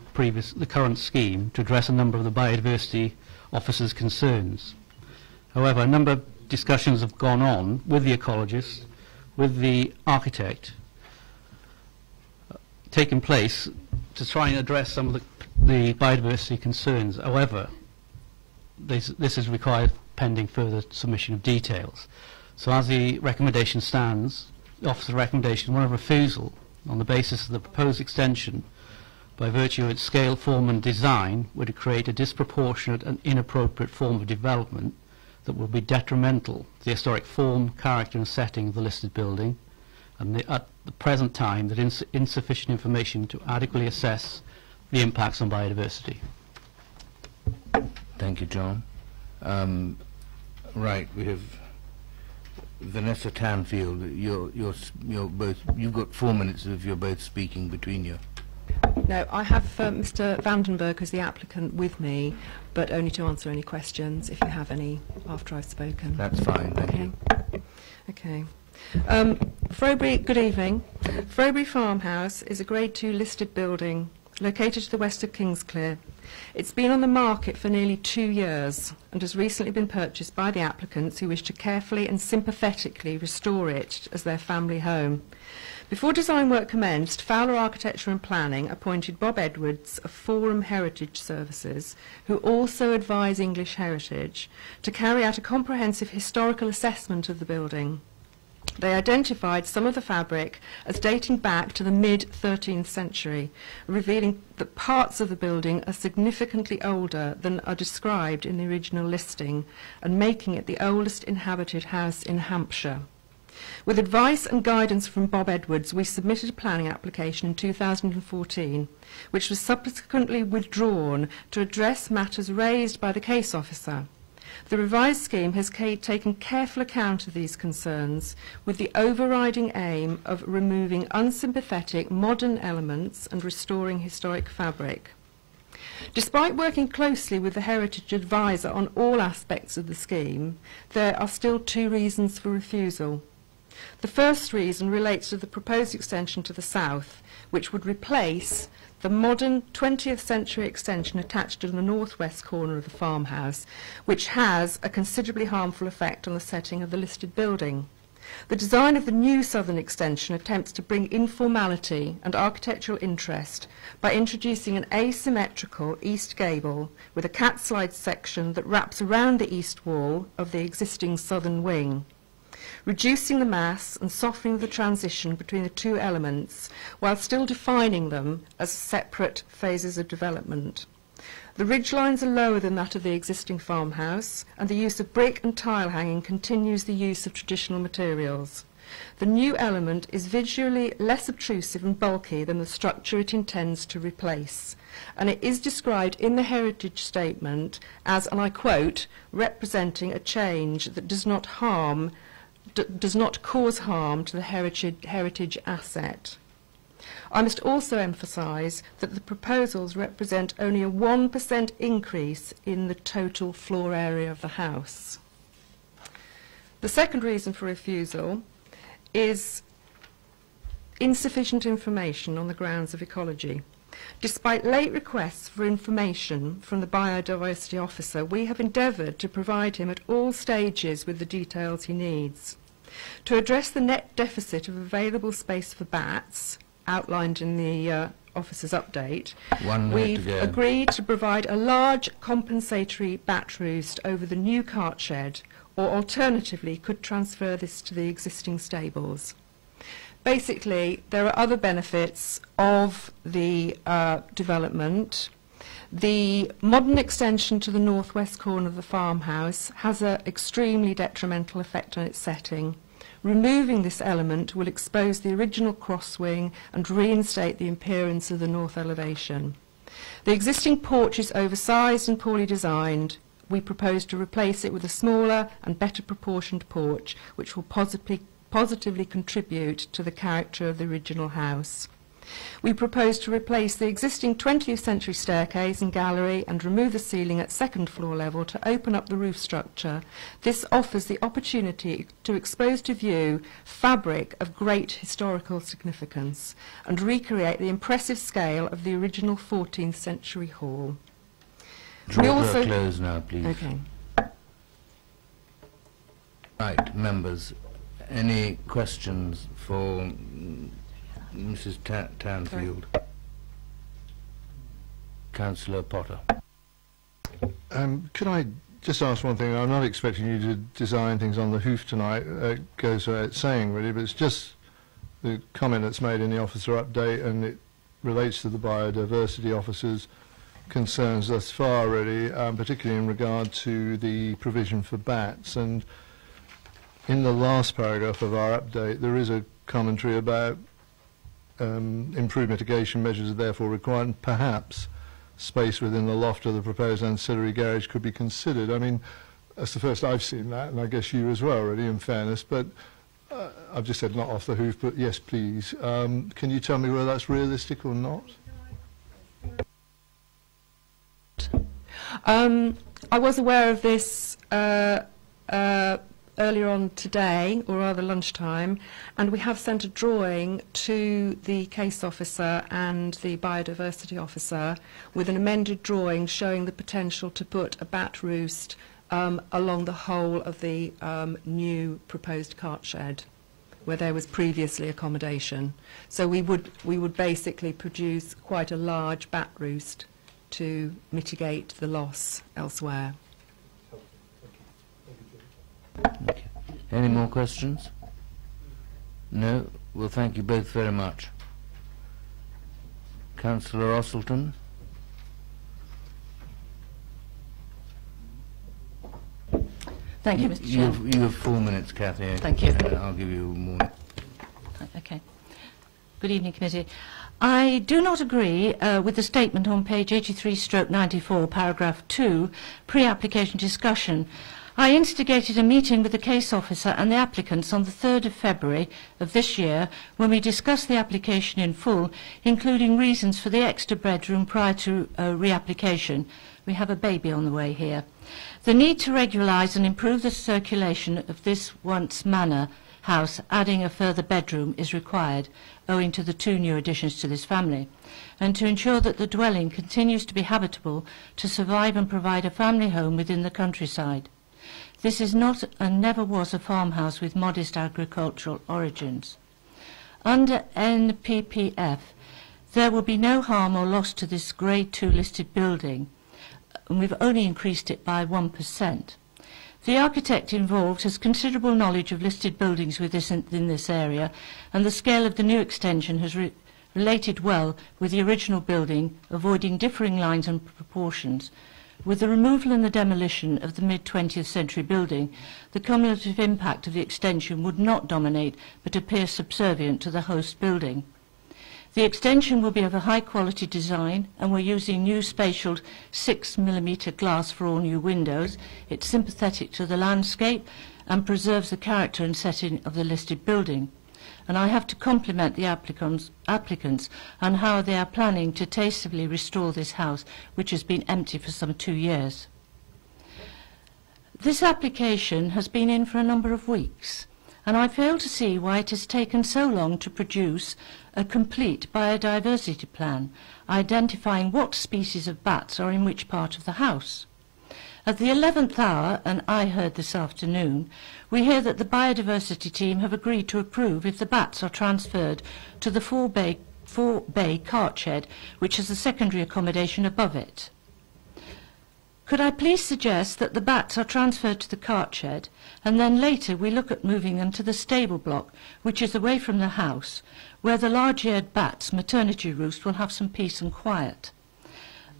current scheme to address a number of the biodiversity officer's concerns. However, a number of discussions have gone on with the ecologist, with the architect, taken place to try and address some of the biodiversity concerns. However, this is required pending further submission of details. So as the recommendation stands, the officer's recommendation, one of refusal on the basis of the proposed extension by virtue of its scale, form and design would create a disproportionate and inappropriate form of development that will be detrimental to the historic form, character and setting of the listed building, and at the present time that insufficient information to adequately assess the impacts on biodiversity. Thank you, John. Right, we have Vanessa Tanfield. You're both. You've got 4 minutes if you're both speaking between you. No, I have Mr. Vandenberg as the applicant with me, but only to answer any questions if you have any after I've spoken. That's fine, thank you. Okay. Frowbury, good evening. Frowbury Farmhouse is a Grade 2 listed building located to the west of Kingsclere. It's been on the market for nearly 2 years and has recently been purchased by the applicants who wish to carefully and sympathetically restore it as their family home. Before design work commenced, Fowler Architecture and Planning appointed Bob Edwards of Forum Heritage Services, who also advise English heritage, to carry out a comprehensive historical assessment of the building. They identified some of the fabric as dating back to the mid-13th century, revealing that parts of the building are significantly older than are described in the original listing, and making it the oldest inhabited house in Hampshire. With advice and guidance from Bob Edwards, we submitted a planning application in 2014, which was subsequently withdrawn to address matters raised by the case officer. The revised scheme has taken careful account of these concerns, with the overriding aim of removing unsympathetic modern elements and restoring historic fabric. Despite working closely with the Heritage Advisor on all aspects of the scheme, there are still 2 reasons for refusal. The first reason relates to the proposed extension to the south, which would replace the modern 20th century extension attached to the northwest corner of the farmhouse, which has a considerably harmful effect on the setting of the listed building. The design of the new southern extension attempts to bring informality and architectural interest by introducing an asymmetrical east gable with a cat-slide section that wraps around the east wall of the existing southern wing, reducing the mass and softening the transition between the 2 elements while still defining them as separate phases of development. The ridgelines are lower than that of the existing farmhouse, and the use of brick and tile hanging continues the use of traditional materials. The new element is visually less obtrusive and bulky than the structure it intends to replace, and it is described in the heritage statement as, and I quote, representing a change that does not cause harm to the heritage asset. I must also emphasise that the proposals represent only a 1% increase in the total floor area of the house. The second reason for refusal is insufficient information on the grounds of ecology. Despite late requests for information from the biodiversity officer, we have endeavoured to provide him at all stages with the details he needs. To address the net deficit of available space for bats, outlined in the officer's update, we've agreed to provide a large compensatory bat roost over the new cart shed, or alternatively could transfer this to the existing stables. Basically, there are other benefits of the development. The modern extension to the northwest corner of the farmhouse has an extremely detrimental effect on its setting. Removing this element will expose the original crosswing and reinstate the appearance of the north elevation. The existing porch is oversized and poorly designed. We propose to replace it with a smaller and better proportioned porch, which will positively contribute to the character of the original house. We propose to replace the existing 20th century staircase and gallery and remove the ceiling at second floor level to open up the roof structure. This offers the opportunity to expose to view fabric of great historical significance and recreate the impressive scale of the original 14th century hall. Draw to a close now, please. Okay. Right, members, any questions for Mrs. Tanfield? Councillor Potter. Could I just ask one thing? I'm not expecting you to design things on the hoof tonight. It goes without saying, really, but it's just the comment that's made in the officer update, and it relates to the biodiversity officer's concerns thus far, really, particularly in regard to the provision for bats. And in the last paragraph of our update, there is a commentary about improved mitigation measures are therefore required, and perhaps space within the loft of the proposed ancillary garage could be considered. I mean, that's the first I've seen that, and I guess you as well, really, in fairness, but I've just said not off the hoof, but yes, please. Can you tell me whether that's realistic or not? I was aware of this earlier on today, or rather lunchtime, and we have sent a drawing to the case officer and the biodiversity officer with an amended drawing showing the potential to put a bat roost along the whole of the new proposed cart shed, where there was previously accommodation. So we would basically produce quite a large bat roost to mitigate the loss elsewhere. Okay. Any more questions? No? Well, thank you both very much. Councillor Osselton? Thank you, Mr. Chair. You have 4 minutes, Cathy. Thank you. I'll give you more. Okay. Good evening, committee. I do not agree with the statement on page 83/94, paragraph 2, pre-application discussion. I instigated a meeting with the case officer and the applicants on the 3rd of February of this year when we discussed the application in full, including reasons for the extra bedroom prior to reapplication. We have a baby on the way here. The need to regularise and improve the circulation of this once manor house, adding a further bedroom, is required, owing to the 2 new additions to this family, and to ensure that the dwelling continues to be habitable to survive and provide a family home within the countryside. This is not and never was a farmhouse with modest agricultural origins. Under NPPF, there will be no harm or loss to this Grade 2 listed building, and we've only increased it by 1%. The architect involved has considerable knowledge of listed buildings within this area, and the scale of the new extension has related well with the original building, avoiding differing lines and proportions. With the removal and the demolition of the mid-20th century building, the cumulative impact of the extension would not dominate but appear subservient to the host building. The extension will be of a high-quality design, and we're using new spatialed 6mm glass for all new windows. It's sympathetic to the landscape and preserves the character and setting of the listed building. And I have to compliment the applicants on how they are planning to tastefully restore this house, which has been empty for some 2 years. This application has been in for a number of weeks, and I fail to see why it has taken so long to produce a complete biodiversity plan, identifying what species of bats are in which part of the house. At the 11th hour, and I heard this afternoon, we hear that the biodiversity team have agreed to approve if the bats are transferred to the four-bay cart shed, which has a secondary accommodation above it. Could I please suggest that the bats are transferred to the cart shed, and then later we look at moving them to the stable block, which is away from the house, where the large-eared bat's maternity roost will have some peace and quiet.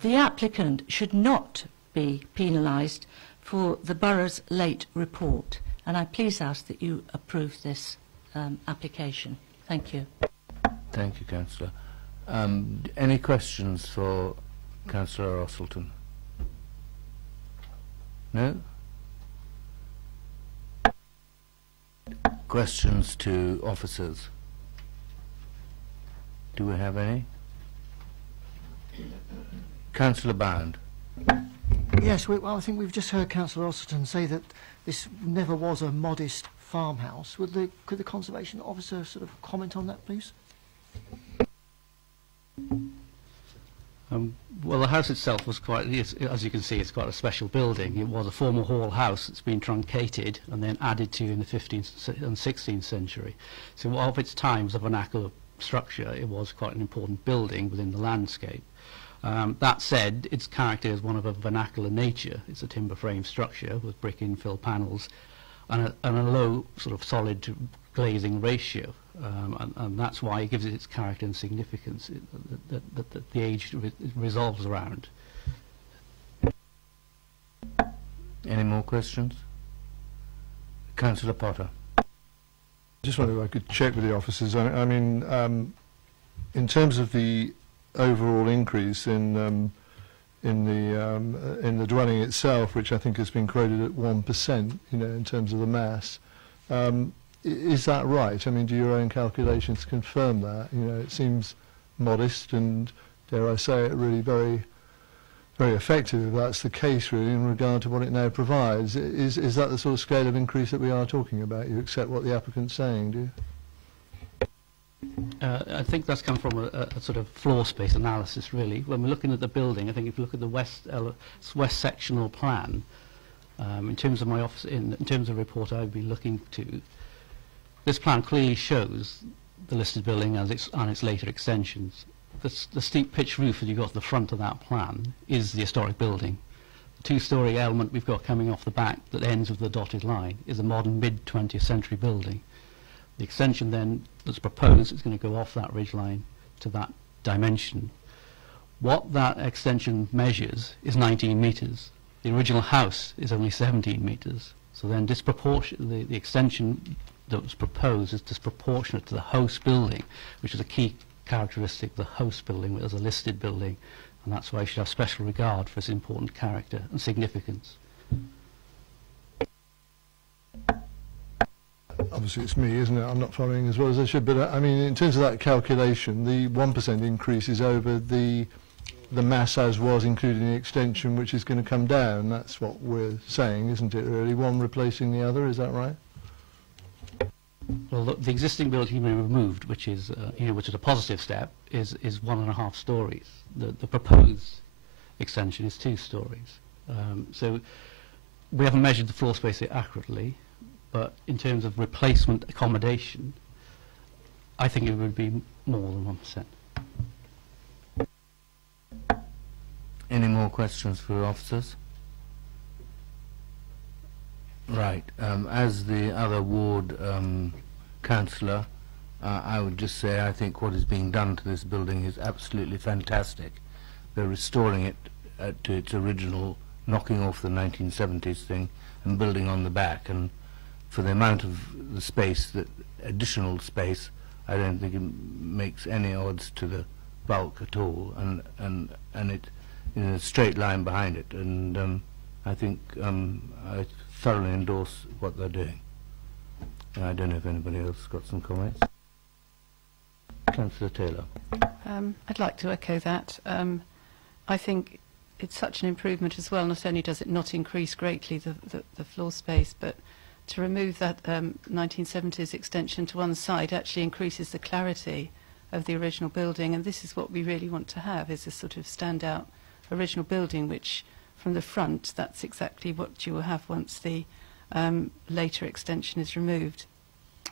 The applicant should not be penalised for the borough's late report, and I please ask that you approve this application. Thank you. Thank you, Councillor. Any questions for Councillor Osselton? No? Questions to officers? Do we have any? Councillor Bound. Yes, well, I think we've just heard Councillor Osselton say that this never was a modest farmhouse. Could the Conservation Officer sort of comment on that, please? Well, the house itself was quite, as you can see, it's quite a special building. It was a former hall house that's been truncated and then added to in the 15th and 16th century. So of its time as a vernacular structure, it was quite an important building within the landscape. That said, its character is one of a vernacular nature. It's a timber frame structure with brick infill panels and a low sort of solid to glazing ratio. And that's why it gives it its character and significance that the age resolves around. Any more questions? Councillor Potter. Just wondered if I could check with the officers. I mean, in terms of the overall increase in the dwelling itself, which I think has been quoted at 1%, you know, in terms of the mass, is that right? I mean, do your own calculations confirm that? You know, it seems modest and, dare I say it, really very, very effective if that's the case, really, in regard to what it now provides. Is that the sort of scale of increase that we are talking about? You accept what the applicant's saying, do you? I think that's come from a sort of floor space analysis, really. When we're looking at the building, I think if you look at the west sectional plan, in terms of my office, in terms of the report I would be looking to, this plan clearly shows the listed building and its later extensions. The steep pitch roof that you've got at the front of that plan is the historic building. The two-storey element we've got coming off the back that ends with the dotted line is a modern mid-20th century building. The extension then that's proposed is going to go off that ridgeline to that dimension. What that extension measures is 19 metres. The original house is only 17 metres. So then the extension that was proposed is disproportionate to the host building, which is a key characteristic of the host building as a listed building, and that's why I should have special regard for its important character and significance. Obviously it's me, isn't it? I'm not following as well as I should, but I mean, in terms of that calculation, the 1% increase is over the mass as was, including the extension, which is going to come down. That's what we're saying, isn't it, really? One replacing the other, is that right? Well, the existing building we removed, which is which is a positive step, is 1.5 stories. The proposed extension is 2 stories. So we haven't measured the floor space accurately, but in terms of replacement accommodation, I think it would be more than 1%. Any more questions for officers? Right. As the other ward councillor, I would just say I think what is being done to this building is absolutely fantastic. They're restoring it to its original, knocking off the 1970s thing and building on the back. And for the amount of the space, that additional space, I don't think it makes any odds to the bulk at all. And it in a straight line behind it. And I think I thoroughly endorse what they're doing. I don't know if anybody else has got some comments. Councillor Taylor. I'd like to echo that. I think it's such an improvement as well. Not only does it not increase greatly the floor space, but to remove that 1970s extension to one side actually increases the clarity of the original building. And this is what we really want to have, is a sort of standout original building, which from the front, that's exactly what you will have once the later extension is removed.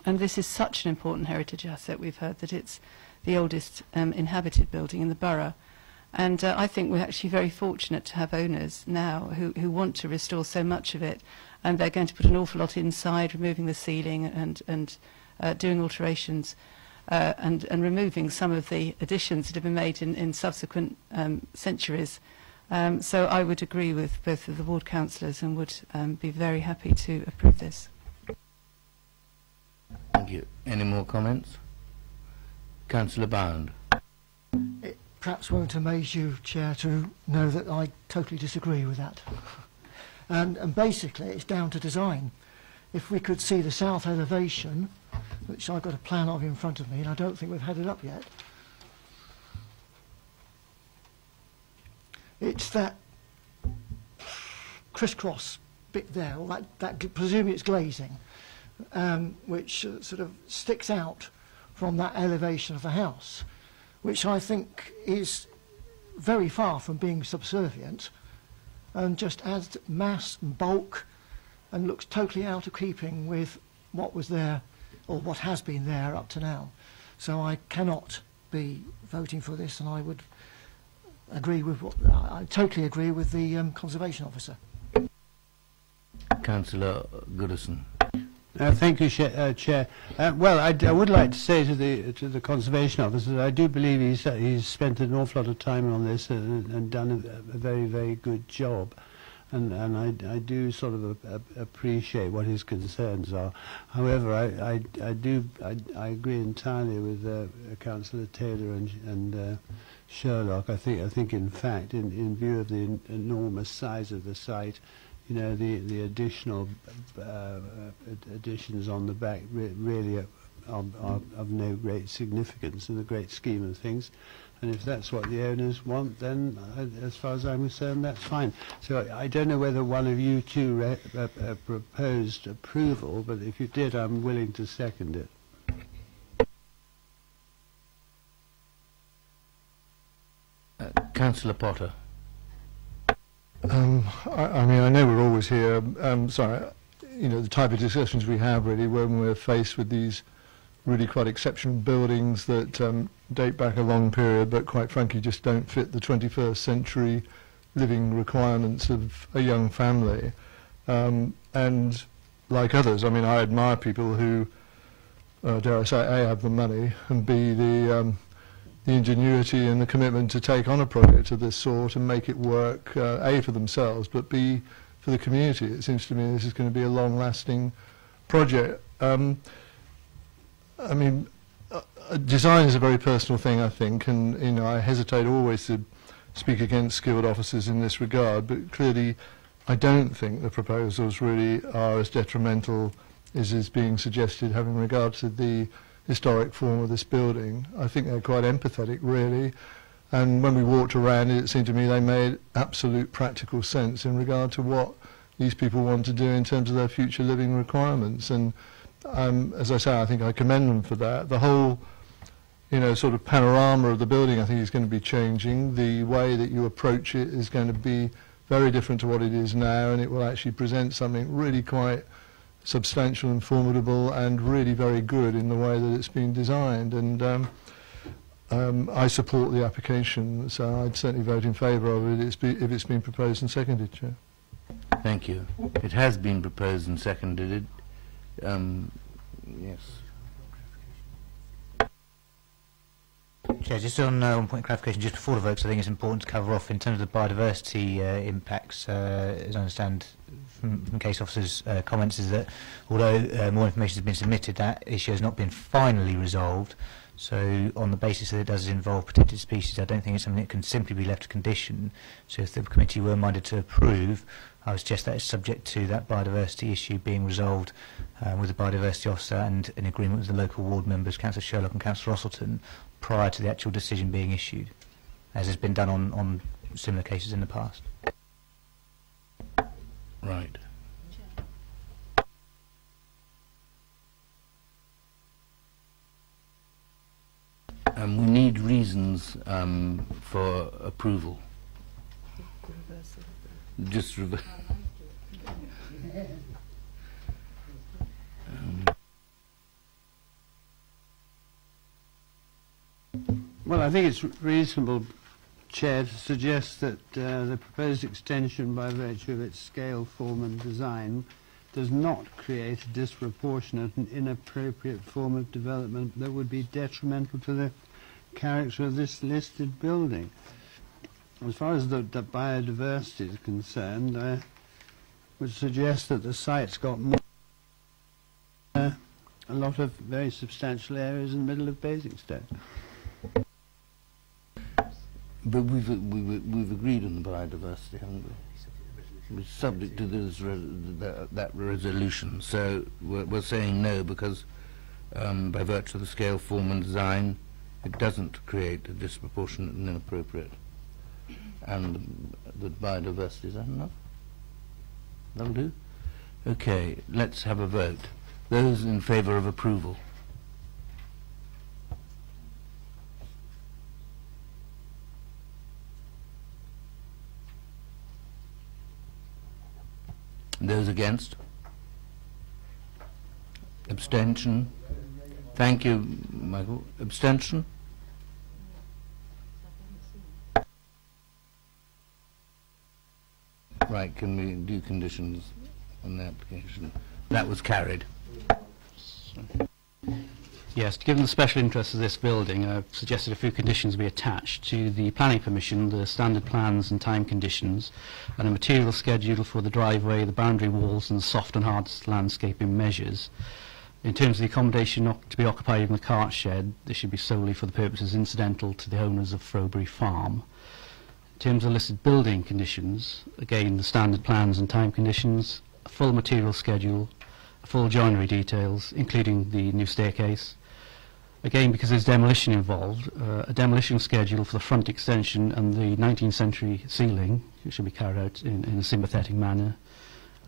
And this is such an important heritage asset. We've heard that it's the oldest inhabited building in the borough. And I think we're actually very fortunate to have owners now who want to restore so much of it. And they're going to put an awful lot inside, removing the ceiling and doing alterations and removing some of the additions that have been made in subsequent centuries. So I would agree with both of the ward councillors and would be very happy to approve this. Thank you. Any more comments? Councillor Bound. It perhaps won't amaze you, Chair, to know that I totally disagree with that. And basically it's down to design. If we could see the south elevation, which I've got a plan of in front of me, and I don't think we've had it up yet. It's that crisscross bit there, or that presumably it's glazing, which sort of sticks out from that elevation of the house, which I think is very far from being subservient and just adds mass and bulk and looks totally out of keeping with what was there or what has been there up to now. So I cannot be voting for this, and I would agree with what I totally agree with the conservation officer. Councillor Goodison. Thank you, Chair. Well, I would like to say to the conservation officer that I do believe he's spent an awful lot of time on this and done a very, very good job. and I do sort of appreciate what his concerns are. However, I agree entirely with Councillor Taylor and Sherlock. I think in fact, in view of the enormous size of the site, you know, the additional additions on the back really are of no great significance in the great scheme of things. And if that's what the owners want, then as far as I'm concerned, that's fine. So I don't know whether one of you two proposed approval, but if you did, I'm willing to second it. Councillor Potter. I mean, I know we're always here, sorry, you know, the type of discussions we have really when we're faced with these really quite exceptional buildings that date back a long period, but quite frankly just don't fit the 21st century living requirements of a young family. And like others, I mean, I admire people who, dare I say, A, have the money, and B, the ingenuity and the commitment to take on a project of this sort and make it work, A, for themselves, but B, for the community. It seems to me this is going to be a long-lasting project. I mean, design is a very personal thing, I think, and you know, I hesitate always to speak against skilled officers in this regard, but clearly I don't think the proposals really are as detrimental as is being suggested having regard to the historic form of this building. I think they're quite empathetic, really, and when we walked around it seemed to me they made absolute practical sense in regard to what these people want to do in terms of their future living requirements. And as I say, I think I commend them for that. The whole, you know, sort of panorama of the building I think is going to be changing. The way that you approach it is going to be very different to what it is now, and it will actually present something really quite substantial and formidable and really very good in the way that it's been designed. And I support the application, so I'd certainly vote in favour of it if it's been proposed and seconded, Chair. Thank you. It has been proposed and seconded. Yes. Chair, just on one point of clarification, just before the votes, I think it's important to cover off in terms of the biodiversity impacts, as I understand from case officers' comments, is that although more information has been submitted, that issue has not been finally resolved. So on the basis that it does involve protected species, I don't think it's something that can simply be left to condition. So if the committee were minded to approve, I would suggest that it's subject to that biodiversity issue being resolved with the biodiversity officer and in agreement with the local ward members, Councillor Sherlock and Councillor Ossleton, prior to the actual decision being issued, as has been done on similar cases in the past. Right. We need reasons for approval. Just reverse. Well, I think it's reasonable, Chair, to suggest that the proposed extension by virtue of its scale, form and design does not create a disproportionate and inappropriate form of development that would be detrimental to the character of this listed building. As far as the biodiversity is concerned, I would suggest that the site's got more, a lot of very substantial areas in the middle of Basingstoke. But we've agreed on the biodiversity, haven't we? We're subject to this that resolution. So we're saying no because by virtue of the scale, form and design, it doesn't create a disproportionate and inappropriate. And the biodiversity, is that enough? That'll do? Okay, let's have a vote. Those in favour of approval? Those against? Abstention? Thank you, Michael. Abstention? Right, can we do conditions on the application? That was carried. Yes, given the special interest of this building, I've suggested a few conditions be attached to the planning permission, the standard plans and time conditions, and a material schedule for the driveway, the boundary walls and the soft and hard landscaping measures. In terms of the accommodation to be occupied in the cart shed, this should be solely for the purposes incidental to the owners of Frowbury Farm. In terms of listed building conditions, again the standard plans and time conditions, a full material schedule, full joinery details, including the new staircase. Again, because there's demolition involved, a demolition schedule for the front extension and the 19th century ceiling, which should be carried out in a sympathetic manner.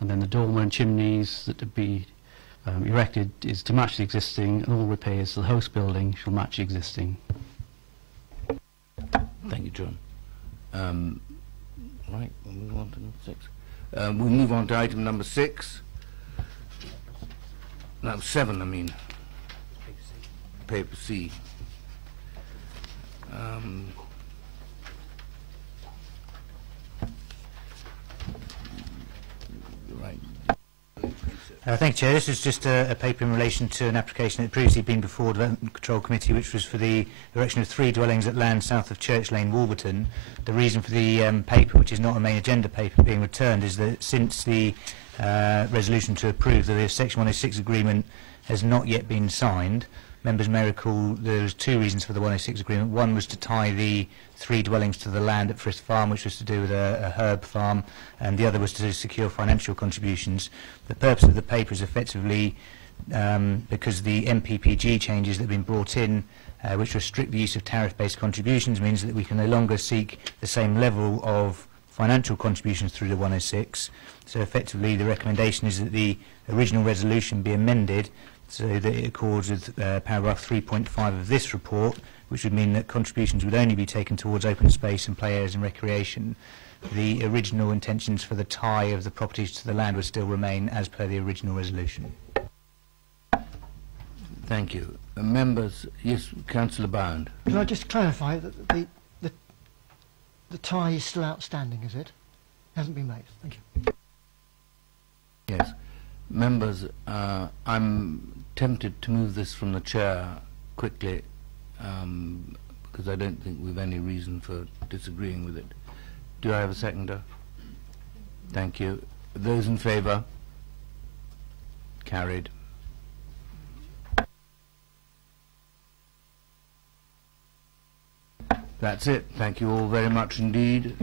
And then the dormer and chimneys that would be erected is to match the existing, and all repairs to the host building shall match the existing. Thank you, John. Right, we'll move on to number 6. We'll move on to item number 6. No, 7, I mean. Paper C. Right. Thank you, Chair. This is just a paper in relation to an application that had previously been before the Development Control Committee, which was for the erection of 3 dwellings at land south of Church Lane, Wolverton. The reason for the paper, which is not a main agenda paper, being returned is that since the resolution to approve the Section 106 agreement has not yet been signed, members may recall there was 2 reasons for the 106 agreement. One was to tie the 3 dwellings to the land at Frith Farm, which was to do with a herb farm, and the other was to secure financial contributions. The purpose of the paper is effectively because the MPPG changes that have been brought in, which restrict the use of tariff-based contributions, means that we can no longer seek the same level of financial contributions through the 106. So effectively the recommendation is that the original resolution be amended so that it accords with paragraph 3.5 of this report, which would mean that contributions would only be taken towards open space and play areas and recreation. The original intentions for the tie of the properties to the land would still remain as per the original resolution. Thank you. Members, yes, Councillor Bound. Can I just clarify that the tie is still outstanding, is it? Hasn't been made. Thank you. Yes. Members, I'm tempted to move this from the chair quickly because I don't think we've any reason for disagreeing with it. Do I have a seconder? Thank you. Those in favour? Carried. That's it. Thank you all very much indeed.